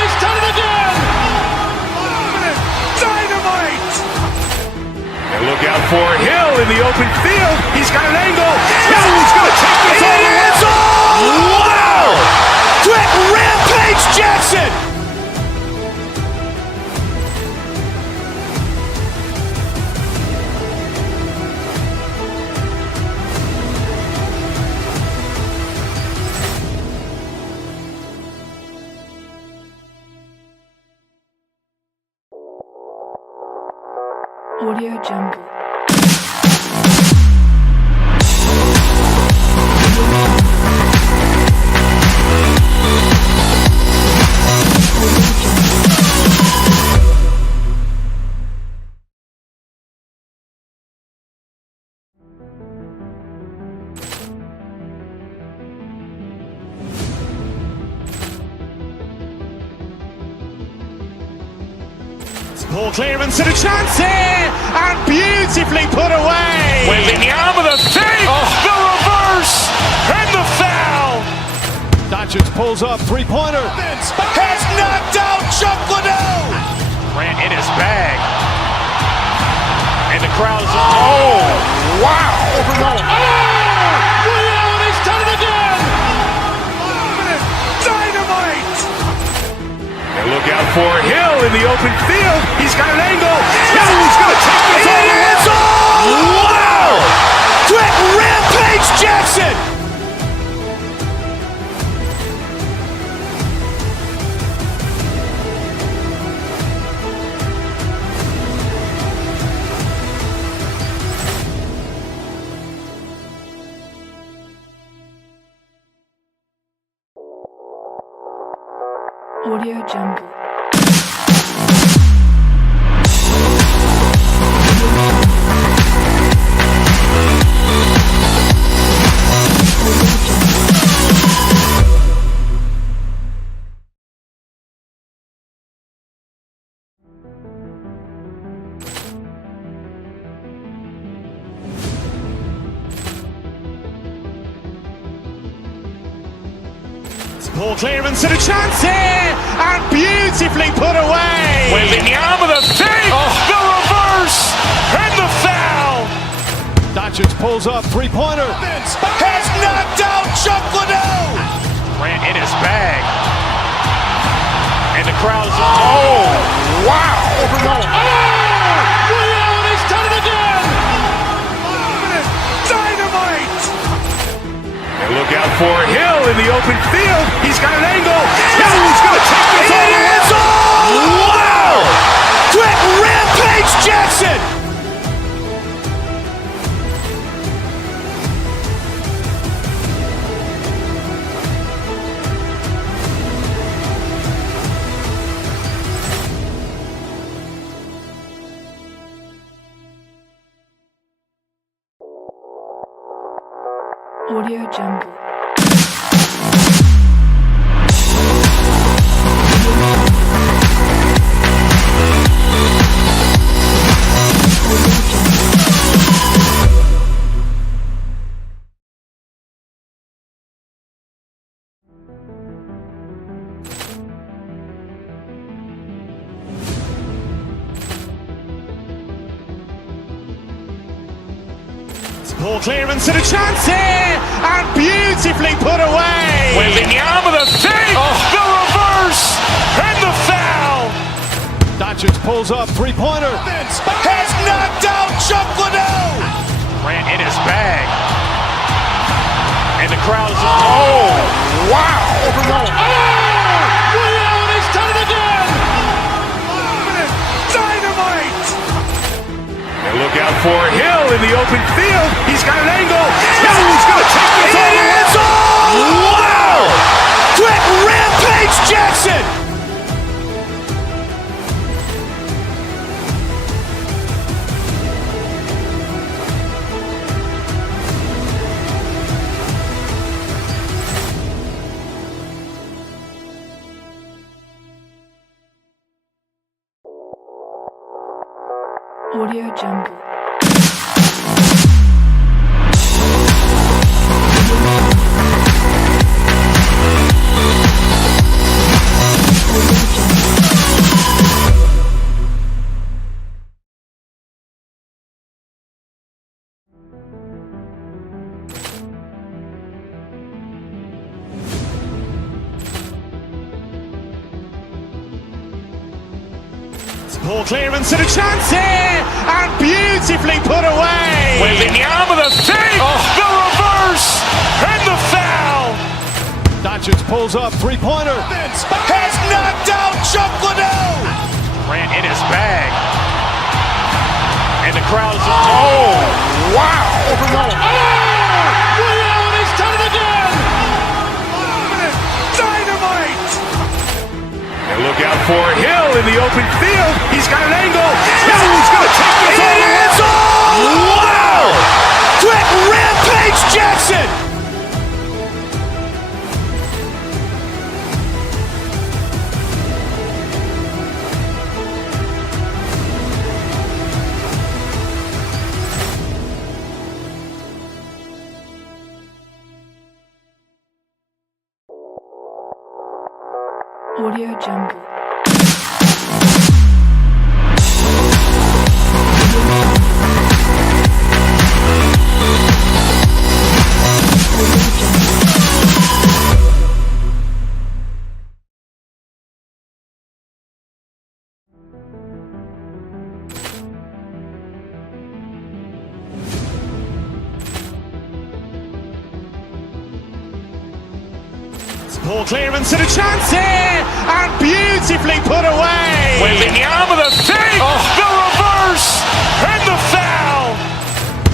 He's done it again. Dynamite. And look out for Hill in the open field. He's got an angle. Hill's going to take this all the way. Wow! Quick rampage Jackson! Audio Jungle. Ball clearance and a chance here, and beautifully put away. Waving the arm of the save, the reverse, and the foul. Doncic pulls up, three-pointer. Has knocked out Chuck Liddell. Grant in his bag, and the crowd is wow! He's done it again. Dynamite. And look out for Hill in the open field. He's got an angle. Hill's going to take this all the way. Wow! Quick rampage Jackson! Audio Jungle. Ball clearance and a chance here, and beautifully put away. Wielding the arm of the feet, the reverse, and the foul. Doncic pulls up, three-pointer. Has knocked out Chuck Liddell. Grant in his bag. And the crowd is, oh, wow. He's done it again. Dynamite. And look out for Hill in the open field. He's got an angle. He's going to take this all the way. Wow. Quick Rampage Jackson. Audio Jungle. Ball clearance and a chance here, and beautifully put away. Wielding the arm of the feet, the reverse, and the foul. Doncic pulls up, three-pointer. Has knocked out Chuck Liddell. Grant in his bag. And the crowd is, oh, wow. He's done it again. Dynamite. And look out for Hill in the open field. He's got an angle. He's going to take this all the way. Wow. Quick Rampage Jackson. Audio Jungle. Ball clearance and a chance here, and beautifully put away. Wielding the arm of the feet, the reverse, and the foul. Doncic pulls up, three-pointer. Has knocked out Chuck Liddell. Grant in his bag. And the crowd is, oh, wow. He's done it again. Dynamite. And look out for Hill in the open field. He's got an angle. He's going to take this all the way. Wow. Quick Rampage Jackson. Audio Jungle. Ball clearance and a chance here, and beautifully put away. Wielding the arm of the feet, the reverse, and the foul.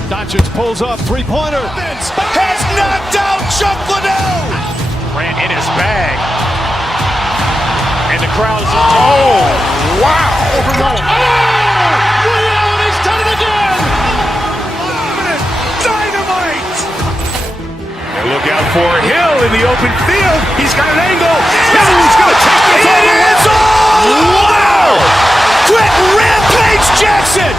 Doncic pulls up, three-pointer. Has knocked out Chuck Liddell. Grant in his bag. And the crowd is, oh, wow. He's done it again. Dynamite. And look out for Hill in the open field. He's got an angle. He's going to take this all the way. Wow. Quick Rampage Jackson.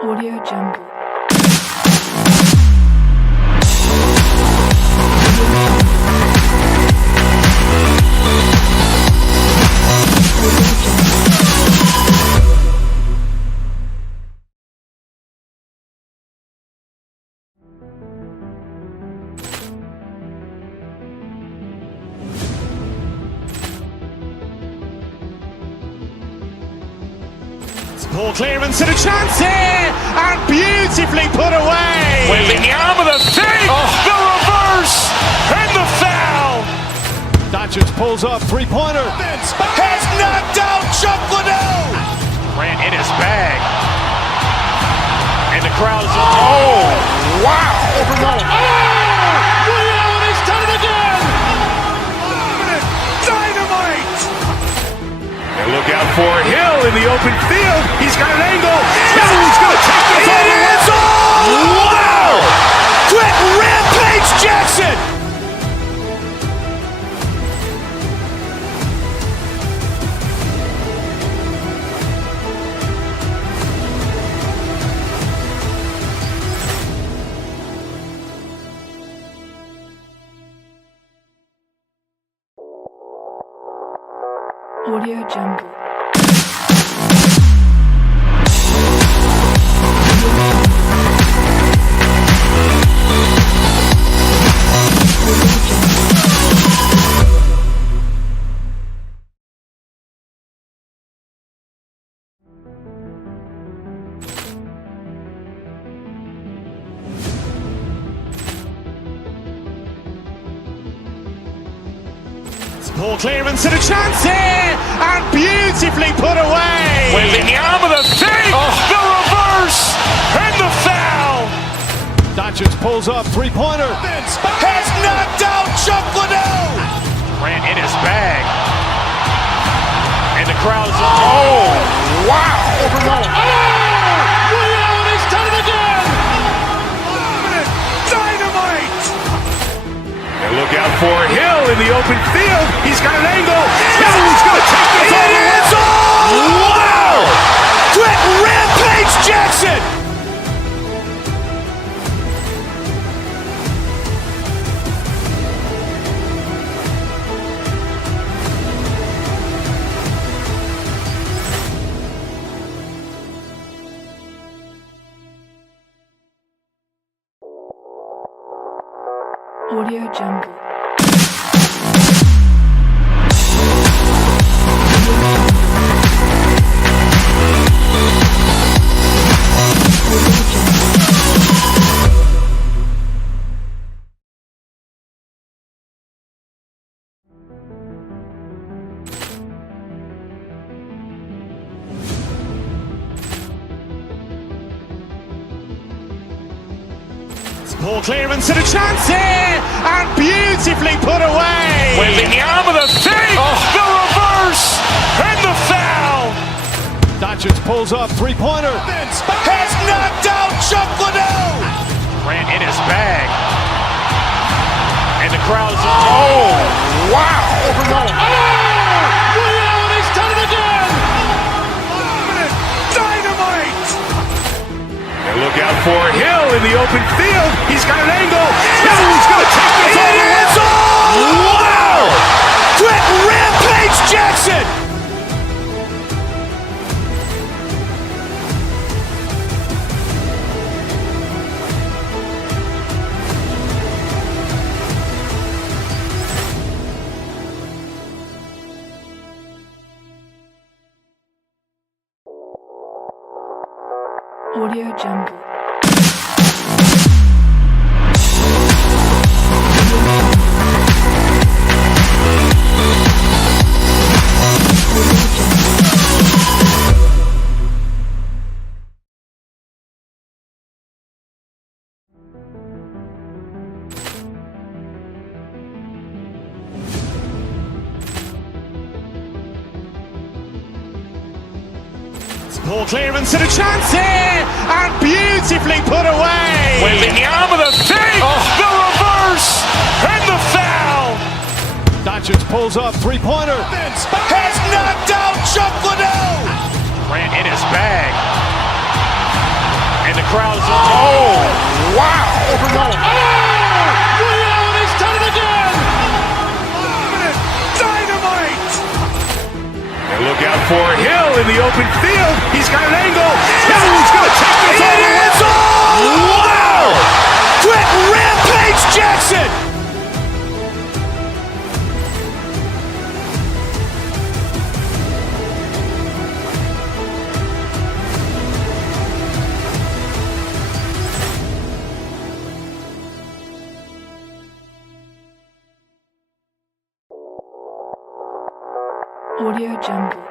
Audio Jungle. Ball clearance and a chance here, and beautifully put away. With the arm of the thing, the reverse, and the foul. Doncic pulls up, three-pointer. Has knocked out Chuck Liddell. Grant in his bag. And the crowd is, oh, wow. He's done it again. Dynamite. And look out for Hill in the open field. He's got an angle. He's going to take this all the way. Wow! Quick Rampage Jackson. Audio Jungle. Ball clearance and a chance here, and beautifully put away. With the arm of the thing, the reverse, and the foul. Doncic pulls up, three-pointer. Has knocked out Chuck Liddell. Grant in his bag. And the crowd is, oh, wow. He's done it again. Dynamite. And look out for Hill in the open field. He's got an angle. He's going to take this all the way. Wow! Quick Rampage Jackson. Audio Jungle. Ball clearance and a chance here, and beautifully put away. With the arm of the thing, the reverse, and the foul. Doncic pulls up, three-pointer. Has knocked out Chuck Liddell. Grant in his bag. And the crowd is, oh, wow. He's done it again. Dynamite. And look out for Hill in the open field. He's got an angle. He's going to take this all the way. Wow! Quick Rampage Jackson. Audio Jungle. Ball clearance and a chance here, and beautifully put away. With the arm of the thing, the reverse, and the foul. Doncic pulls up, three-pointer. Has knocked out Chuck Liddell. Grant in his bag. And the crowd is, oh, wow. He's done it again! Dynamite! And look out for Hill in the open field. He's got an angle. Hill's going to take this all the way. Wow! Quick Rampage Jackson! Audio Jungle.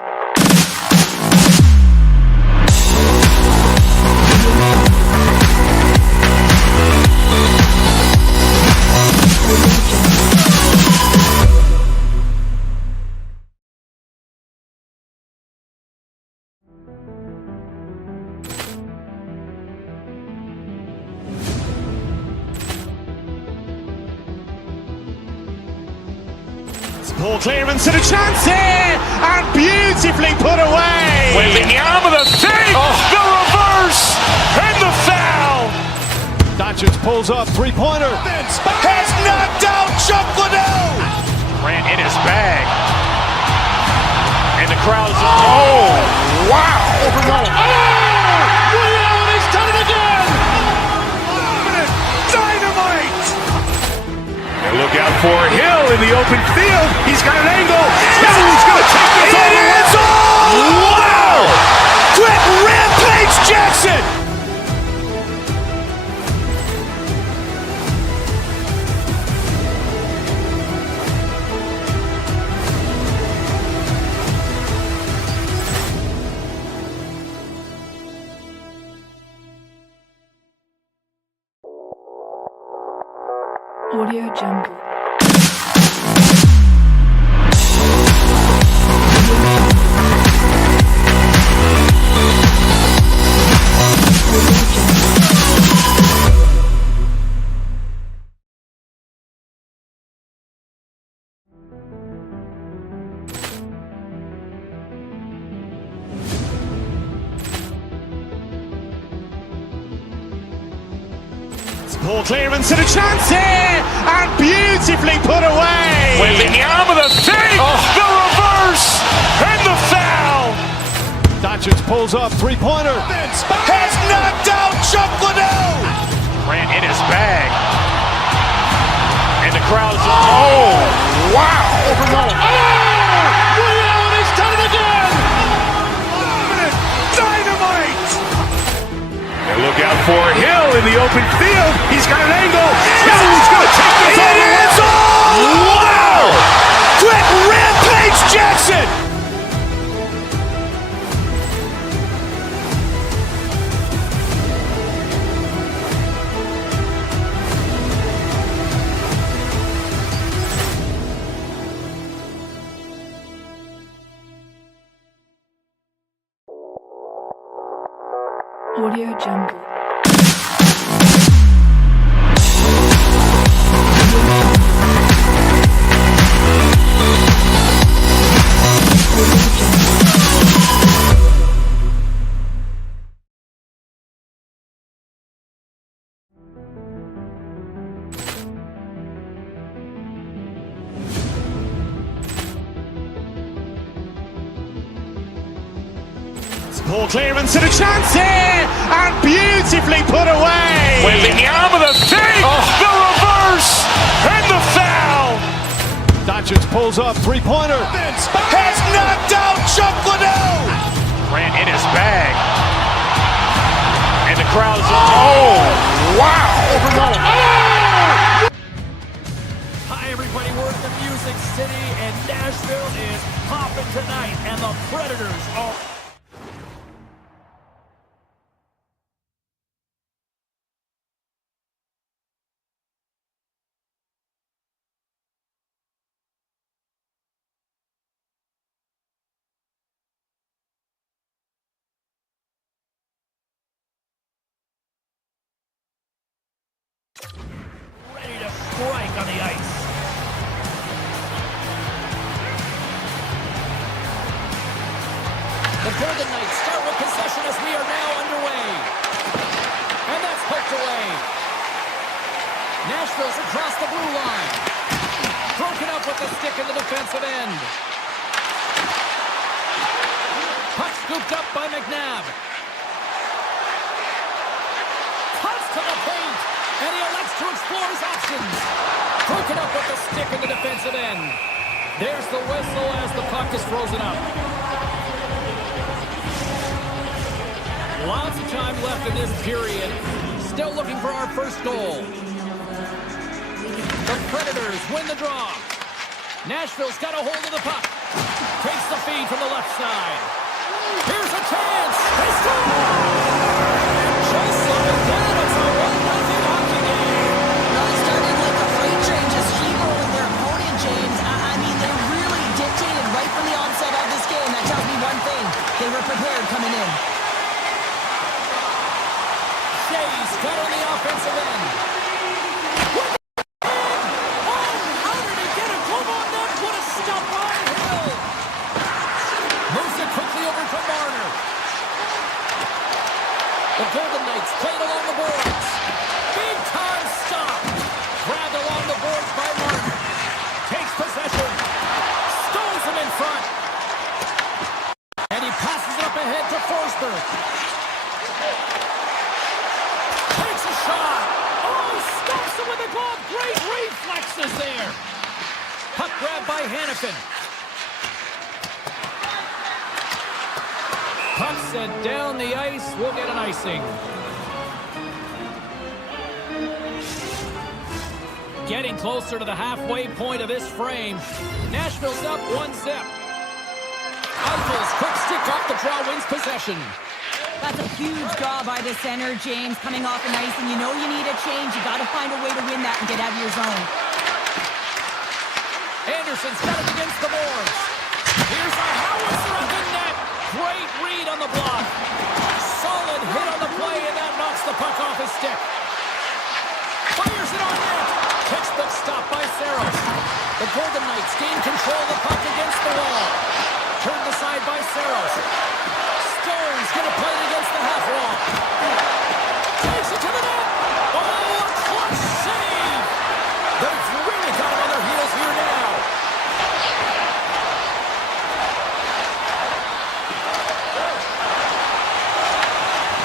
Ball clearance and a chance here, and beautifully put away. With the arm of the save, the reverse, and the foul. Doncic pulls up, three-pointer. Has knocked out Chuck Liddell. Ran in his bag. And the crowd is, oh, wow. He's done it again! Dynamite! And look out for Hill in the open field. He's got an angle. Hill's going to take this all the way. Wow! Quick Rampage Jackson! Audio Jungle. Ball clearance and a chance here, and beautifully put away. With the arm of the save, the reverse, and the foul. Doncic pulls up, three-pointer. Has knocked out Chuck Liddell. Ran in his bag. And the crowd is, oh, wow. He's done it again! Dynamite! And look out for Hill in the open field. He's got an angle. Hill's going to take this all the way. Wow! Quick Rampage Jackson! Audio Jungle. Ball clearance and a chance here, and beautifully put away. With the arm of the save, the reverse, and the foul. Doncic pulls up, three-pointer. Has knocked out Chuck Liddell. Ran in his bag. And the crowd is, oh, wow. Hi, everybody. We're in the Music City, and Nashville is popping tonight, and the Predators are... ready to strike on the ice. The Golden Knights start with possession as we are now underway. poked away. Nashville's across the blue line. Broken up with the stick in the defensive end. Puck scooped up by McNabb. Cuts to the paint, and he elects to explore his options. Broken up with the stick in the defensive end. There's the whistle as the puck is frozen up. Lots of time left in this period. Still looking for our first goal. The Predators win the draw. Nashville's got a hold of the puck. Takes the feed from the left side. Here's a chance. They score! Just like that, it's a 1-0 hockey game. Well, it started like a freight train, just steamrolling their opponent, James. I mean, they really dictated right from the onset of this game. That tells me one thing. They were prepared coming in. Shea's got on the offensive end. The Golden Knights played along the boards. Big time stop. Grabbed along the boards by Martin. Takes possession. Stones him in front. And he passes it up ahead to Forsberg. Takes a shot. Oh, he stops him with a glove. Great reflexes there. Puck grabbed by Hannafin. Puck sent down the ice. We'll get an icing. Getting closer to the halfway point of this frame. Nashville's up 1-0. Eichel's quick stick off the draw wins possession. That's a huge draw by the center, James, coming off an ice, and you know you need a change. You got to find a way to win that and get out of your zone. Anderson's got it against the boards. Here's a howitzer of the net. Great read on the block. Solid hit on the play, and that knocks the puck off his stick. Fires it on net. Textbook stop by Saros. The Golden Knights gain control of the puck against the wall. Turned aside by Saros. Stone's going to play it against the half wall. Takes it to the net. Oh, a clutch save. They've really got him on their heels here now.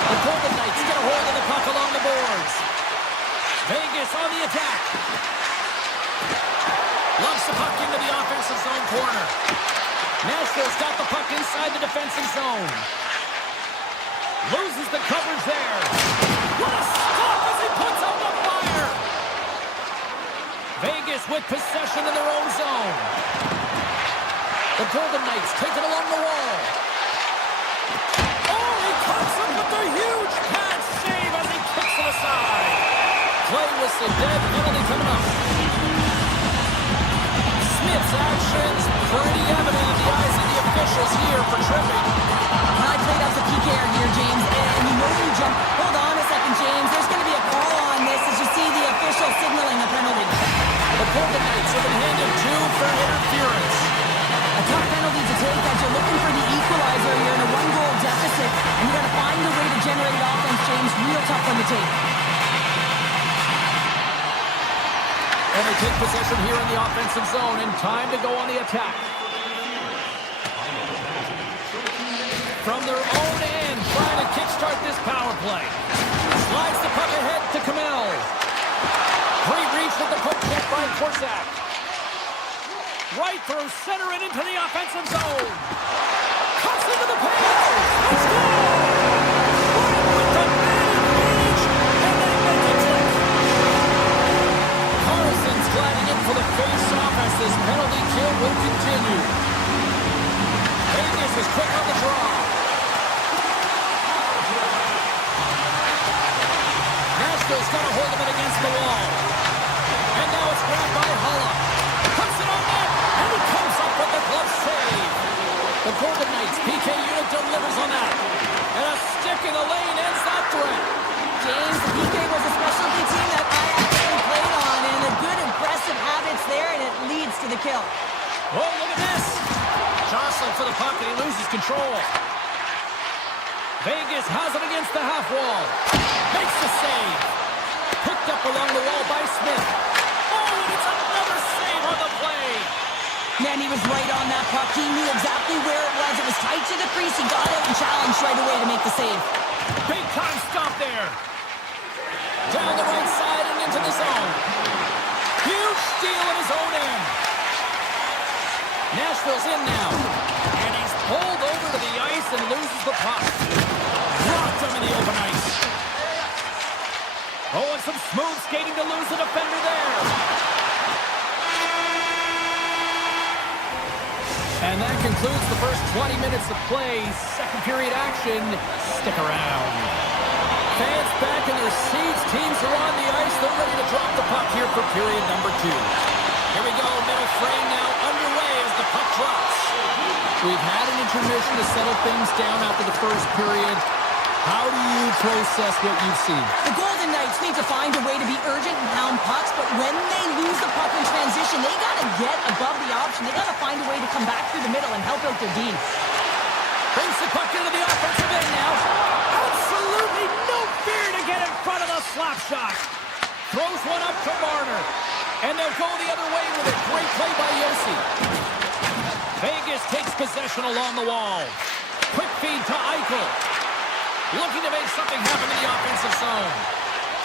The Golden Knights get a hold of the puck along the boards. Vegas on the attack. Lumps the puck into the offensive zone corner. Nashville's got the puck inside the defensive zone. Loses the coverage there. What a stop as he puts out the fire. Vegas with possession in their own zone. The Golden Knights take it along the wall. Oh, he cuts him with the huge pad save as he kicks it aside. Play whistle dead, penalty coming up. Smith's actions pretty evident in the eyes of the officials here for tripping. I played as a PKer here, James, and you know you jump. Hold on a second, James. There's going to be a call on this as you see the official signaling a penalty. The Golden Knights have been handed 2 for interference. A tough penalty to take as you're looking for the equalizer. You're in a 1-goal deficit, and you got to find a way to generate offense, James. Real tough one to take. And they take possession here in the offensive zone, and time to go on the attack. From their own end, trying to kickstart this power play. Slides the puck ahead to Kamel. Great reach with the puck check by Korsak. Right through center and into the offensive zone. Cuts into the paint. Let's go! Right with the man advantage, and they make it click. Carlson's gliding in for the face-off as this penalty kill will continue. Vegas is quick on the draw. Nashville's got a hold of it against the wall. And now it's grabbed by Hulla. Puts it on net, and he comes up with the glove save. The Golden Knights PK unit delivers on that. And a stick in the lane ends that threat. James, the PK was a specialty team that I actually played on, and a good impressive habits there, and it leads to the kill. Oh, look at this. Jostling for the puck, and he loses control. Vegas has it against the half wall. Makes the save. Picked up along the wall by Smith. Oh, and it's another save on the play. Man, he was right on that puck. He knew exactly where it was. It was tight to the crease. He got out and challenged right away to make the save. Big time stop there. Down the right side and into the zone. Huge steal at his own end. Nashville's in now. And he's pulled over to the ice and loses the puck. Rocked him in the open ice. Oh, and some smooth skating to lose the defender there. And that concludes the first 20 minutes of play. Second period action. Stick around. Fans back in their seats. Teams are on the ice. They're ready to drop the puck here for period number 2. Here we go. Middle frame now underway as the puck drops. We've had an intermission to settle things down after the first period. How do you process what you've seen? The Golden Knights need to find a way to be urgent and pound pucks, but when they lose the puck in transition, they got to get above the option. They got to find a way to come back through the middle and help out their D. Brings the puck into the offensive end now. Absolutely no fear to get in front of the slap shot. Throws one up to Marner. And they'll go the other way with a great play by Yossi. Vegas takes possession along the wall. Quick feed to Eichel. Looking to make something happen in the offensive zone.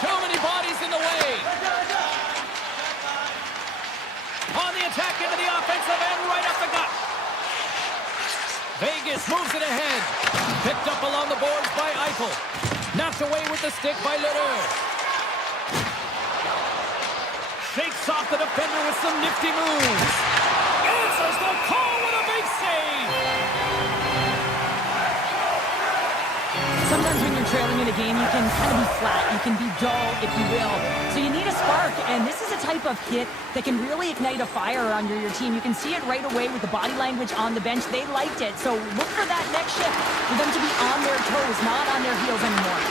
Too many bodies in the way. On the attack into the offensive end, right up the gut. Vegas moves it ahead. Picked up along the boards by Eichel. Knocked away with the stick by Leroux. Shakes off the defender with some nifty moves. Answers the call with a big save. Sometimes when you're trailing in a game, you can kind of be flat. You can be dull, if you will. So you need a spark, and this is a type of hit that can really ignite a fire under your team. You can see it right away with the body language on the bench. They liked it. So look for that next shift, for them to be on their toes, not on their heels anymore.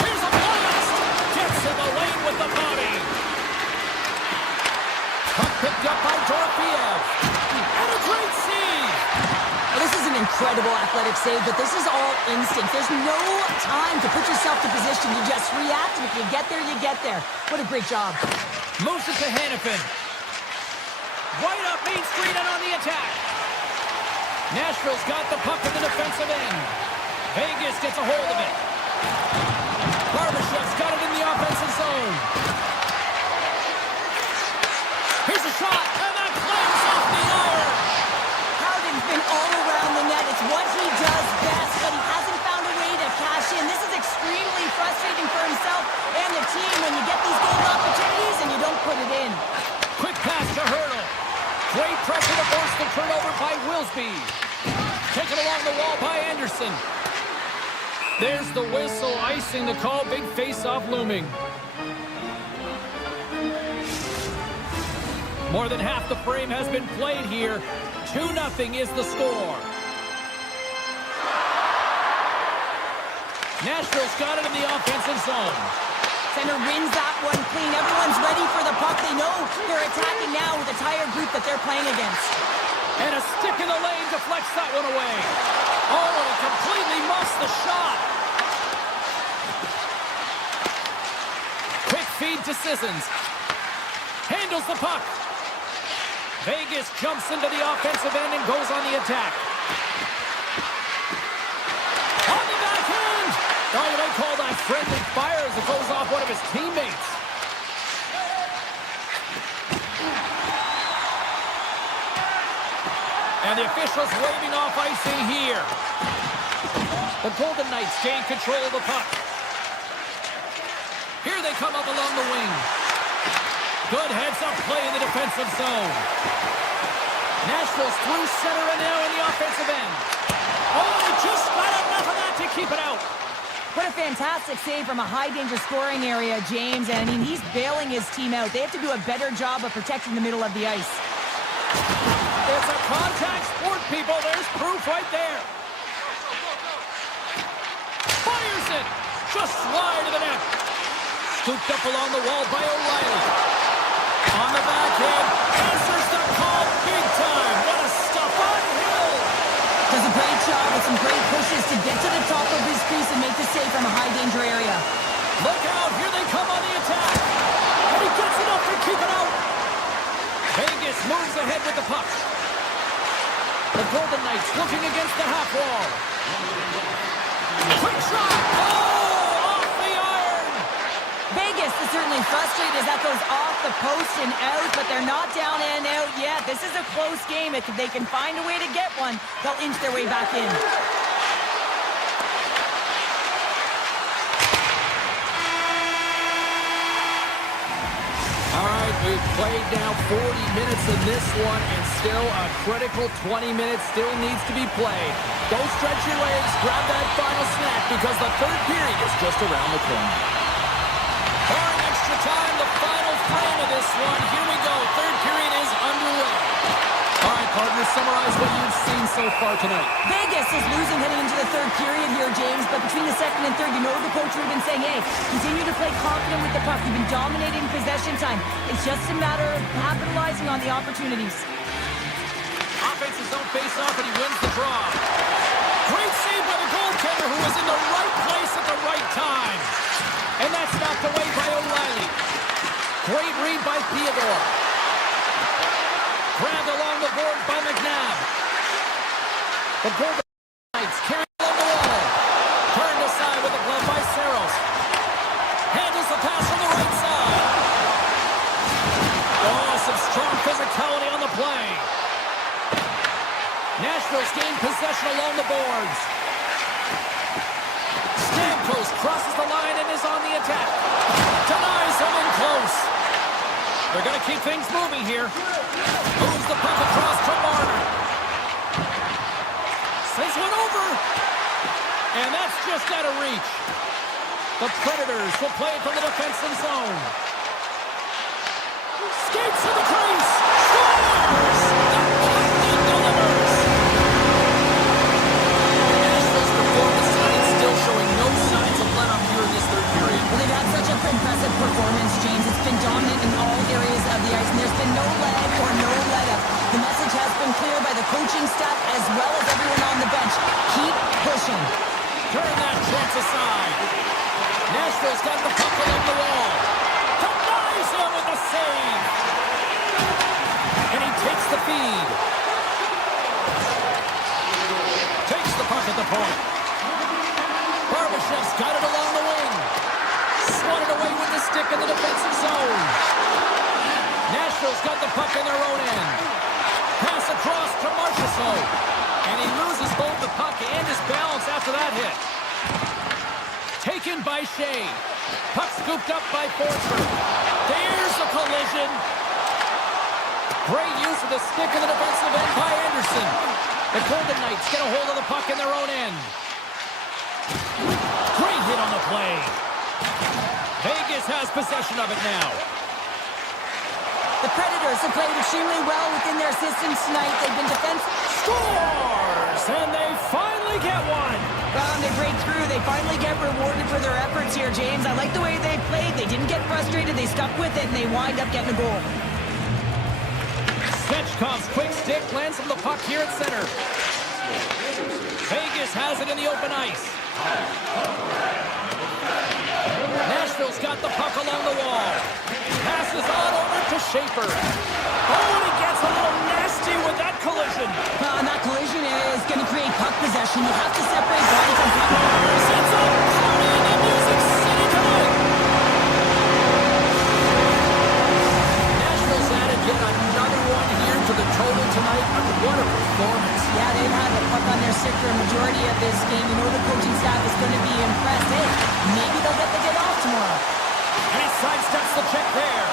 Here's a blast. Gets in the lane with the body. Puck picked up by Dorofeev. And a great save. Well, this is an incredible athletic save, but this is all instinct. There's no time to put yourself to position. You just react, and if you get there, you get there. What a great job. Moves it to Hannafin. Right up Main Street and on the attack. Nashville's got the puck in the defensive end. Vegas gets a hold of it. Barbashev's got it in the offensive zone. Here's a shot, and that clangs off the iron. Howden's been all around the net. It's what he does best, but he hasn't found a way to cash in. This is extremely frustrating for himself and the team when you get these golden opportunities and you don't put it in. Quick pass to Hurdle. Great pressure to force the turnover by Wilsby. Taken along the wall by Anderson. There's the whistle, icing the call. Big face-off looming. More than half the frame has been played here. 2-0 is the score. Nashville's got it in the offensive zone. Center wins that one clean. Everyone's ready for the puck. They know they're attacking now with the tired group that they're playing against. And a stick in the lane deflects that one away. Oh, he completely muffs the shot. Quick feed to Sissons. Handles the puck. Vegas jumps into the offensive end and goes on the attack. On the backhand! Oh, they call that friendly fire as it goes off one of his teammates. And the officials waving off icing here. The Golden Knights gain control of the puck. Here they come up along the wing. Good heads-up play in the defensive zone. Nashville's through center and now in the offensive end. Oh, they just got enough of that to keep it out. What a fantastic save from a high-danger scoring area, James. And, I mean, he's bailing his team out. They have to do a better job of protecting the middle of the ice. It's a contact sport, people. There's proof right there. Fires it. Just wide of the net. Scooped up along the wall by O'Reilly. On the backhand, answers the call big time. What a stuff on Hill. Does a great job with some great pushes to get to the top of his crease safe from a high-danger area. Look out, here they come on the attack. And he gets enough to keep it out. Vegas moves ahead with the puck. The Golden Knights looking against the half wall. Quick shot. Oh, off the iron. Vegas is certainly frustrated as that goes off the post and out, but they're not down and out yet. This is a close game. If they can find a way to get one, they'll inch their way back in. All right, we've played now 40 minutes in this one, and still a critical 20 minutes still needs to be played. Don't stretch your legs, grab that final snack, because the third period is just around the corner. Barring extra time, the final frame of this one. Here we go. Third period is underway. All right, partners, summarize what you've seen so far tonight. Vegas is losing heading into the third period here, James, but between the second and third, you know the coach would have been saying, hey, continue to play confident with the puck. You've been dominating possession time. It's just a matter of capitalizing on the opportunities. Offense his own face-off, and he wins the draw. Great save by the goaltender, who was in the right place at the right time. And that's knocked away by O'Reilly. Great read by Theodore. Grabbed along the boards by McNabb. The Golden Knights carry along the wall. Turned aside with a glove by Saros. Handles the pass from the right side. Oh, some strong physicality on the play. Nashville's gained possession along the boards. Stamkos crosses the line and is on the attack. Denies him in close. They're going to keep things moving here. Moves the puck across to Marner. Sends one over. And that's just out of reach. The Predators will play it from the defensive zone. Skates to the crease. Scores! The puck delivers. Nashville's performance tonight still showing no signs of let-up here in this third period. Well, they've had such an impressive performance, James. It's been dominant in all areas of the ice, and there's been no lag or no let-up. The message has been clear by the coaching staff as well as everyone on the bench. Keep pushing. Turn that chance aside. Nashville's got the puck along the wall. Denies him with the save. And he takes the feed. Takes the puck at the point. Barbashev's got it along the wing. Swat it away with the stick in the defensive zone. Nashville's got the puck in their own end. Pass across to Marchessault. And he loses both the puck and his balance after that hit. Taken by Shea. Puck scooped up by Forsberg. There's the collision. Great use of the stick in the defensive end by Anderson. The Golden Knights get a hold of the puck in their own end. Great hit on the play. Vegas has possession of it now. The Predators have played extremely well within their systems tonight. They've been defensive. Scores! And they finally get one. Well, they break through. They finally get rewarded for their efforts here, James. I like the way they played. They didn't get frustrated. They stuck with it, and they wind up getting a goal. Svechkov's quick stick lands on the puck here at center. Vegas has it in the open ice. Nashville's got the puck along the wall. Passes on over to Schaefer. Oh, and he gets a little nasty with that collision. And that collision is going to create puck possession. You have to separate body from puck. Sets up Carney in the Music City tonight. Nashville's added yet another one here to the total tonight. What a performance. Yeah, they've had the puck on their stick for a majority of this game. You know the coaching staff is going to be impressed. Hey, maybe they'll get the day off tomorrow. And he sidesteps the check there.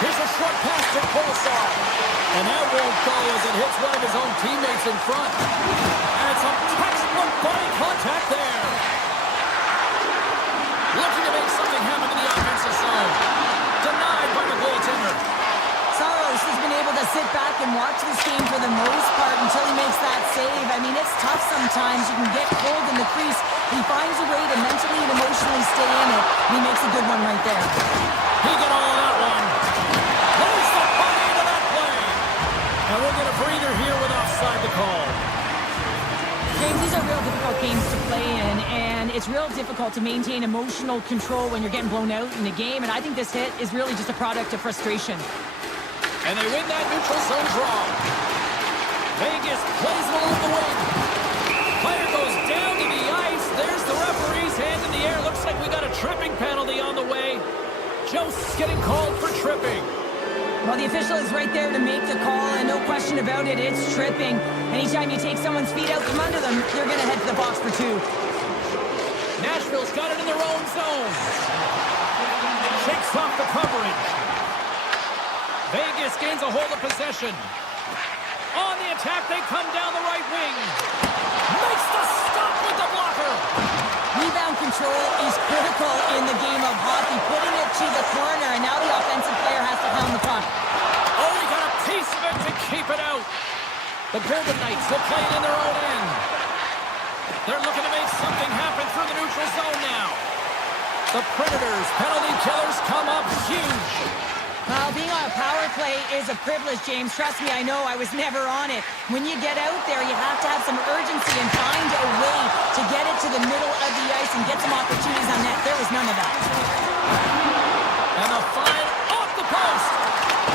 Here's a short pass to Kolosov. And that won't go as it hits one of his own teammates in front. And some textbook body contact there. Looking to make something happen in the offensive zone. Denied by the goaltender. Saros has been able to sit back and watch this game for the most part until he makes that save. I mean, it's tough sometimes. You can get cold in the crease. He finds a way to mentally and emotionally stay in it. He makes a good one right there. He got all of that one. Lays the puck into that play. And we'll get a breather here with offside the call. James, these are real difficult games to play in, and it's real difficult to maintain emotional control when you're getting blown out in the game, and I think this hit is really just a product of frustration. And they win that neutral zone draw. Vegas plays it along the wing. Player goes down to the ice. There's the referee's hand in the air. Looks like we got a tripping penalty on the way. Jost's getting called for tripping. Well, the official is right there to make the call, and no question about it, it's tripping. Anytime you take someone's feet out from under them, they're going to head to the box for two. Nashville's got it in their own zone. Shakes off the coverage. Vegas gains a hold of possession. On the attack, they come down the right wing. Makes the stop with the blocker. Rebound control is critical in the game of hockey. Putting it to the corner, and now the offensive player has to pound the puck. Oh, he got a piece of it to keep it out. The Golden Knights will play it in their own end. They're looking to make something happen through the neutral zone now. The Predators, penalty killers, come up huge. Well, being on a power play is a privilege, James. Trust me, I know. I was never on it. When you get out there, you have to have some urgency and find a way to get it to the middle of the ice and get some opportunities on net. There was none of that. And a fine off the post.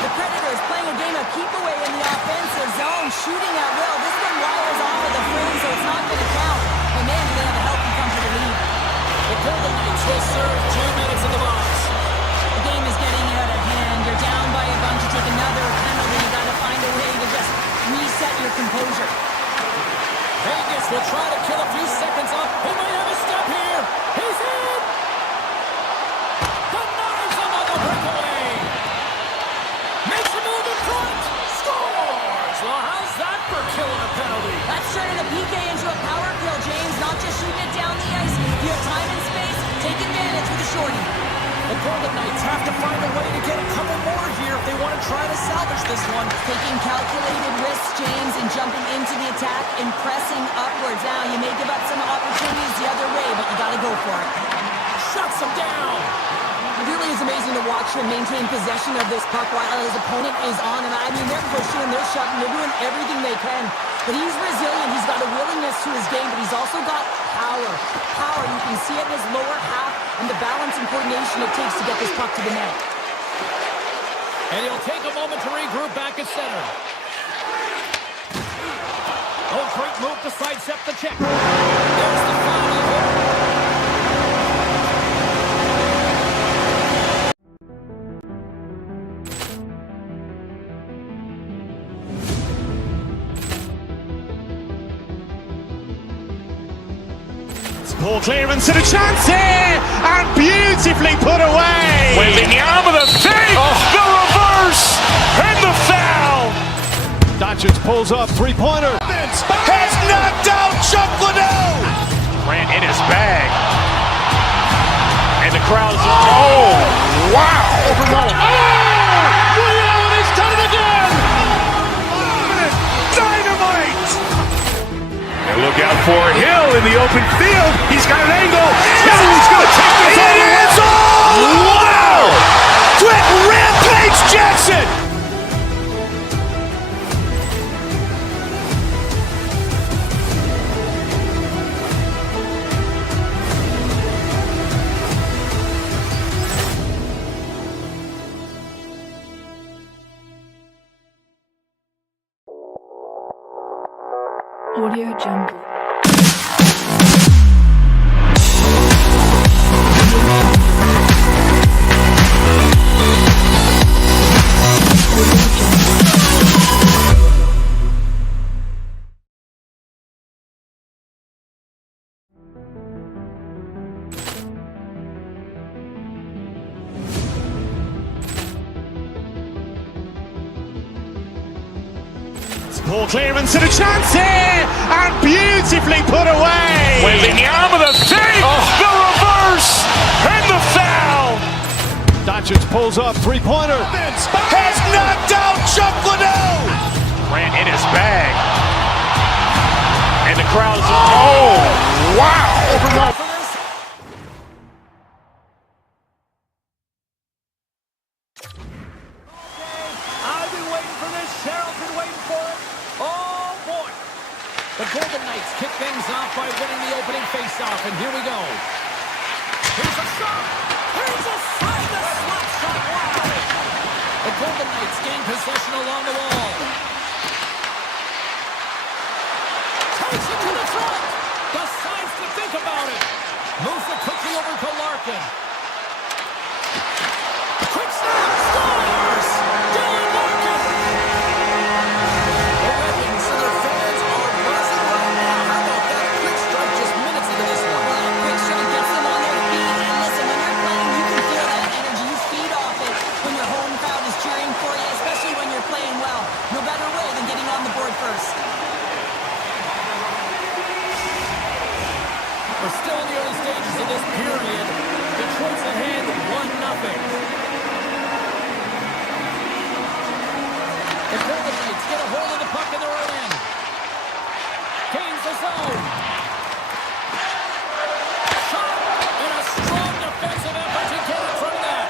The Predators playing a game of keep away in the offensive zone, shooting at will. This one wires off of the frame, so it's not going to count. But man, do they have a healthy comfortable lead. The Golden Knights will serve 2 minutes in the box. The game is getting out of hand. You're down by a bunch. You take another penalty. You got to find a way to just reset your composure. Vegas will try to kill a few seconds off. He might have a step here. He's in. Denies another breakaway. Makes a move in front. Scores. Well, how's that for killing a penalty? That's turning a PK into a power kill, James. Not just shooting it down the ice. If you have time and space, take advantage with a shorty. The Golden Knights have to find a way to get a couple more here if they want to try to salvage this one. Taking calculated risks, James, and jumping into the attack and pressing upwards. Now, you may give up some opportunities the other way, but you got to go for it. Shuts him down. It really is amazing to watch him maintain possession of this puck while his opponent is on him. I mean, they're pushing him, they're shoving, they're doing everything they can. But he's resilient, he's got a willingness to his game, but he's also got power. Power, you can see it in his lower half and the balance and coordination it takes to get this puck to the net. And he'll take a moment to regroup back at center. Oh, great move to sidestep the check. There's the final hit. Ball clearance and a chance here, and beautifully put away. Waving the arm of the thing, the reverse, and the foul. Doncic pulls up, three-pointer. Vince has knocked out Chuck Liddell. Grant in his bag, and the crowd is, oh, wow. Woody Allen has done it again. Dynamite. And look out for Hill in the open field. He's got an angle. He's going to take this all the way. It's all! Wow! Quick Rampage Jackson! Audio Jungle. Ball clearance and a chance here, and beautifully put away. Waving the arm of the thing, the reverse, and the foul. Doncic pulls up, three-pointer. Vince has knocked out Chuck Liddell. Grant in his bag, and the crowd is, oh, wow. I've been waiting for this. Cheryl's been waiting for it. Oh, boy. The Golden Knights kick things off by winning the opening faceoff, and here we go. Here's a shot! Here's a shot! The slap shot! Wow! The Golden Knights gain possession along the wall. Takes it to the front! Decides to think about it. Moves it quickly over to Larkin. Quick snap! Scores! Dylan Larkin! The Red Wings and their fans are buzzing right now. How about that quick strike just minutes into this one? Well, that quick strike gets them on their feet. And listen, when you're playing, you can feel that energy. You feed off it when your home crowd is cheering for you, especially when you're playing well. No better way than getting on the board first. We're still in the early stages of this period. Detroit's ahead 1-0. The Golden Knights get a hold of the puck in their own end. Gains the zone. Shot! And a strong defensive effort to get in front of that.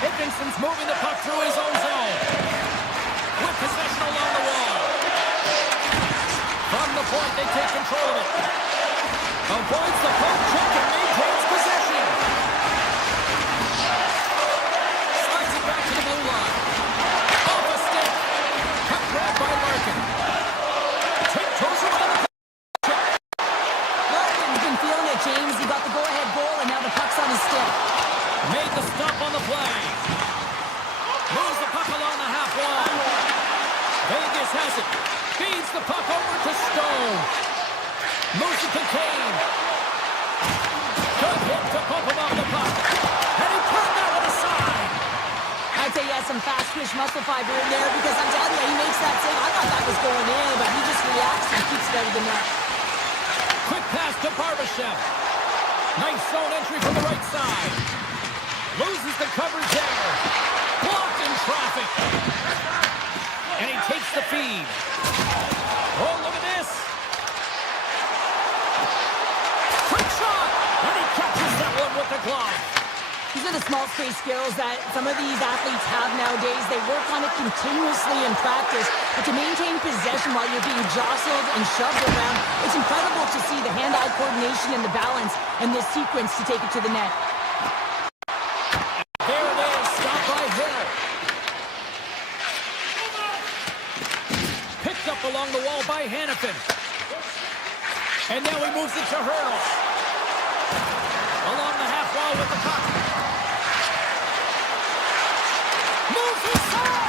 Higginson's moving the puck through his own zone. With possession along the wall. From the point, they take control of it. Avoids the poke check and maintains possession. Slides it back to the blue line. Off a stick. Cut grab by Larkin. Tiptoes around the check. Larkin's been feeling it, James. He got the go-ahead goal, and now the puck's on his stick. Made the stop on the play. Moves the puck along the half wall. Vegas has it. Feeds the puck over to Stone. Moves it to Kane. Good hit to bump him off the puck. And he turned that one aside. I'd say he has some fast twitch muscle fiber in there because I'm telling you, he makes that save. I thought that was going in, but he just reacts and keeps it out of the net. Quick pass to Barbashev. Nice zone entry from the right side. Loses the coverage there. Blocked in traffic. And he takes the feed. Oh, look at this. Quick shot. And he catches that one with the glove. These are the small space skills that some of these athletes have nowadays. They work on it continuously in practice. But to maintain possession while you're being jostled and shoved around, it's incredible to see the hand-eye coordination and the balance in this sequence to take it to the net. There it is. Stopped by Hill. Picked up along the wall by Hannafin. And now he moves it to Hurdle. Along the half wall with the puck. Moves inside!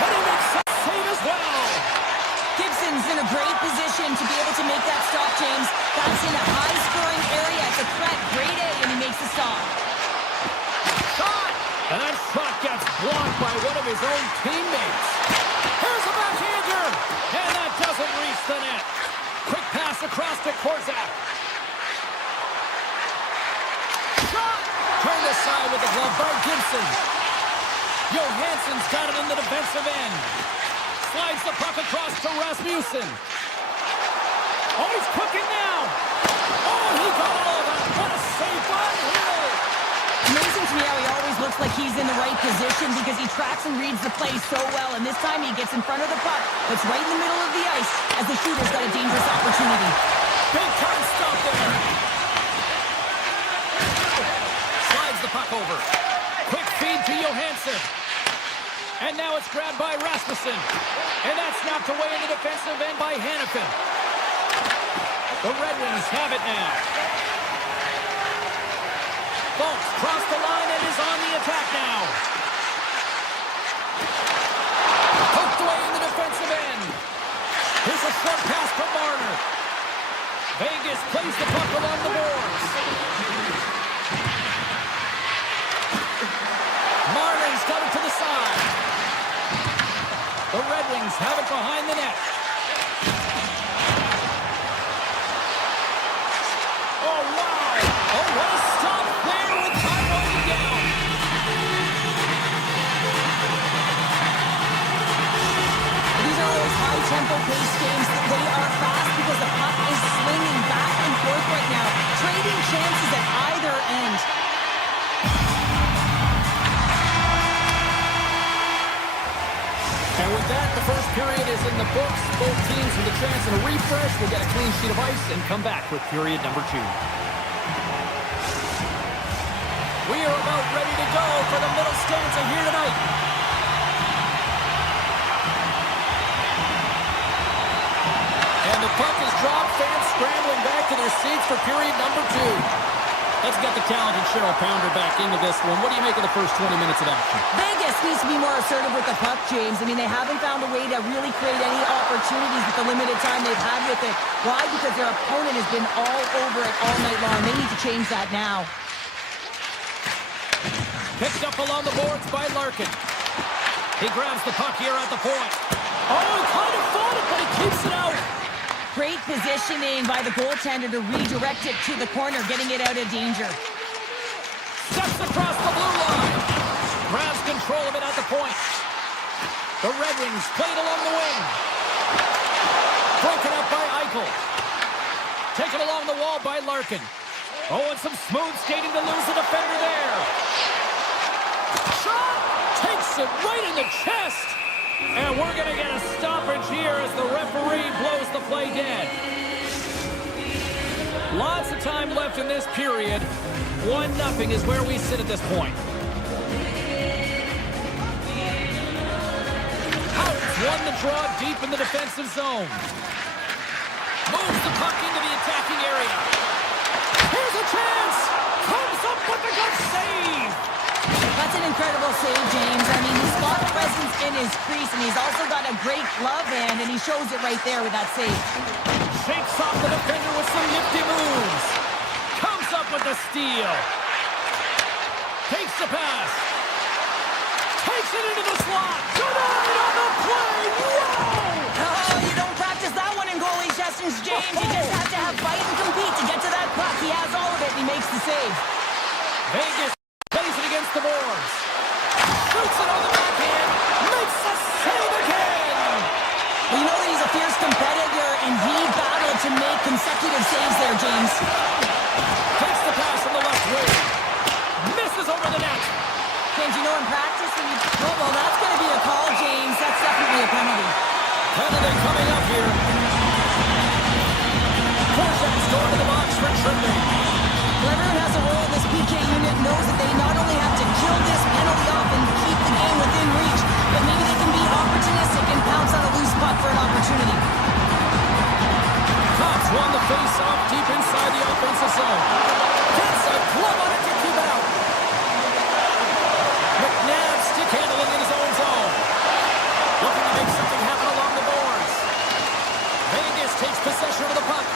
And he makes the save as well! Gibson's in a great position to be able to make that stop, James. That's in a high-scoring area. It's a threat, grade A, and he makes the stop. Shot! And that shot gets blocked by one of his own teammates. Here's a backhander! And that doesn't reach the net. Quick pass across to Korzak. Shot! Turned aside with the glove by Gibson. Johansson's got it in the defensive end. Slides the puck across to Rasmussen. Oh, he's cooking now. Oh, he got all of that. What a save by Hill. Amazing to me how he always looks like he's in the right position because he tracks and reads the play so well. And this time he gets in front of the puck that's right in the middle of the ice as the shooter's got a dangerous opportunity. Big time stop there. Slides the puck over. Quick feed to Johansson. And now it's grabbed by Rasmussen. And that's knocked away in the defensive end by Hannafin. The Red Wings have it now. Folks cross the line and is on the attack now. Poked away in the defensive end. Here's a short pass from Marner. Vegas plays the puck along the boards. Marner's got it to the side. The Red Wings have it behind the net. Oh, wow. Oh, what a stop there with time running down. These are those high-tempo pace games. They are fast because the puck is swinging back and forth right now, trading chances at either end. And with that, the first period is in the books. Both teams with a chance and a refresh will get a clean sheet of ice and come back with period number 2. We are about ready to go for the middle stanza here tonight. And the puck is dropped. Fans scrambling back to their seats for period number 2. Let's get the talented Cheryl Pounder back into this one. What do you make of the first 20 minutes of action? Vegas needs to be more assertive with the puck, James. I mean, they haven't found a way to really create any opportunities with the limited time they've had with it. Why? Because their opponent has been all over it all night long. They need to change that now. Picked up along the boards by Larkin. He grabs the puck here at the point. Oh, he kind of fought it, but he keeps it out. Great positioning by the goaltender to redirect it to the corner, getting it out of danger. Steps across the blue line. Grabs control of it at the point. The Red Wings played along the wing. Broken up by Eichel. Taken along the wall by Larkin. Oh, and some smooth skating to lose the defender there. Shot! Takes it right in the chest. And we're going to get a stoppage here as the referee blows the play dead. Lots of time left in this period. 1-0 is where we sit at this point. Howard's won the draw deep in the defensive zone. Moves the puck into the attacking area. Here's a chance! Comes up with a good save! That's an incredible save, James. I mean, he's got presence in his crease, and he's also got a great glove hand, and he shows it right there with that save. Shakes off the defender with some nifty moves. Comes up with the steal. Takes the pass. Takes it into the slot. Denied on the play. Whoa! Oh, you don't practice that one in goalie sessions, James. You just have to have fight and compete to get to that puck. He has all of it, and he makes the save. Vegas plays it against the boards. Shoots it on the backhand. Makes the save again. Well, you know that he's a fierce competitor, and he battled to make consecutive saves there, James. Takes the pass on the left wing. Misses over the net. James, you know in practice when you... Oh, well, that's going to be a call, James. That's definitely a penalty. Penalty coming up here. Korczak's going to the box for tripping. Well, everyone has a role in this PK unit knows that they not only have to kill this penalty off and keep the game within reach, but maybe they can be opportunistic and pounce on a loose puck for an opportunity. Cops won the face-off deep inside the offensive zone. Gets a glove on it to keep it out. McNabb stick handling in his own zone. Looking to make something happen along the boards. Vegas takes possession of the puck.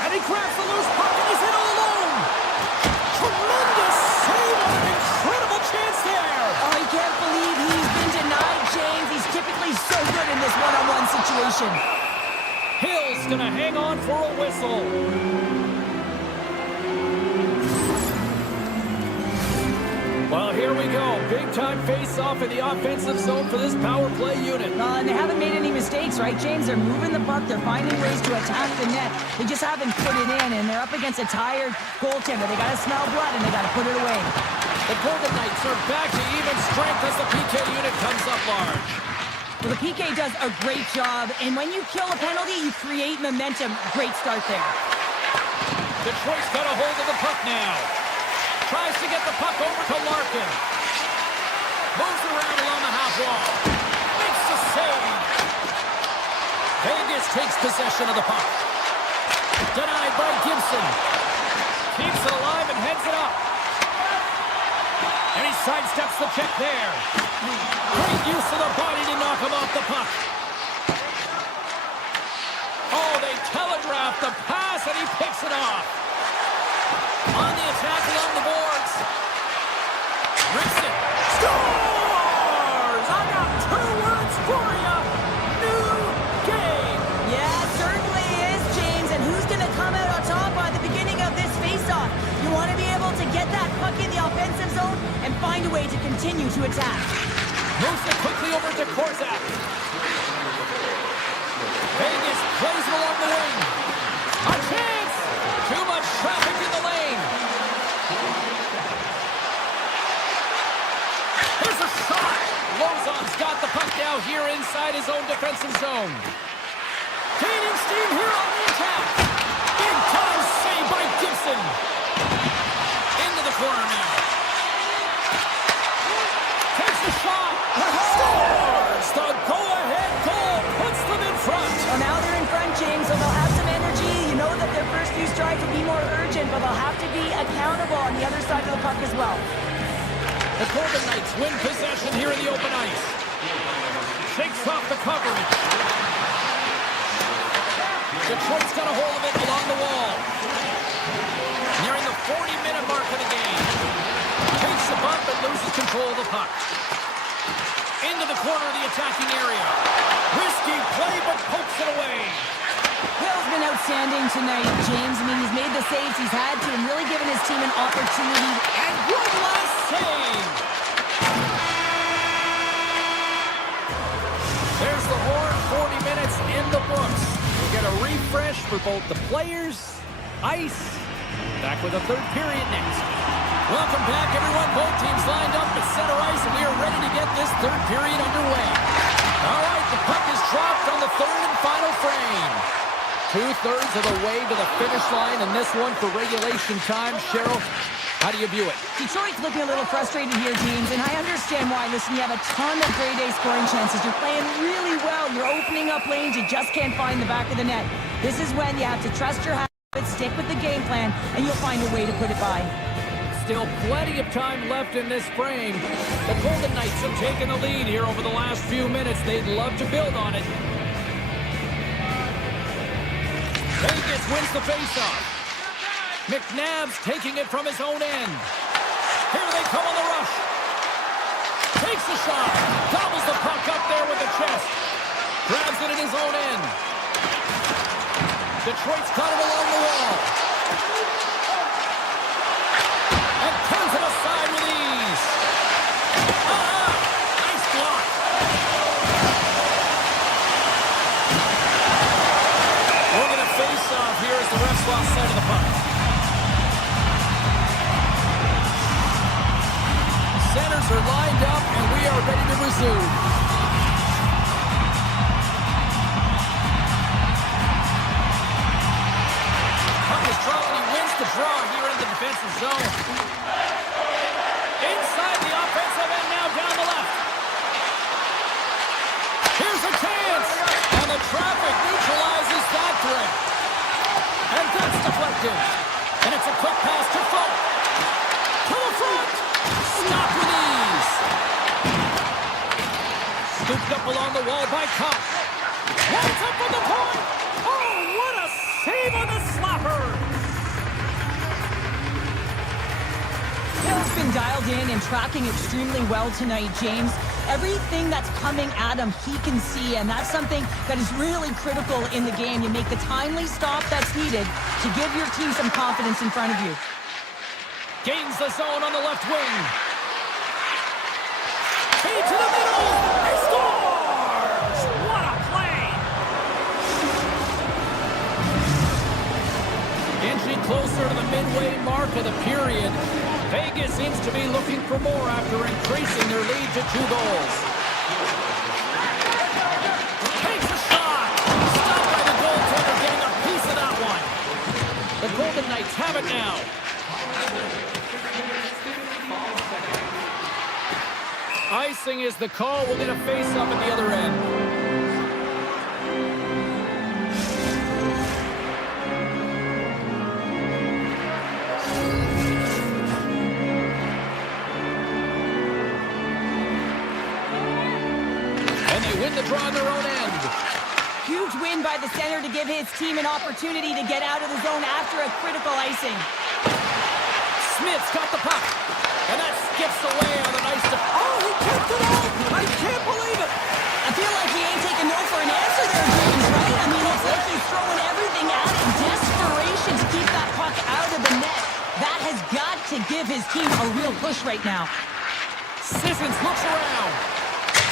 And he grabs the loose puck and he's in all alone. Tremendous save on an incredible chance there. Oh, I can't believe he's been denied, James. He's typically so good in this one-on-one situation. Hill's gonna hang on for a whistle. Well, here we go. Big-time face-off in the offensive zone for this power play unit. And they haven't made any mistakes, right, James? They're moving the puck. They're finding ways to attack the net. They just haven't put it in, and they're up against a tired goaltender. They got to smell blood, and they got to put it away. The Golden Knights are back to even strength as the PK unit comes up large. Well, the PK does a great job, and when you kill a penalty, you create momentum. Great start there. Detroit's got a hold of the puck now. Tries to get the puck over to Larkin. Moves around along the half wall. Makes the save. Vegas takes possession of the puck. Denied by Gibson. Keeps it alive and heads it up. And he sidesteps the check there. Great use of the body to knock him off the puck. Oh, they telegraph the pass and he picks it off. On the attack along the boards. Rips it. Scores! I got 2 words for you. New game. Yeah, it certainly is, James. And who's going to come out on top by the beginning of this faceoff? You want to be able to get that puck in the offensive zone and find a way to continue to attack. Moves it quickly over to Korczak. Vegas plays it along the wing. A chance! Too much traffic in the lane. Here's a shot. Lozon's got the puck down now here inside his own defensive zone. Gaining steam here on the attack. Big time save by Gibson. Into the corner now. Takes the shot. Scores! The go-ahead goal puts them in front. Well, now they're in front, James, so they'll have some energy. You know that their first few strides will be more urgent, but they'll have to be accountable on the other side of the puck as well. The Golden Knights win possession here in the open ice. Shakes off the coverage. Detroit's got a hold of it along the wall. Nearing the 40-minute mark of the game. Takes a bump and loses control of the puck. Into the corner of the attacking area. Risky play, but pokes it away. Hill's been outstanding tonight, James. I mean, he's made the saves he's had to and really given his team an opportunity. And good last save. There's the horn, 40 minutes in the books. We'll get a refresh for both the players, ice. Back with a third period next. Welcome back, everyone. Both teams lined up at center ice, and we are ready to get this third period underway. All right, the puck is dropped on the third and final frame. 2/3 of the way to the finish line, and this one for regulation time. Cheryl, how do you view it? Detroit's looking a little frustrated here, James, and I understand why. Listen, you have a ton of grade A scoring chances. You're playing really well. You're opening up lanes. You just can't find the back of the net. This is when you have to trust your habits, stick with the game plan, and you'll find a way to put it by. Still plenty of time left in this frame. The Golden Knights have taken the lead here over the last few minutes. They'd love to build on it. Vegas wins the faceoff. McNabb's taking it from his own end. Here they come on the rush. Takes the shot. Gobbles the puck up there with the chest. Grabs it in his own end. Detroit's got it along the wall. And turns it aside with ease. Nice block. We're going to face off here as the refs lost sight of the puck. Centers are lined up, and we are ready to resume. Puck is dropped, and he wins the draw here in the defensive zone. Inside the offensive end now down the left. Here's a chance, and the traffic neutralizes that threat. And that's deflected. And it's a quick pass to Folk. To the front. Stop with ease. Scooped up along the wall by Kopp. Lights up on the point. Oh, what a save on the slapper. Hill's been dialed in and tracking extremely well tonight, James. Everything that's coming at him, he can see, and that's something that is really critical in the game. You make the timely stop that's needed to give your team some confidence in front of you. Gains the zone on the left wing. Feed to the middle. He scores! What a play! Inching closer to the midway mark of the period. Vegas seems to be looking for more after increasing their lead to 2 goals. Takes a shot. Stopped by the goaltender, getting a piece of that one. The Golden Knights have it now. Icing is the call. We'll get a face-up at the other end. And they win the draw on their own end. Huge win by the center to give his team an opportunity to get out of the zone after a critical icing. Smith's got the puck. And that skips away on the nice... Oh, he kicked it out! I can't believe it! I feel like he ain't taking no for an answer there, James, right? I mean, it's like he's throwing everything at it in desperation to keep that puck out of the net. That has got to give his team a real push right now. Sissons looks around.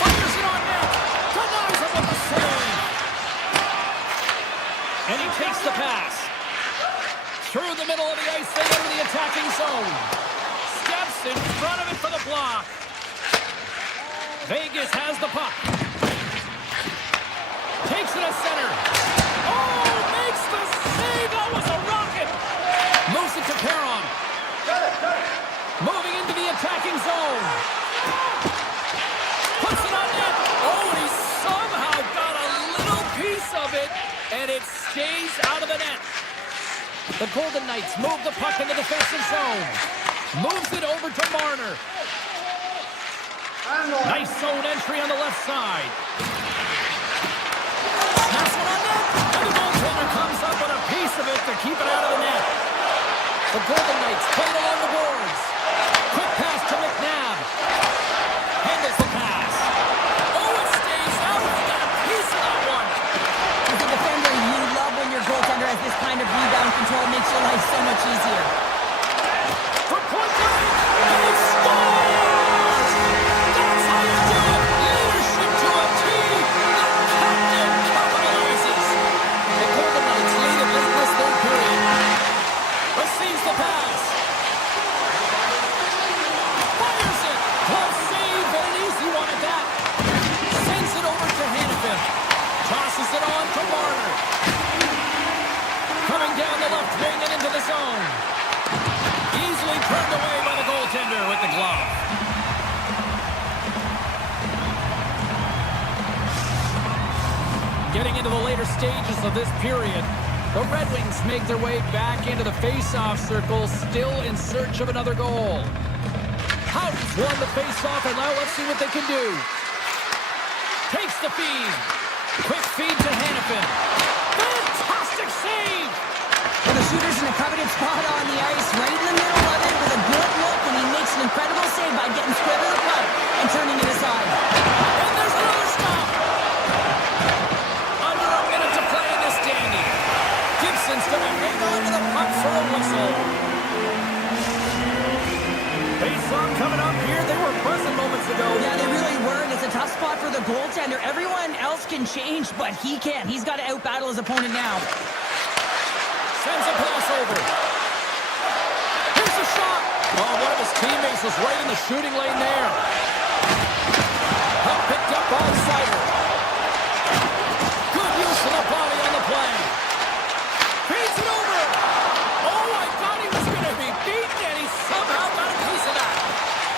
Fires it on net. Denies him with the save. And he takes the pass. Through the middle of the ice, they enter the attacking zone. Steps in front of it for the block. Vegas has the puck. Takes it to center. Oh, makes the save. That was a rocket. Moves it to Perron. Moving into the attacking zone. Puts it on net. Oh, and he somehow got a little piece of it, and it stays out of the net. The Golden Knights move the puck in the defensive zone. Moves it over to Marner. Nice zone entry on the left side. Snaps one on net. And the goaltender comes up with a piece of it to keep it out of the net. The Golden Knights play it along the boards. Quick pass to McNabb. Handles the pass. Oh, it stays out. He got a piece of that one. As a defender, you love when your goaltender has this kind of rebound control. Makes your life so much easier. From point blank, and he scores! That's how you do it! Leadership to a team! The captain capitalizes! The Golden Knights lead in this third period. Receives the pass. Fires it! Close save, and an easy one at that. Sends it over to Hannafin. Tosses it on to Marner. Coming down the left wing and into the zone. Easily turned away by the goaltender with the glove. Getting into the later stages of this period, the Red Wings make their way back into the face-off circle, still in search of another goal. Houghton's won the face-off, and now let's see what they can do. Takes the feed. Quick feed to Hannafin. Fantastic save! Well, the shooter's in a coveted spot on the ice, right in the middle of it, with a good look, and he makes an incredible save by getting square to the puck and turning it aside. And there's another stop! Under a minute to play in this dandy. Gibson's gonna hang on to the puck for a whistle. Face-off coming up here. They were buzzing moments ago. Yeah, they really were, and it's a tough spot for the goaltender. Everyone else can change, but he can't. He's got to out-battle his opponent now. Sends a pass over. Here's a shot. Oh, one of his teammates was right in the shooting lane there. Puck picked up by Sider. Good use of the body on the play. Feeds it over. Oh, I thought he was going to be beaten, and he somehow got a piece of that.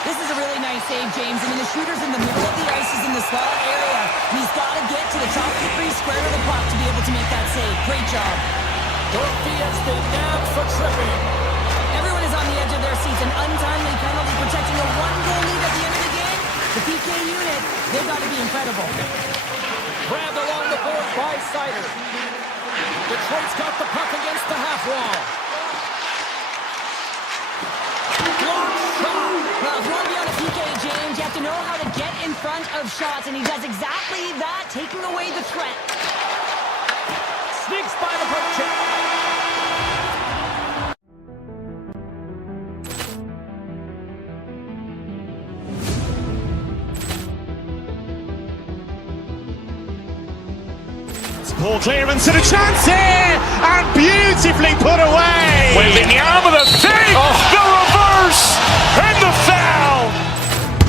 This is a really nice save, James. I mean, the shooter's in the middle of the ice. He's in the slot area. He's got to get to the top 3 square of the puck to be able to make that save. Great job. Dorothy's been nabbed for tripping. Everyone is on the edge of their seats. An untimely penalty protecting a 1-goal lead at the end of the game. The PK unit, they've got to be incredible. Grabbed along the board by Sider. Detroit's got the puck against the half wall. Blocked shot. Well, if you want to be on a PK, James, you have to know how to get in front of shots, and he does exactly that, taking away the threat. Sneaks by the poke check. Ball clearance and a chance here, and beautifully put away. With the arm of the thing, the reverse, and the foul.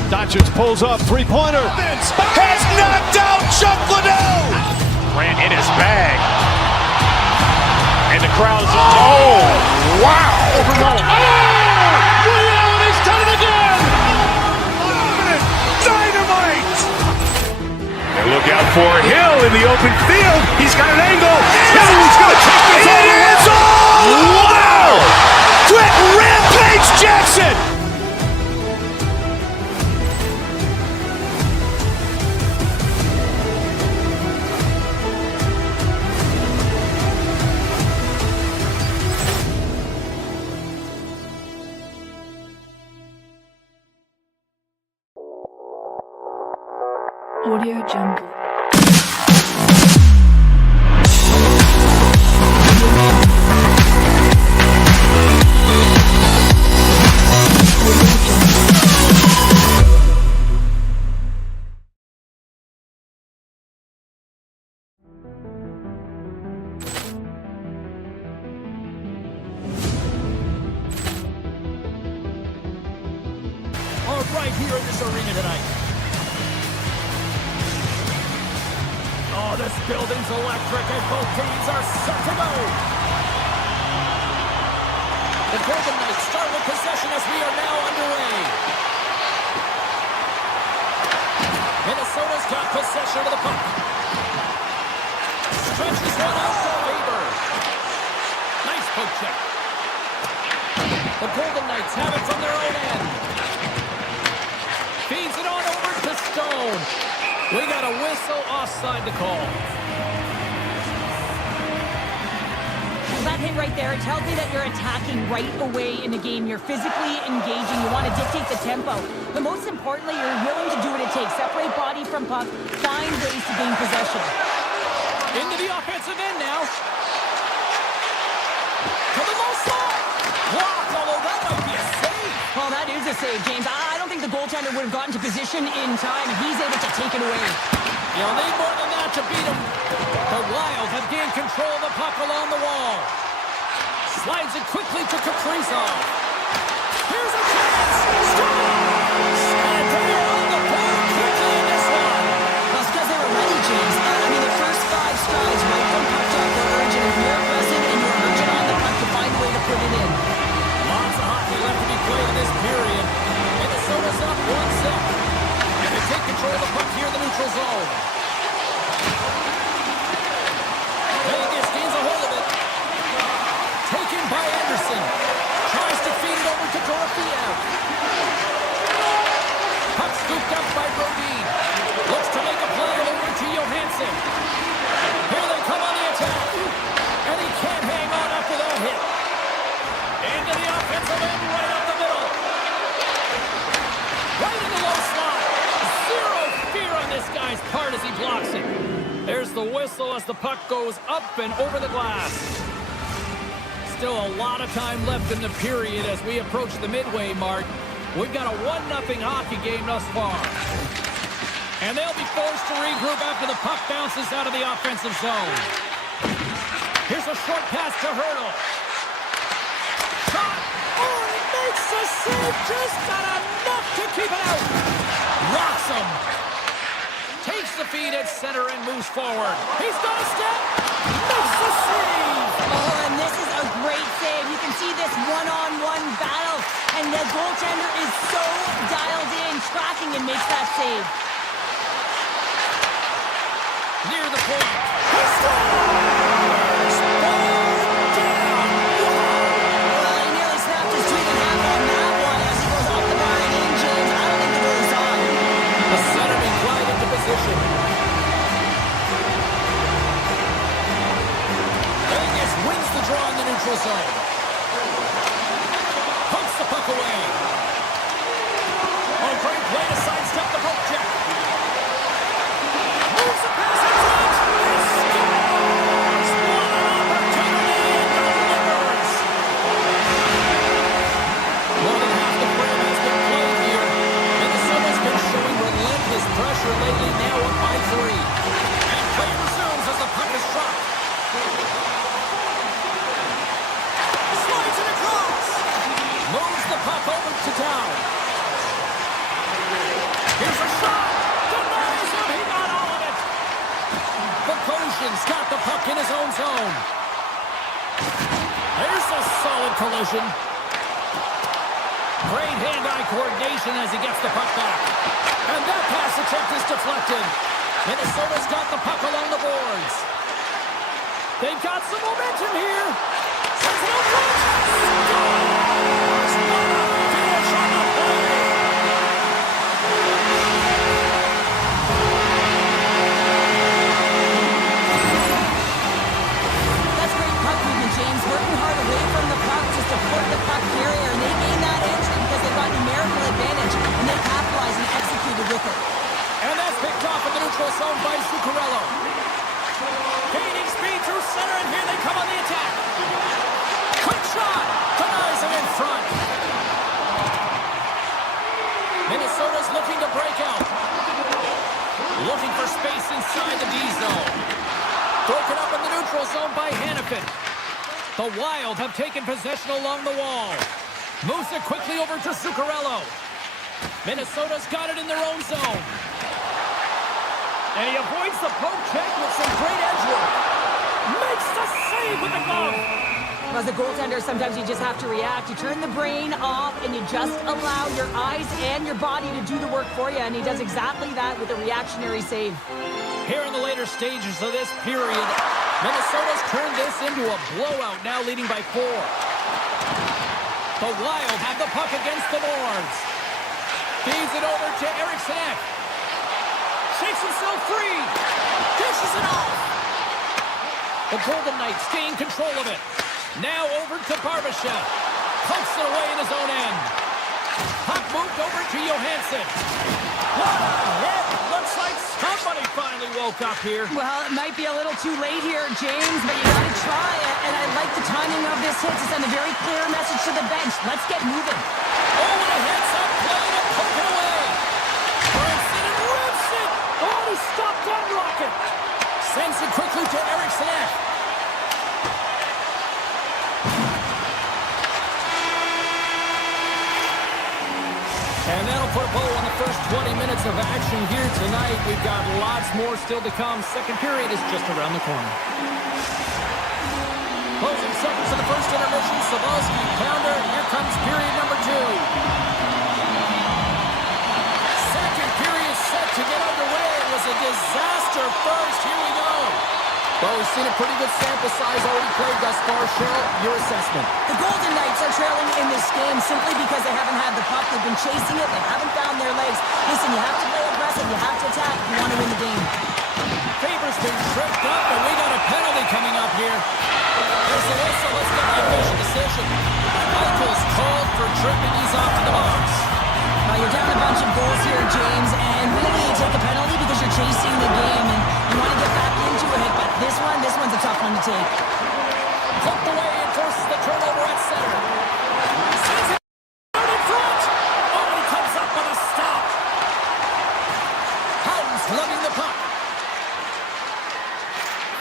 Doncic pulls up, three-pointer. Has knocked out Chuck Liddell. Ran in his bag. And the crowd's, oh, wow. Ray Allen's done it again. Dynamite. And look out for Hill in the open field. He's got an angle. He's going to take this all the way. Wow. Quick Rampage Jackson. Audio Jungle. All right here in this arena tonight. Oh, Oh, this building's electric and both teams are set to go. The Golden Knights start with possession as we are now underway. Minnesota's got possession of the puck. Stretches one out for Weber. Nice poke check. The Golden Knights have it from their own end. Feeds it on over to Stone. We got a whistle offside to call. That hit right there, it tells me that you're attacking right away in the game. You're physically engaging. You want to dictate the tempo. But most importantly, you're willing to do what it takes. Separate body from puck. Find ways to gain possession. Into the offensive end now. To the low slot. Blocked, although that might be a save. Well, that is a save, James. I don't think the goaltender would have gotten to position in time. He's able to take it away. You'll need more than that to beat him. The Wild have gained control of the puck along the wall. Slides it quickly to Kaprizov. Here's a chance. Scores! And they're on the board quickly in this one. Well, it's because they were ready, James. I mean, the first 5 strides right from puck drop were urgent. If you're aggressive and you're urgent on the puck to find a way to put it in. Lots of hockey left to be played in this period. Minnesota's up 1-0. And they take control of the puck here in the neutral zone. Vegas gains a hold of it. Taken by Anderson. Tries to feed it over to Dorofeyev. Puck scooped up by Brodin. Looks to make a play over to Johansson. Here they come on the attack. And he can't hang on after that hit. Into the offensive end, right up the middle. Right in the low slot. Zero fear on this guy's part as he blocks it. There's the whistle as the puck goes up and over the glass. Still a lot of time left in the period as we approach the midway mark. We've got a 1-0 hockey game thus far. And they'll be forced to regroup after the puck bounces out of the offensive zone. Here's a short pass to Hurdle. Shot! Oh, he makes the save, just not enough to keep it out. Rocks him. Takes the feed at center and moves forward. He's got a step. Makes the save. Oh, and this is a great save. You can see this one-on-one battle. And the goaltender is so dialed in, tracking and makes that save. Near the point. He scores! Ball down. Well, he nearly snapped his tooth in half on that one as he goes off the bar and in, James. I don't think the goal is on. The centerman glide into position. Vegas wins the draw in the neutral zone. Pumps the puck away. Oh, great play to sidestep the poke check. Moves the pass in front. He scores! What an opportunity and delivers. More than half the frame has been played here. Minnesota's been showing relentless pressure lately, now up by 3. And play resumes as the puck is dropped. Slides it across. Moves the puck over to town. Here's a shot. Denies him. He got all of it. Bogosian's got the puck in his own zone. There's a solid collision. Great hand-eye coordination as he gets the puck back. And that pass attempt is deflected. Minnesota's got the puck along the boards. They've got some momentum here. Sends it over. Scores! What a finish on the play! That's great puck movement, James. Working hard away from the puck to support the puck carrier. And they gained that entry because they've got numerical advantage. And they capitalized and executed with it. And that's picked off in the neutral zone by Zuccarello. Gaining speed through center, and here they come on the attack. Quick shot! Denies him in front. Minnesota's looking to break out. Looking for space inside the D zone. Broken up in the neutral zone by Hannafin. The Wild have taken possession along the wall. Moves it quickly over to Zuccarello. Minnesota's got it in their own zone. And he avoids the poke check with some great edge work. Makes the save with the glove. As a goaltender, sometimes you just have to react. You turn the brain off and you just allow your eyes and your body to do the work for you. And he does exactly that with a reactionary save. Here in the later stages of this period, Minnesota's turned this into a blowout, now leading by 4. The Wild have the puck against the boards. Feeds it over to Eriksson. Shakes himself free. Dishes it off. The Golden Knights gain control of it. Now over to Barbashev. Pumps it away in his own end. Puck moved over to Johansson. What a hit! Looks like somebody finally woke up here. Well, it might be a little too late here, James, but you got to try it. And I like the timing of this hit to send a very clear message to the bench. Let's get moving. Oh, and a heads-up play to poke it away. Brinson and rips it. Oh, he stopped that rocket. Sends it quickly to Eriksson. And that'll put a bow on the first 20 minutes of action here tonight. We've got lots more still to come. Second period is just around the corner. Closing seconds of the first intermission. Savalsky, pounder. Here comes period number 2. Second period set to get underway. It was a disaster first. Here we go. Well, we've seen a pretty good sample size already played thus far. Cheryl, your assessment. The Golden Knights are trailing in this game simply because they haven't had the puck. They've been chasing it. They haven't found their legs. Listen, you have to play aggressive. You have to attack if you want to win the game. Faber's been tripped up, and we got a penalty coming up here. There's the whistle. Let's get the official decision. Michael's called for tripping. He's off to the box. Now, you're down a bunch of goals here, James, and really you take a penalty because you're chasing the game and you want to get back into it. But this one's a tough one to take. Poked away and forces the turnover at center. Sends it out in front. Oh, and he comes up with a stop. Howden's lugging the puck.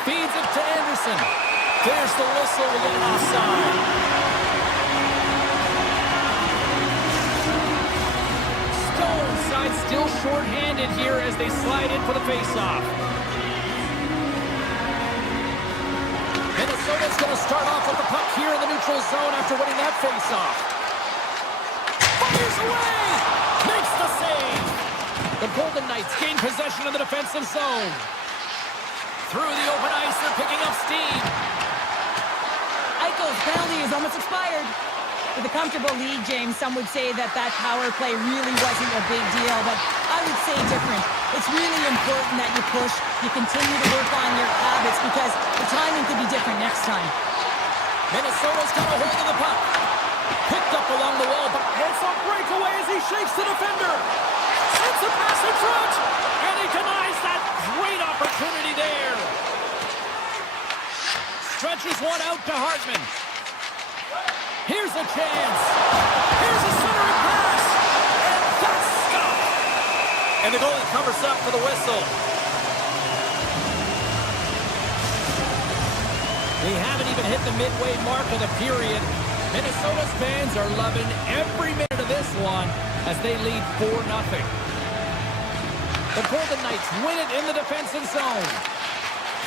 Feeds it to Anderson. There's the whistle. We get an offside. Stone side still short-handed here as they slide in for the face-off. Minnesota's going to start off with the puck here in the neutral zone after winning that face-off. Fires away! Makes the save! The Golden Knights gain possession of the defensive zone. Through the open ice, they're picking up steam. Eichel's penalty is almost expired. With a comfortable lead, James, some would say that power play really wasn't a big deal, but I would say different. It's really important that you push, you continue to work on your habits because the timing could be different next time. Minnesota's got a hold of the puck. Picked up along the wall, but it's a breakaway as he shakes the defender. Sends a pass in front, and he denies that great opportunity there. Stretches one out to Hartman. Here's a chance. Here's a centering pass. And that's stopped. And the goalie covers up for the whistle. We haven't even hit the midway mark of the period. Minnesota's fans are loving every minute of this one as they lead 4-0. The Golden Knights win it in the defensive zone.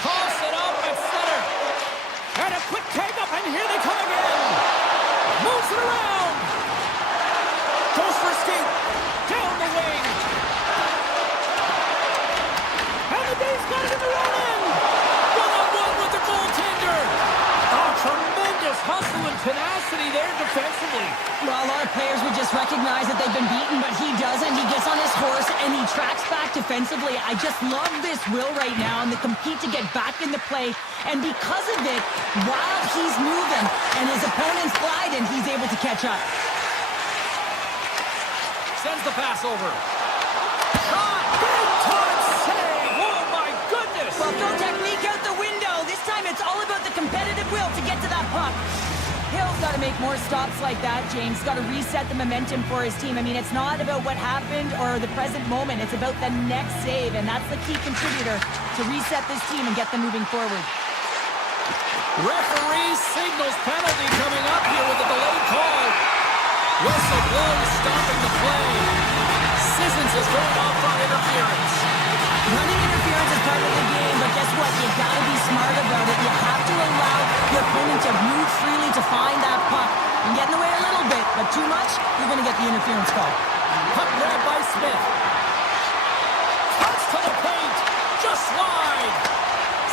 Toss it up at center. And a quick tag up, and here they come again. Moves it around. Goes for a skate. Down the wing. And the Days got it in their own end. One-on-one with the goaltender. Oh, tremendous hustle and tenacity there defensively. Well, a lot of players would just recognize that they've been beaten, but he doesn't. He gets on his horse and he tracks back defensively. I just love this will right now and the compete to get back into play. And because of it, while he's moving and his opponent's gliding, he's able to catch up. Sends the pass over. Shot! Big time save! Oh my goodness! Well, throw technique out the window. This time it's all about the competitive will to get to that puck. Hill's got to make more stops like that, James. Got to reset the momentum for his team. I mean, it's not about what happened or the present moment. It's about the next save, and that's the key contributor to reset this team and get them moving forward. Referee signals penalty coming up here with a delayed call. Whistle blows, stopping the play. Sissons is going off on interference. Running interference is part of the game, but guess what? You gotta be smart about it. You have to allow your opponent to move freely to find that puck. You get in the way a little bit, but too much, you're gonna get the interference call. Puck grab by Smith. Touch to the paint. Just wide.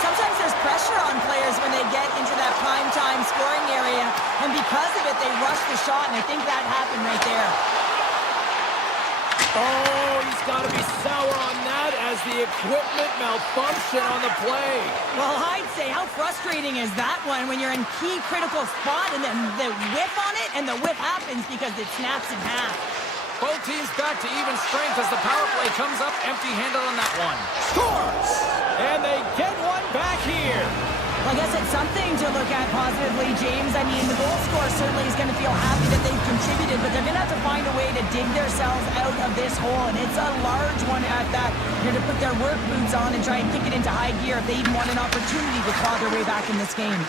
Sometimes there's pressure on players when they get into that prime time scoring area, and because of it, they rush the shot, and I think that happened right there. Oh, he's got to be sour on that as the equipment malfunction on the play. Well, I'd say, how frustrating is that one when you're in key critical spot and then the whiff on it, and the whiff happens because it snaps in half. Both teams back to even strength as the power play comes up empty-handed on that one. Scores! And they get one back here. Well, I guess it's something to look at positively, James. I mean, the goal scorer certainly is going to feel happy that they've contributed, but they're going to have to find a way to dig themselves out of this hole, and it's a large one at that. They're going to put their work boots on and try and kick it into high gear if they even want an opportunity to claw their way back in this game.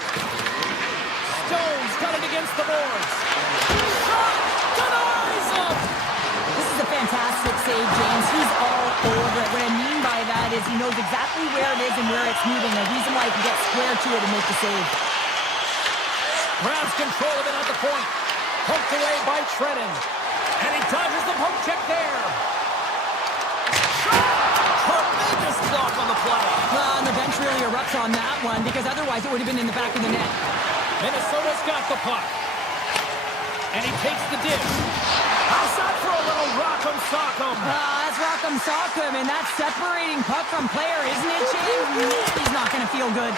Stones got it against the boards. Shot! Denies him! This is a fantastic save, James. He's all over it. What I mean by that is he knows exactly where it is and where it's moving. A reason why he can get square to it and make the save. Grabs control of it at the point. Poked away by Trennan. And he dodges the poke check there. Shot! Tremendous block on the play. And the bench really erupts on that one because otherwise it would have been in the back of the net. Minnesota's got the puck. And he takes the dish. Outside for a little rock'em sock'em. That's rock'em sock'em, and that's separating puck from player, isn't it, James? He's not going to feel good.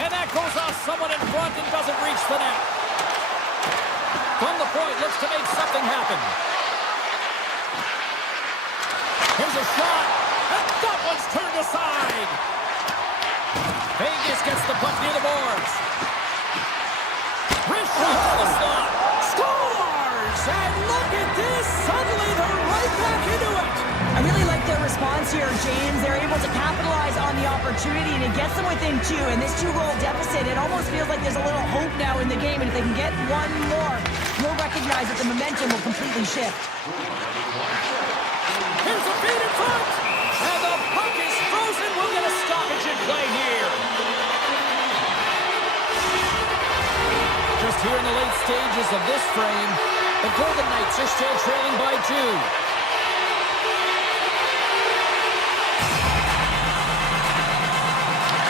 And that goes off someone in front and doesn't reach the net. From the point, looks to make something happen. Here's a shot. And that one's turned aside. Vegas gets the puck near the boards. Wrist shot to the slot. Scores! And look at this. Suddenly they're right back into it. I really like their response here, James. They're able to capitalize on the opportunity, and it gets them within two. And this two-goal deficit, it almost feels like there's a little hope now in the game. And if they can get one more, you'll recognize that the momentum will completely shift. Here's a feed in front. And the puck is frozen. We'll get a stoppage in play here. Just here in the late stages of this frame, the Golden Knights are still trailing by 2.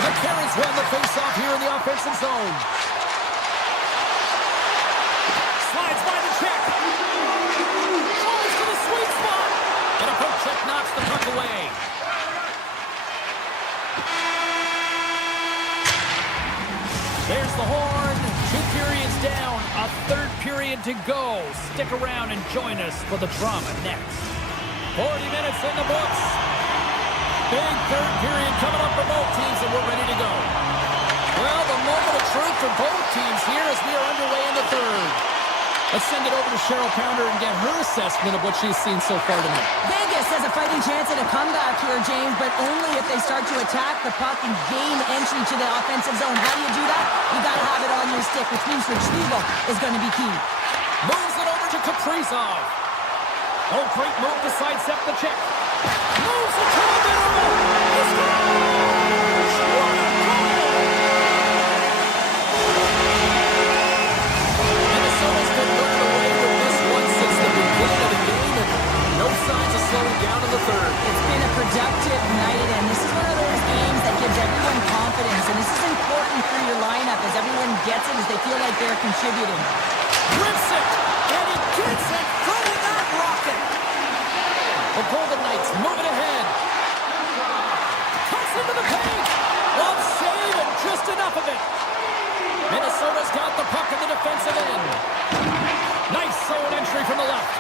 The Carrots won the face-off here in the offensive zone. Slides by the check. Falls to the sweet spot. And a poke check knocks the puck away. There's the horn. 2 periods down. A third period to go. Stick around and join us for the drama next. 40 minutes in the books. Big third period coming up for both teams, and we're ready to go. Well, the moment of truth for both teams here as we are underway in the third. Let's send it over to Cheryl Pounder and get her assessment of what she's seen so far tonight. Vegas has a fighting chance at a comeback here, James, but only if they start to attack the puck and gain entry to the offensive zone. How do you do that? You got to have it on your stick, which means retrieval is going to be key. Moves it over to Kaprizov. Oh, great move to sidestep the check. Moves it to the middle. He scores! What a goal! Minnesota's been running away with this one since the beginning of the game, and no signs of slowing down in the third. It's been a productive night, and this is one of those games that gives everyone confidence, and this is important for your lineup as everyone gets it, as they feel like they're contributing. Rips it, and he gets it from that rocket. The Golden Knights moving ahead. Cuts into the paint. Love save and just enough of it. Minnesota's got the puck in the defensive end. Nice zone entry from the left.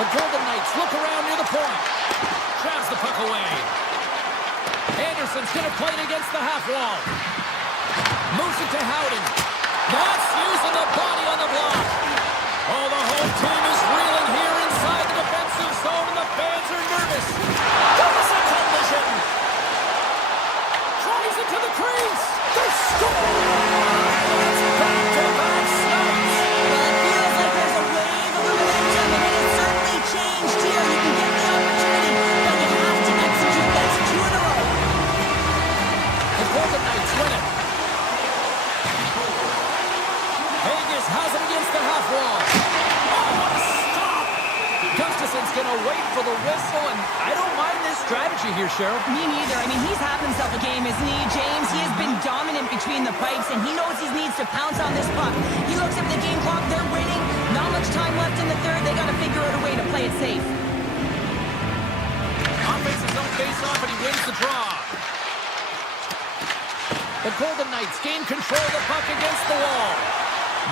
The Golden Knights look around near the point. Grabs the puck away. Anderson's going to play it against the half wall. Moves it to Howden. That's using the body on the block. Oh, the whole team is reeling here inside the defensive zone, and the fans are nervous. Does a collision. Tries it to the crease. They score! It's back-to-back snaps. Well, it feels like there's a wave of momentum, and it has certainly changed here. You can get the opportunity Golden Knights win it. Vegas has it against the half wall. Oh, what a stop! Gustafson's going to wait for the whistle, and I don't mind this strategy here, Cheryl. Me neither. I mean, he's had himself a game, isn't he, James? He has been dominant between the pipes, and he knows he needs to pounce on this puck. He looks at the game clock. They're winning. Not much time left in the third. They got to figure out a way to play it safe. Offense his own face-off, and he wins the draw. The Golden Knights gain control of the puck against the wall.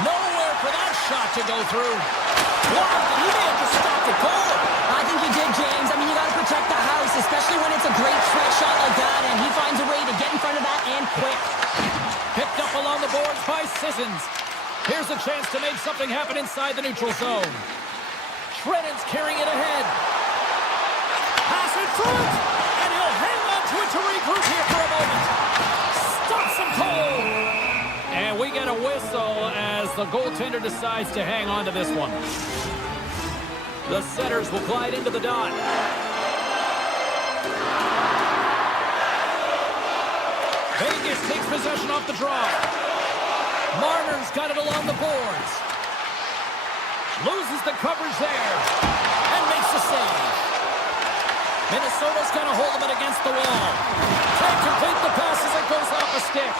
Nowhere for that shot to go through. Wow, he may have just stopped a goal. I think he did, James. I mean, you got to protect the house, especially when it's a great stretch shot like that, and he finds a way to get in front of that and quick. Picked up along the boards by Sissons. Here's a chance to make something happen inside the neutral zone. Shreddon's carrying it ahead. Pass in front, and he'll hang on to it to regroup here for a moment. Stops him cold. And we get a whistle as the goaltender decides to hang on to this one. The setters will glide into the dot. Vegas takes possession off the draw. Marner's got it along the boards. Loses the coverage there. And makes the save. Minnesota's got a hold of it against the wall. Can't complete the pass as it goes off a stick.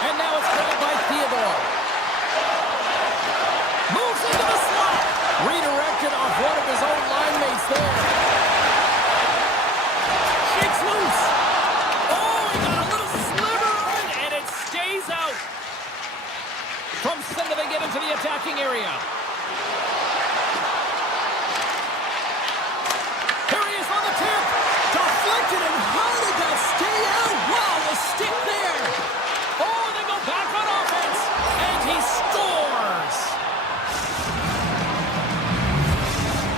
And now it's caught by Theodore. Moves into the slot. Redirected off one of his own line mates there. Shakes loose. Oh, he got a little sliver on it, and it stays out. From center they get into the attacking area. Here he is on the tip. Deflected, and how did that stay out? Wow, the stick there. Oh, they go back on offense, and he scores.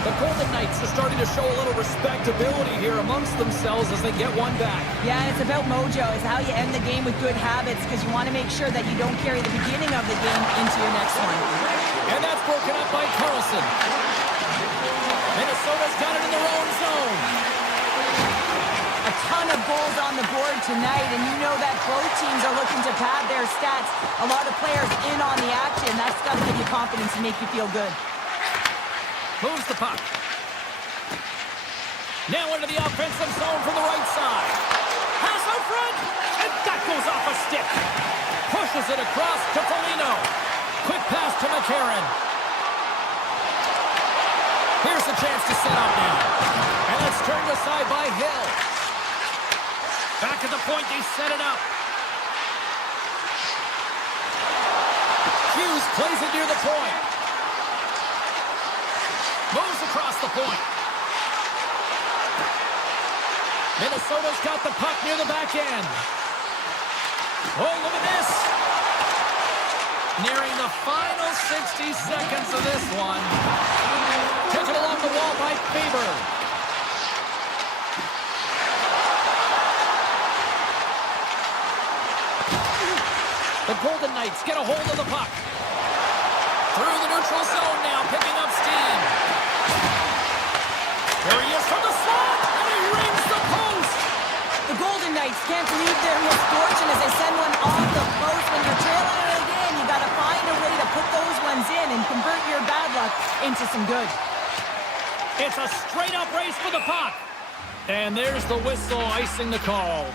The Golden Knights are starting to show a little respectability here amongst themselves as they get one back. Yeah, and it's about mojo. It's how you end the game with good habits, because you want to make sure that you don't carry the beginning of the game into your next one. And that's broken up by Carlson. Minnesota's got it in their own zone. A ton of goals on the board tonight, and you know that both teams are looking to pad their stats. A lot of players in on the action. That's got to give you confidence and make you feel good. Moves the puck. Now into the offensive zone from the right side. Pass out front, and that goes off a stick. Pushes it across to Foligno. Quick pass to McCarron. Here's a chance to set up now. And it's turned aside by Hill. Back at the point, they set it up. Hughes plays it near the point. Moves across the point. Minnesota's got the puck near the back end. Oh, look at this. Nearing the final 60 seconds of this one. Taken along the wall by Faber. The Golden Knights get a hold of the puck. Through the neutral zone now, picking up steam. Here he is from the slot, and he rings the post. The Golden Knights can't believe their misfortune as they send one off the post. When you're trailing it again, you got to find a way to put those ones in and convert your bad luck into some good. It's a straight-up race for the puck. And there's the whistle icing the call.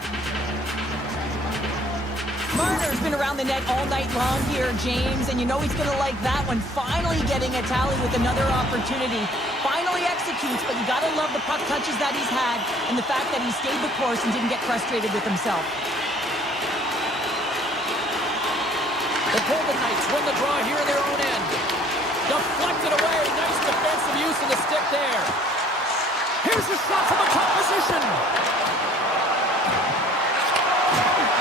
Marner's been around the net all night long here, James, and you know he's going to like that one. Finally getting a tally with another opportunity. Finally executes, but you got to love the puck touches that he's had and the fact that he stayed the course and didn't get frustrated with himself. The Golden Knights win the draw here in their own end. Deflected away. Nice defensive use of the stick there. Here's the shot from a top position.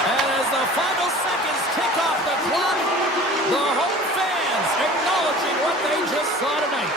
And as the final seconds tick off the clock, the home fans acknowledging what they just saw tonight.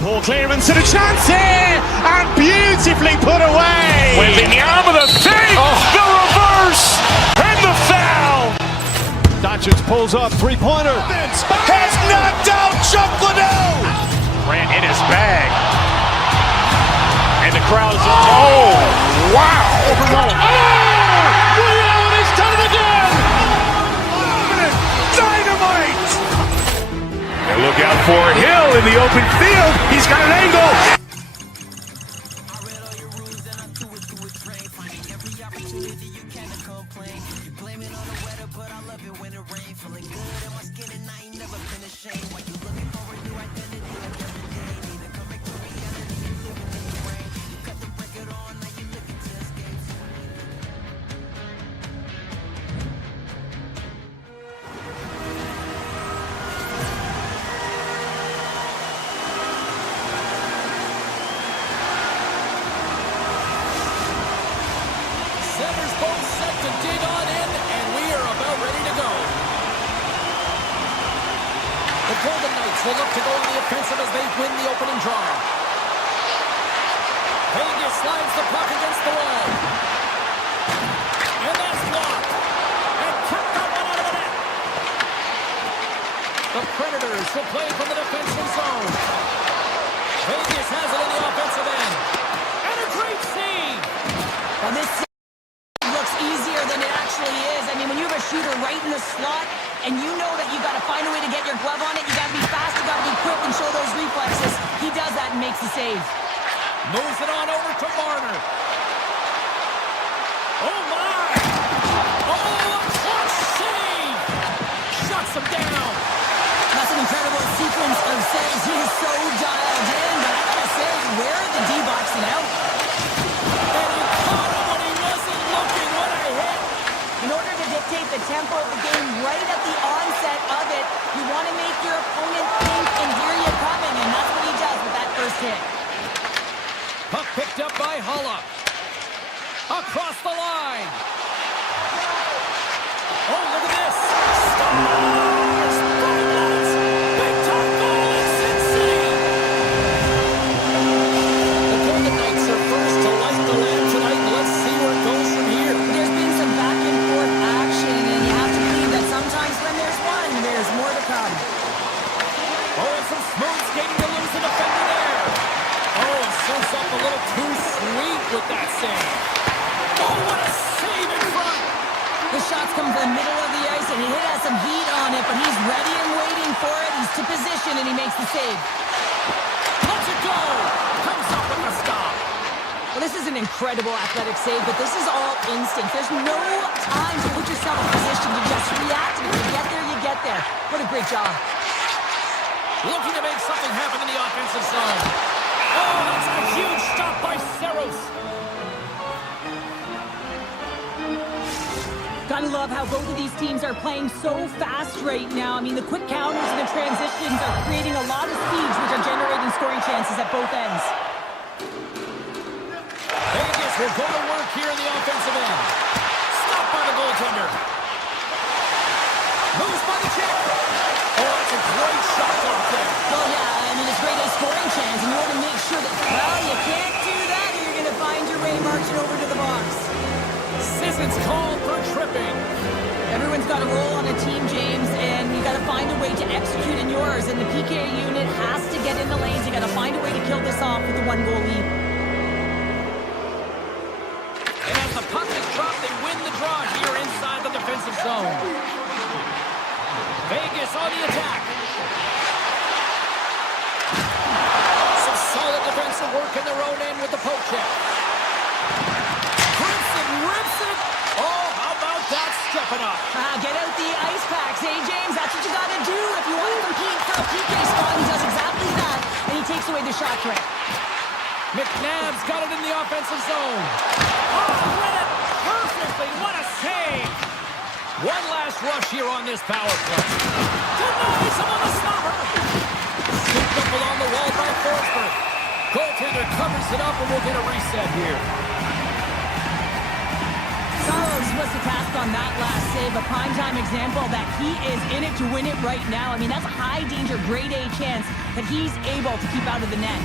Paul Ball clearance and a chance here, and beautifully put away. With the arm of the save, the reverse, and the foul. Doncic pulls up, three-pointer. Has knocked out Chuck Liddell. Grant in his bag. And the crowd is... Oh, wow. Lee Allen has done it again. Dynamite. And look out for Hill in the open field. He's got an angle. Centers both set to dig on in, and we are about ready to go. The Golden Knights will look to go on the offensive as they win the opening draw. Vegas slides the puck against the wall. And that's blocked. And kept that one out of the net. The Predators will play from the defensive zone. Vegas has it in the offensive end. And a great save. And this looks easier than it actually is. I mean, when you have a shooter right in the slot, and you know that you got to find a way to get your glove on it, you got to be fast, you got to be quick and show those reflexes. He does that and makes the save. Moves it on over to Marner. Oh, my! Oh, a clutch save! Shuts him down. That's an incredible sequence of saves. He is so dialed in, but I gotta say, where are the D-boxing out? And he caught him when he wasn't looking. What a hit! In order to dictate the tempo of the game right at the onset of it, you want to make your opponent think and hear you coming, and that's what he does with that first hit. Puck picked up by Hulla. Across the line. Oh, look at this. Stars! Spotlights! Big time goal in Sin City. The Golden Knights are first to light the lamp tonight. Let's see where it goes from here. There's been some back and forth action, and you have to believe that sometimes when there's one, there's more to come. Oh, and some smooth skating to lose the defender there. Oh, and serves up a little too sweet with that save. Oh, what a save in front. The shots come from the middle of the ice, and he has some heat on it, but he's ready and waiting for it. He's to position, and he makes the save. Let's it go. Comes up with a stop. Well, this is an incredible athletic save, but this is all instinct. There's no time to put yourself in position to just react. If you get there, you get there. What a great job. Looking to make something happen in the offensive zone. Oh, that's a huge stop by Saros. Gotta love how both of these teams are playing so fast right now. I mean, the quick counters and the transitions are creating a lot of speeds, which are generating scoring chances at both ends. Vegas will go to work here in the offensive end. Stopped by the goaltender. Moves by the check. Oh, that's a great shot off there. Well, yeah, I mean, it's great a scoring chance, and you want to make sure that, well, you can't do that, or you're going to find your way marching over to the box. Sisson's called for tripping. Everyone's got a role on a team, James, and you got to find a way to execute in yours, and the PK unit has to get in the lanes. You got to find a way to kill this off with the one-goal lead. And as the puck is dropped, they win the draw here inside the defensive zone. Vegas on the attack. Some solid defensive work in their own end with the poke check. Crimson rips it. Oh, how about that stepping up? Get out the ice packs, hey, James? That's what you got to do if you want to compete for a PK spot. He does exactly that, and he takes away the shot threat. McNabb's got it in the offensive zone. Oh, read it perfectly. What a save. One last rush here on this power play. Denies him on the stopper. Scooped up along the wall by Forsberg. Goaltender covers it up, and we'll get a reset here. Carlos was the task on that last save, a primetime example that he is in it to win it right now. I mean, that's a high-danger, grade A chance that he's able to keep out of the net.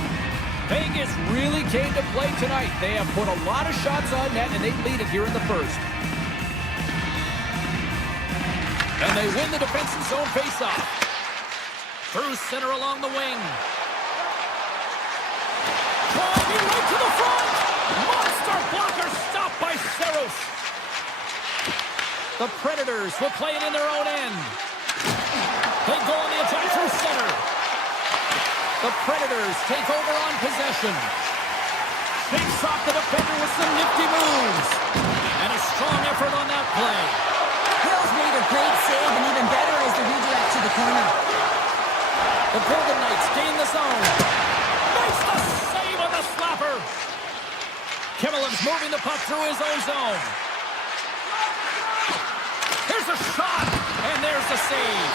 Vegas really came to play tonight. They have put a lot of shots on net, and they lead it here in the first. And they win the defensive zone faceoff. Through center along the wing. Driving right to the front. Monster blocker stopped by Saros. The Predators will play it in their own end. They go on the attack through center. The Predators take over on possession. Shakes off the defender with some nifty moves. And a strong effort on that play. Hill's made a great save, and even better is the redirect to the corner. The Golden Knights gain the zone. Makes the save on the slapper. Kimmelin's moving the puck through his own zone. Here's a shot, and there's the save.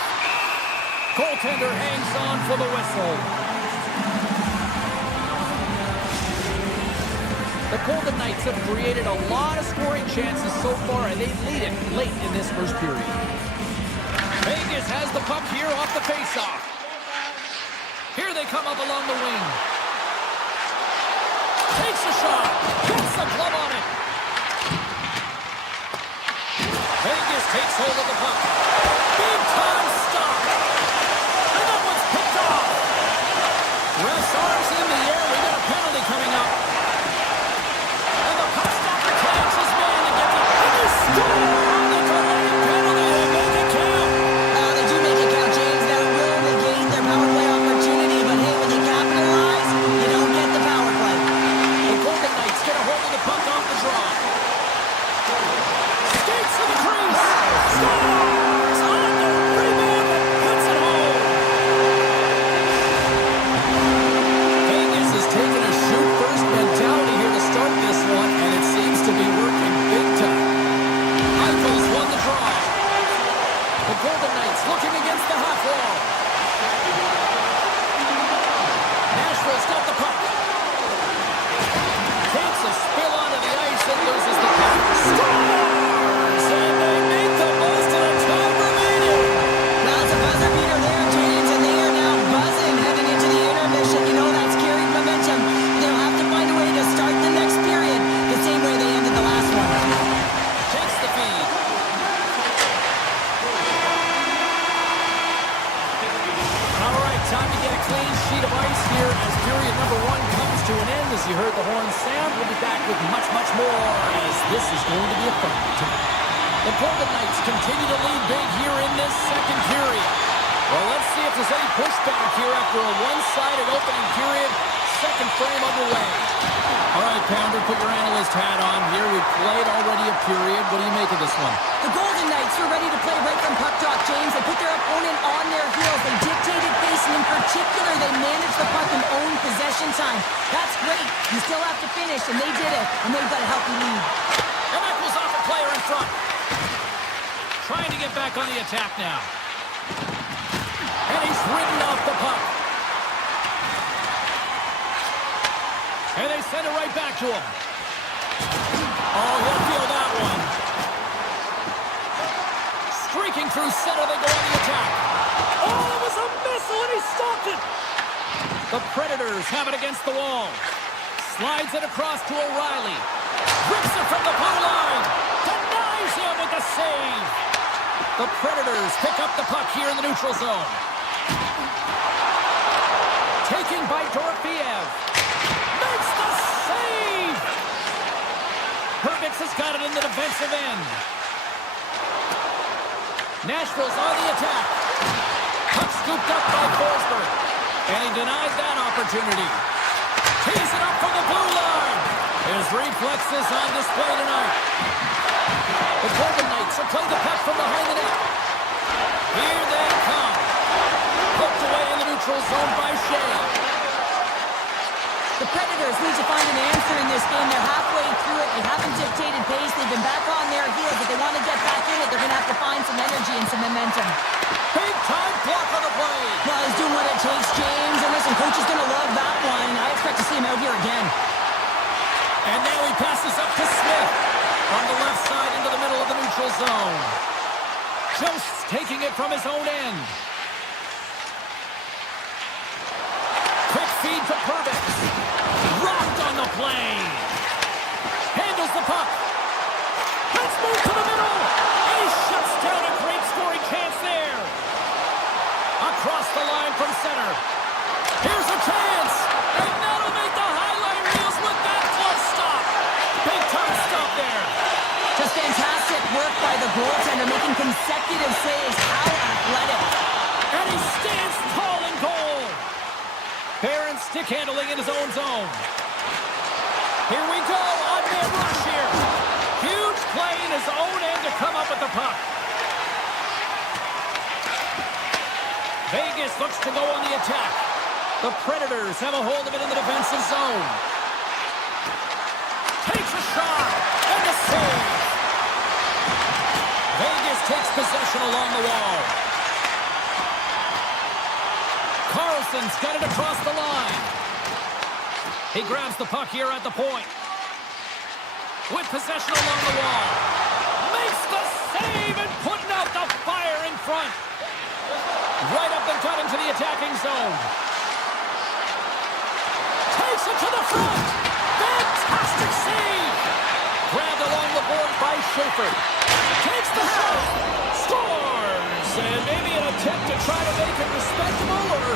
Goaltender hangs on for the whistle. The Golden Knights have created a lot of scoring chances so far, and they lead it late in this first period. Vegas has the puck here off the faceoff. Here they come up along the wing. Takes a shot. Gets the glove on it. Vegas takes hold of the puck. Big time stop. And that one's picked off. Ref's arms in the air. We got a penalty coming up. And the puck stopper claims his man to get it. And they score on the delayed penalty. They make it count. They do make it count, James. That will negate their power play opportunity. But hey, when you capitalize, you don't get the power play. The Golden Knights get a hold of the puck off the draw. Skates to the crease. Scores on the rebound and puts it home. Vegas is taking a shoot-first mentality here to start this one, and it seems to be working big time. Eichel's won the draw. The Golden Knights looking against the half wall. Nashville's got the puck. Takes a spill onto the ice and loses the puck. Scores! And they make the most of the time remaining. Well, it's a buzzer beater there, James, and they are now buzzing heading into the intermission. You know that's carried momentum. They'll have to find a way to start the next period the same way they ended the last one. Takes the feed. All right, time to get a clean sheet of ice here as period number one comes to an end. As you heard the horn sound, we'll be back with much, much more as this is going to be a fun one tonight. The Golden Knights continue to lead big here in this second period. Well, let's see if there's any pushback here after a one-sided opening period. Second frame underway. All right, Pounder, put your analyst hat on here. We've played already a period. What do you make of this one? The Golden Knights were ready to play right from puck drop, James. They put their opponent on their heels. They dictated pace, and in particular, they managed the puck and owned possession time. That's great. You still have to finish, and they did it, and they've got a healthy lead. And that goes off a player in front. Trying to get back on the attack now. And he's ridden off the puck. And they send it right back to him. Oh, he'll feel that one. Streaking through center, they go on the attack. Oh, it was a missile, and he stopped it. The Predators have it against the wall. Slides it across to O'Reilly. Rips it from the blue line. Denies him with the save. The Predators pick up the puck here in the neutral zone. Taking by Dorofeev. Makes the save! Herbix has got it in the defensive end. Nashville's on the attack. Puck scooped up by Forsberg. And he denied that opportunity. Tees it up for the blue line. His reflexes on display tonight. The Golden Knights will play the puck from behind the net. Here they come. Poked away in the neutral zone by Shea. The Predators need to find an answer in this game. They're halfway through it. They haven't dictated pace. They've been back on their heels. If they want to get back in it, they're going to have to find some energy and some momentum. Big time block on the play. Well, he's doing what it takes, James. And listen, coach is going to love that one. I expect to see him out here again. And now he passes up to Smith. From the left side into the middle of the neutral zone. Jost's taking it from his own end. Quick feed to Purvis. Rocked on the play. Handles the puck. Let's move to the middle. And he shuts down a great scoring chance there. Across the line from center. Here's a chance. And that'll make the highlight reels with that close stop. Big time stop there. Just fantastic work by the goaltender, making consecutive saves. How athletic. And he stands tall in goal. Barron stick handling in his own zone. Here we go. On-man rush here. Huge play in his own end to come up with the puck. Vegas looks to go on the attack. The Predators have a hold of it in the defensive zone. Takes a shot. And a save. Vegas takes possession along the wall. Carlson's got it across the line. He grabs the puck here at the point. With possession along the wall. Makes the save and putting out the fire in front. Right up the gut into the attacking zone. Takes it to the front. Fantastic save. Grabbed along the board by Schaefer. Takes the shot. Scores. And maybe an attempt to try to make it respectable, or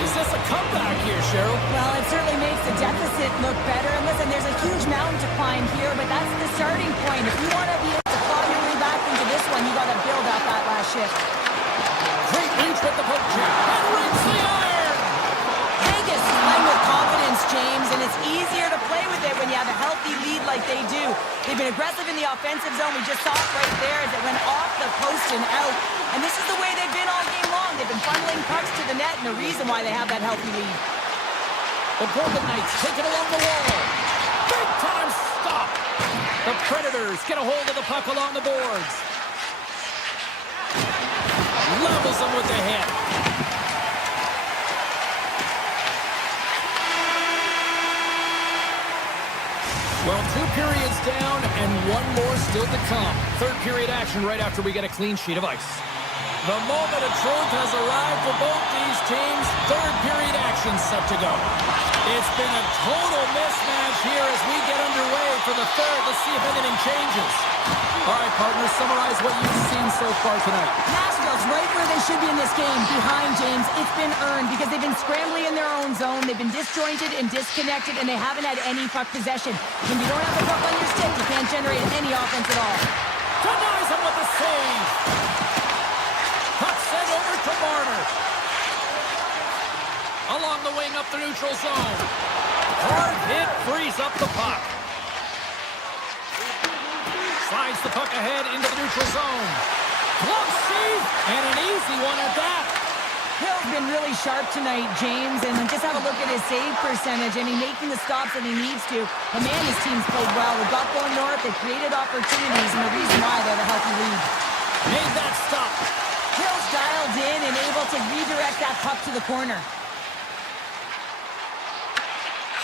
is this a comeback here, Cheryl? Well, it certainly makes the deficit look better. And listen, there's a huge mountain to climb here, but that's the starting point. If you want to be able to claw your way back into this one, you got to build up that last shift. Great reach with the poke check. And rings the iron. Vegas is playing with confidence, James, and it's easier to play with it when you have a healthy lead like they do. They've been aggressive in the offensive zone. We just saw it right there as it went off the post and out. And this is the way they've been all game long. They've been funneling pucks to the net, and the reason why they have that healthy lead. The Golden Knights take it along the wall. Big time stop. The Predators get a hold of the puck along the boards. Levels them with the hit. Well, 2 periods down and 1 more still to come. Third period action right after we get a clean sheet of ice. The moment of truth has arrived for both these teams. Third period action set to go. It's been a total mismatch here as we get underway for the third. Let's see if anything changes. All right, partners, summarize what you've seen so far tonight. Nashville's right where they should be in this game, behind James. It's been earned because they've been scrambling in their own zone. They've been disjointed and disconnected, and they haven't had any puck possession. When you don't have the puck on your stick, you can't generate any offense at all. Denies him with the save. Puck sent over to Marner. Along the wing up the neutral zone. Hard hit frees up the puck. Slides the puck ahead into the neutral zone. Glove save, and an easy one at that. Hill's been really sharp tonight, James, and just have a look at his save percentage. I mean, making the stops that he needs to. But man, his team's played well. They've got going north. They created opportunities, and the reason why they have a healthy lead. Made that stop. Hill's dialed in and able to redirect that puck to the corner.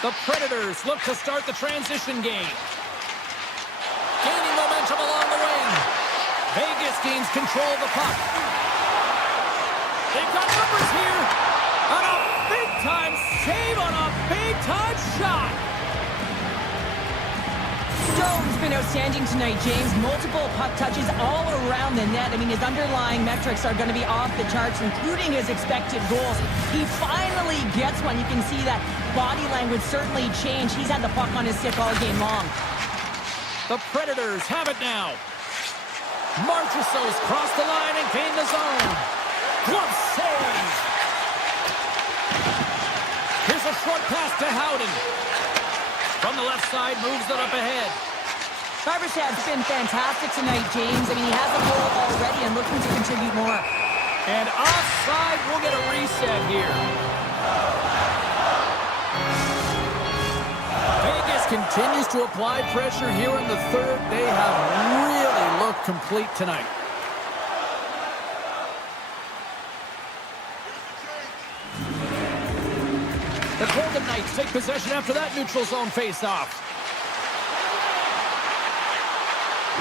The Predators look to start the transition game. Gaining momentum along the wing. Vegas gains control of the puck. They've got numbers here. On a big-time save on a big-time shot. Stone's been outstanding tonight, James. Multiple puck touches all around the net. I mean, his underlying metrics are going to be off the charts, including his expected goals. He finally gets one. You can see that body language certainly changed. He's had the puck on his stick all game long. The Predators have it now. Marchessault's crossed the line and gained the zone. Glove save. Here's a short pass to Howden. From the left side, moves it up ahead. Barbashev's been fantastic tonight, James. I mean, he has a goal already and looking to contribute more. And offside, we'll get a reset here. Vegas continues to apply pressure here in the third. They have really looked complete tonight. The Golden Knights take possession after that neutral zone face-off.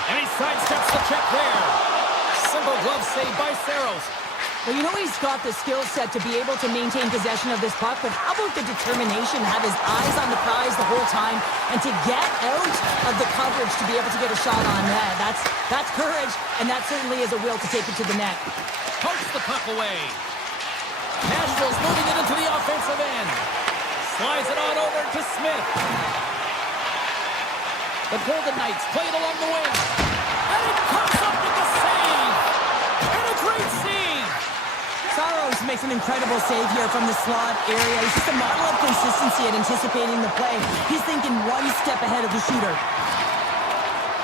And he sidesteps the check there. Simple glove save by Saros. Well, you know he's got the skill set to be able to maintain possession of this puck, but how about the determination to have his eyes on the prize the whole time and to get out of the coverage to be able to get a shot on net? That's courage, and that certainly is a will to take it to the net. Pokes the puck away. Nashville's moving it into the offensive end. Slides it on over to Smith. The Golden Knights play it along the wing. And it comes up with the save. And a great save. Saros makes an incredible save here from the slot area. He's just a model of consistency at anticipating the play. He's thinking one step ahead of the shooter.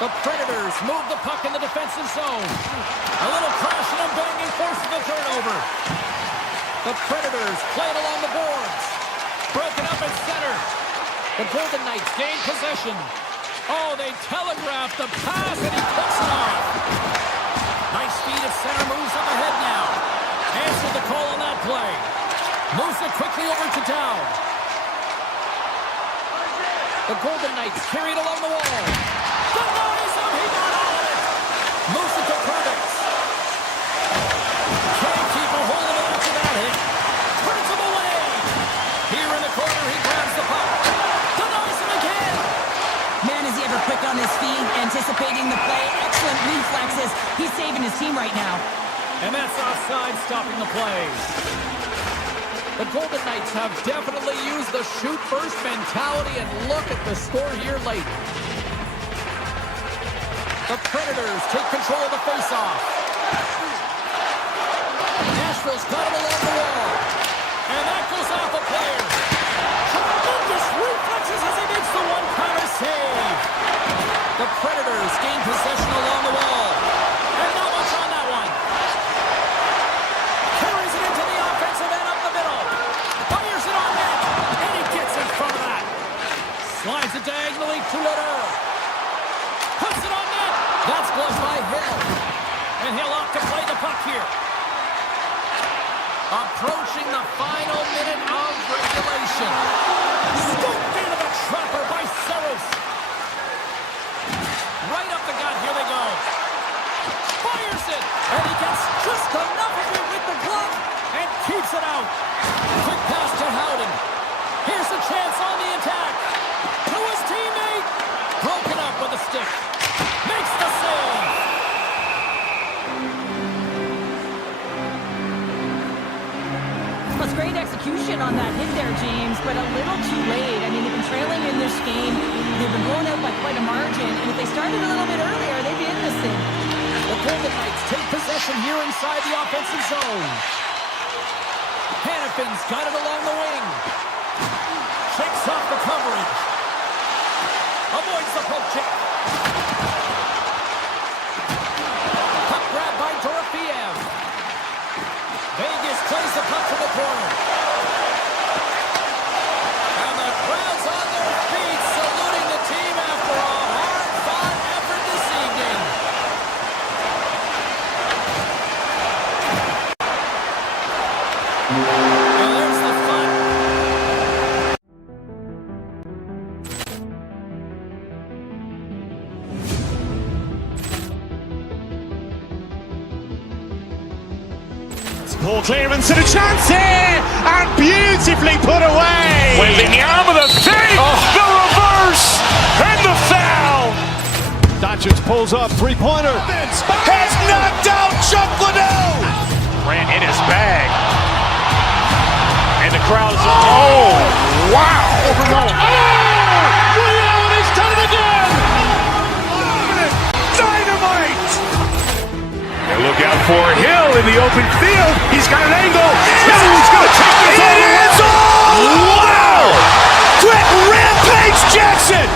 The Predators move the puck in the defensive zone. A little crashing and banging forces the turnover. The Predators play it along the boards. Broken up at center. The Golden Knights gain possession. Oh, they telegraph the pass, and he cuts it off. Nice speed at center, moves up ahead now. Answered the call on that play. Moves it quickly over to down. The Golden Knights carry it along the wall. The noise up, he got all of it. Moves it to Perdix. Can't keep a hold of it after that hit. Turns him away. Here in the corner, he grabs the puck. Denies him again. Man, is he ever quick on his feet, anticipating the play. Excellent reflexes. He's saving his team right now. And that's offside, stopping the play. The Golden Knights have definitely used the shoot-first mentality, and look at the score here late. The Predators take control of the face-off. Nashville's got him along the wall. And that goes off a player. Tremendous reflexes as he makes the one-counter save. The Predators gain possession along the wall. And not much on that one. Carries it into the offensive end up the middle. Fires it on net. And he gets in front of that. Slides it diagonally to Leder. Puts it on net. That's gloved by Hill. And Hill off to play the puck here. Approaching the final minute of regulation. Scooped into the trapper by Saros. Right up the gut. Here they go. Fires it. And he gets just enough of it with the glove and keeps it out. Quick pass to Howden. Here's a chance on the attack. To his teammate. Broken up with a stick. Makes the save. That's great execution on that hit there, James, but a little too late. I mean, they've been trailing in this game. They've been blown out by quite a margin, and if they started a little bit earlier, they'd be in this thing. The Golden Knights take possession here inside the offensive zone. Hannafin's got it along the wing. Shakes off the coverage. Avoids the poke check. Puck grab by Dorofiev. Vegas plays the puck to the corner. And the crowd's on their feet, saluting the team after a hard-fought effort this evening. And there's the fun. Ball clearance and a chance here, and beautifully put away. Wembanyama with a save, the reverse, and the foul. Doncic pulls up, three-pointer. Has knocked out Chuck Liddell. Ran in his bag. And the crowd is, oh, wow. Leon has done it again. Dynamite. And look out for Hill in the open field. He's got an angle. He's going to take this all the way. It's all. Wow. Brett Rampage Jackson.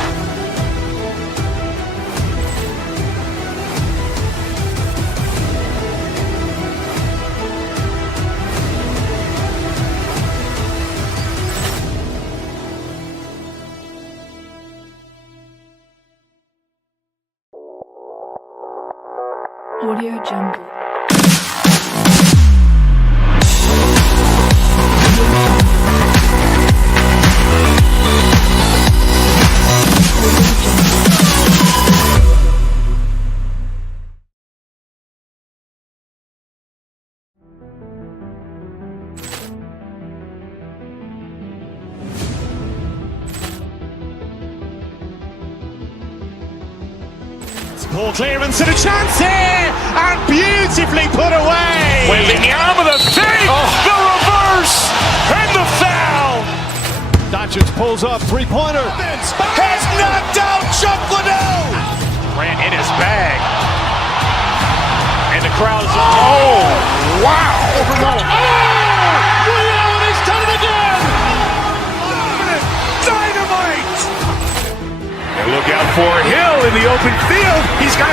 Audio Jungle. Ball clearance and a chance here, and beautifully put away. With the arm of the thing, the reverse, and the foul. Doncic pulls up, three-pointer. Has knocked out Chuck Liddell. Ran in his bag. And the crowd is... Oh, wow. Liddell, and he's done it again. Dynamite. And look out for Hill in the open field. He's got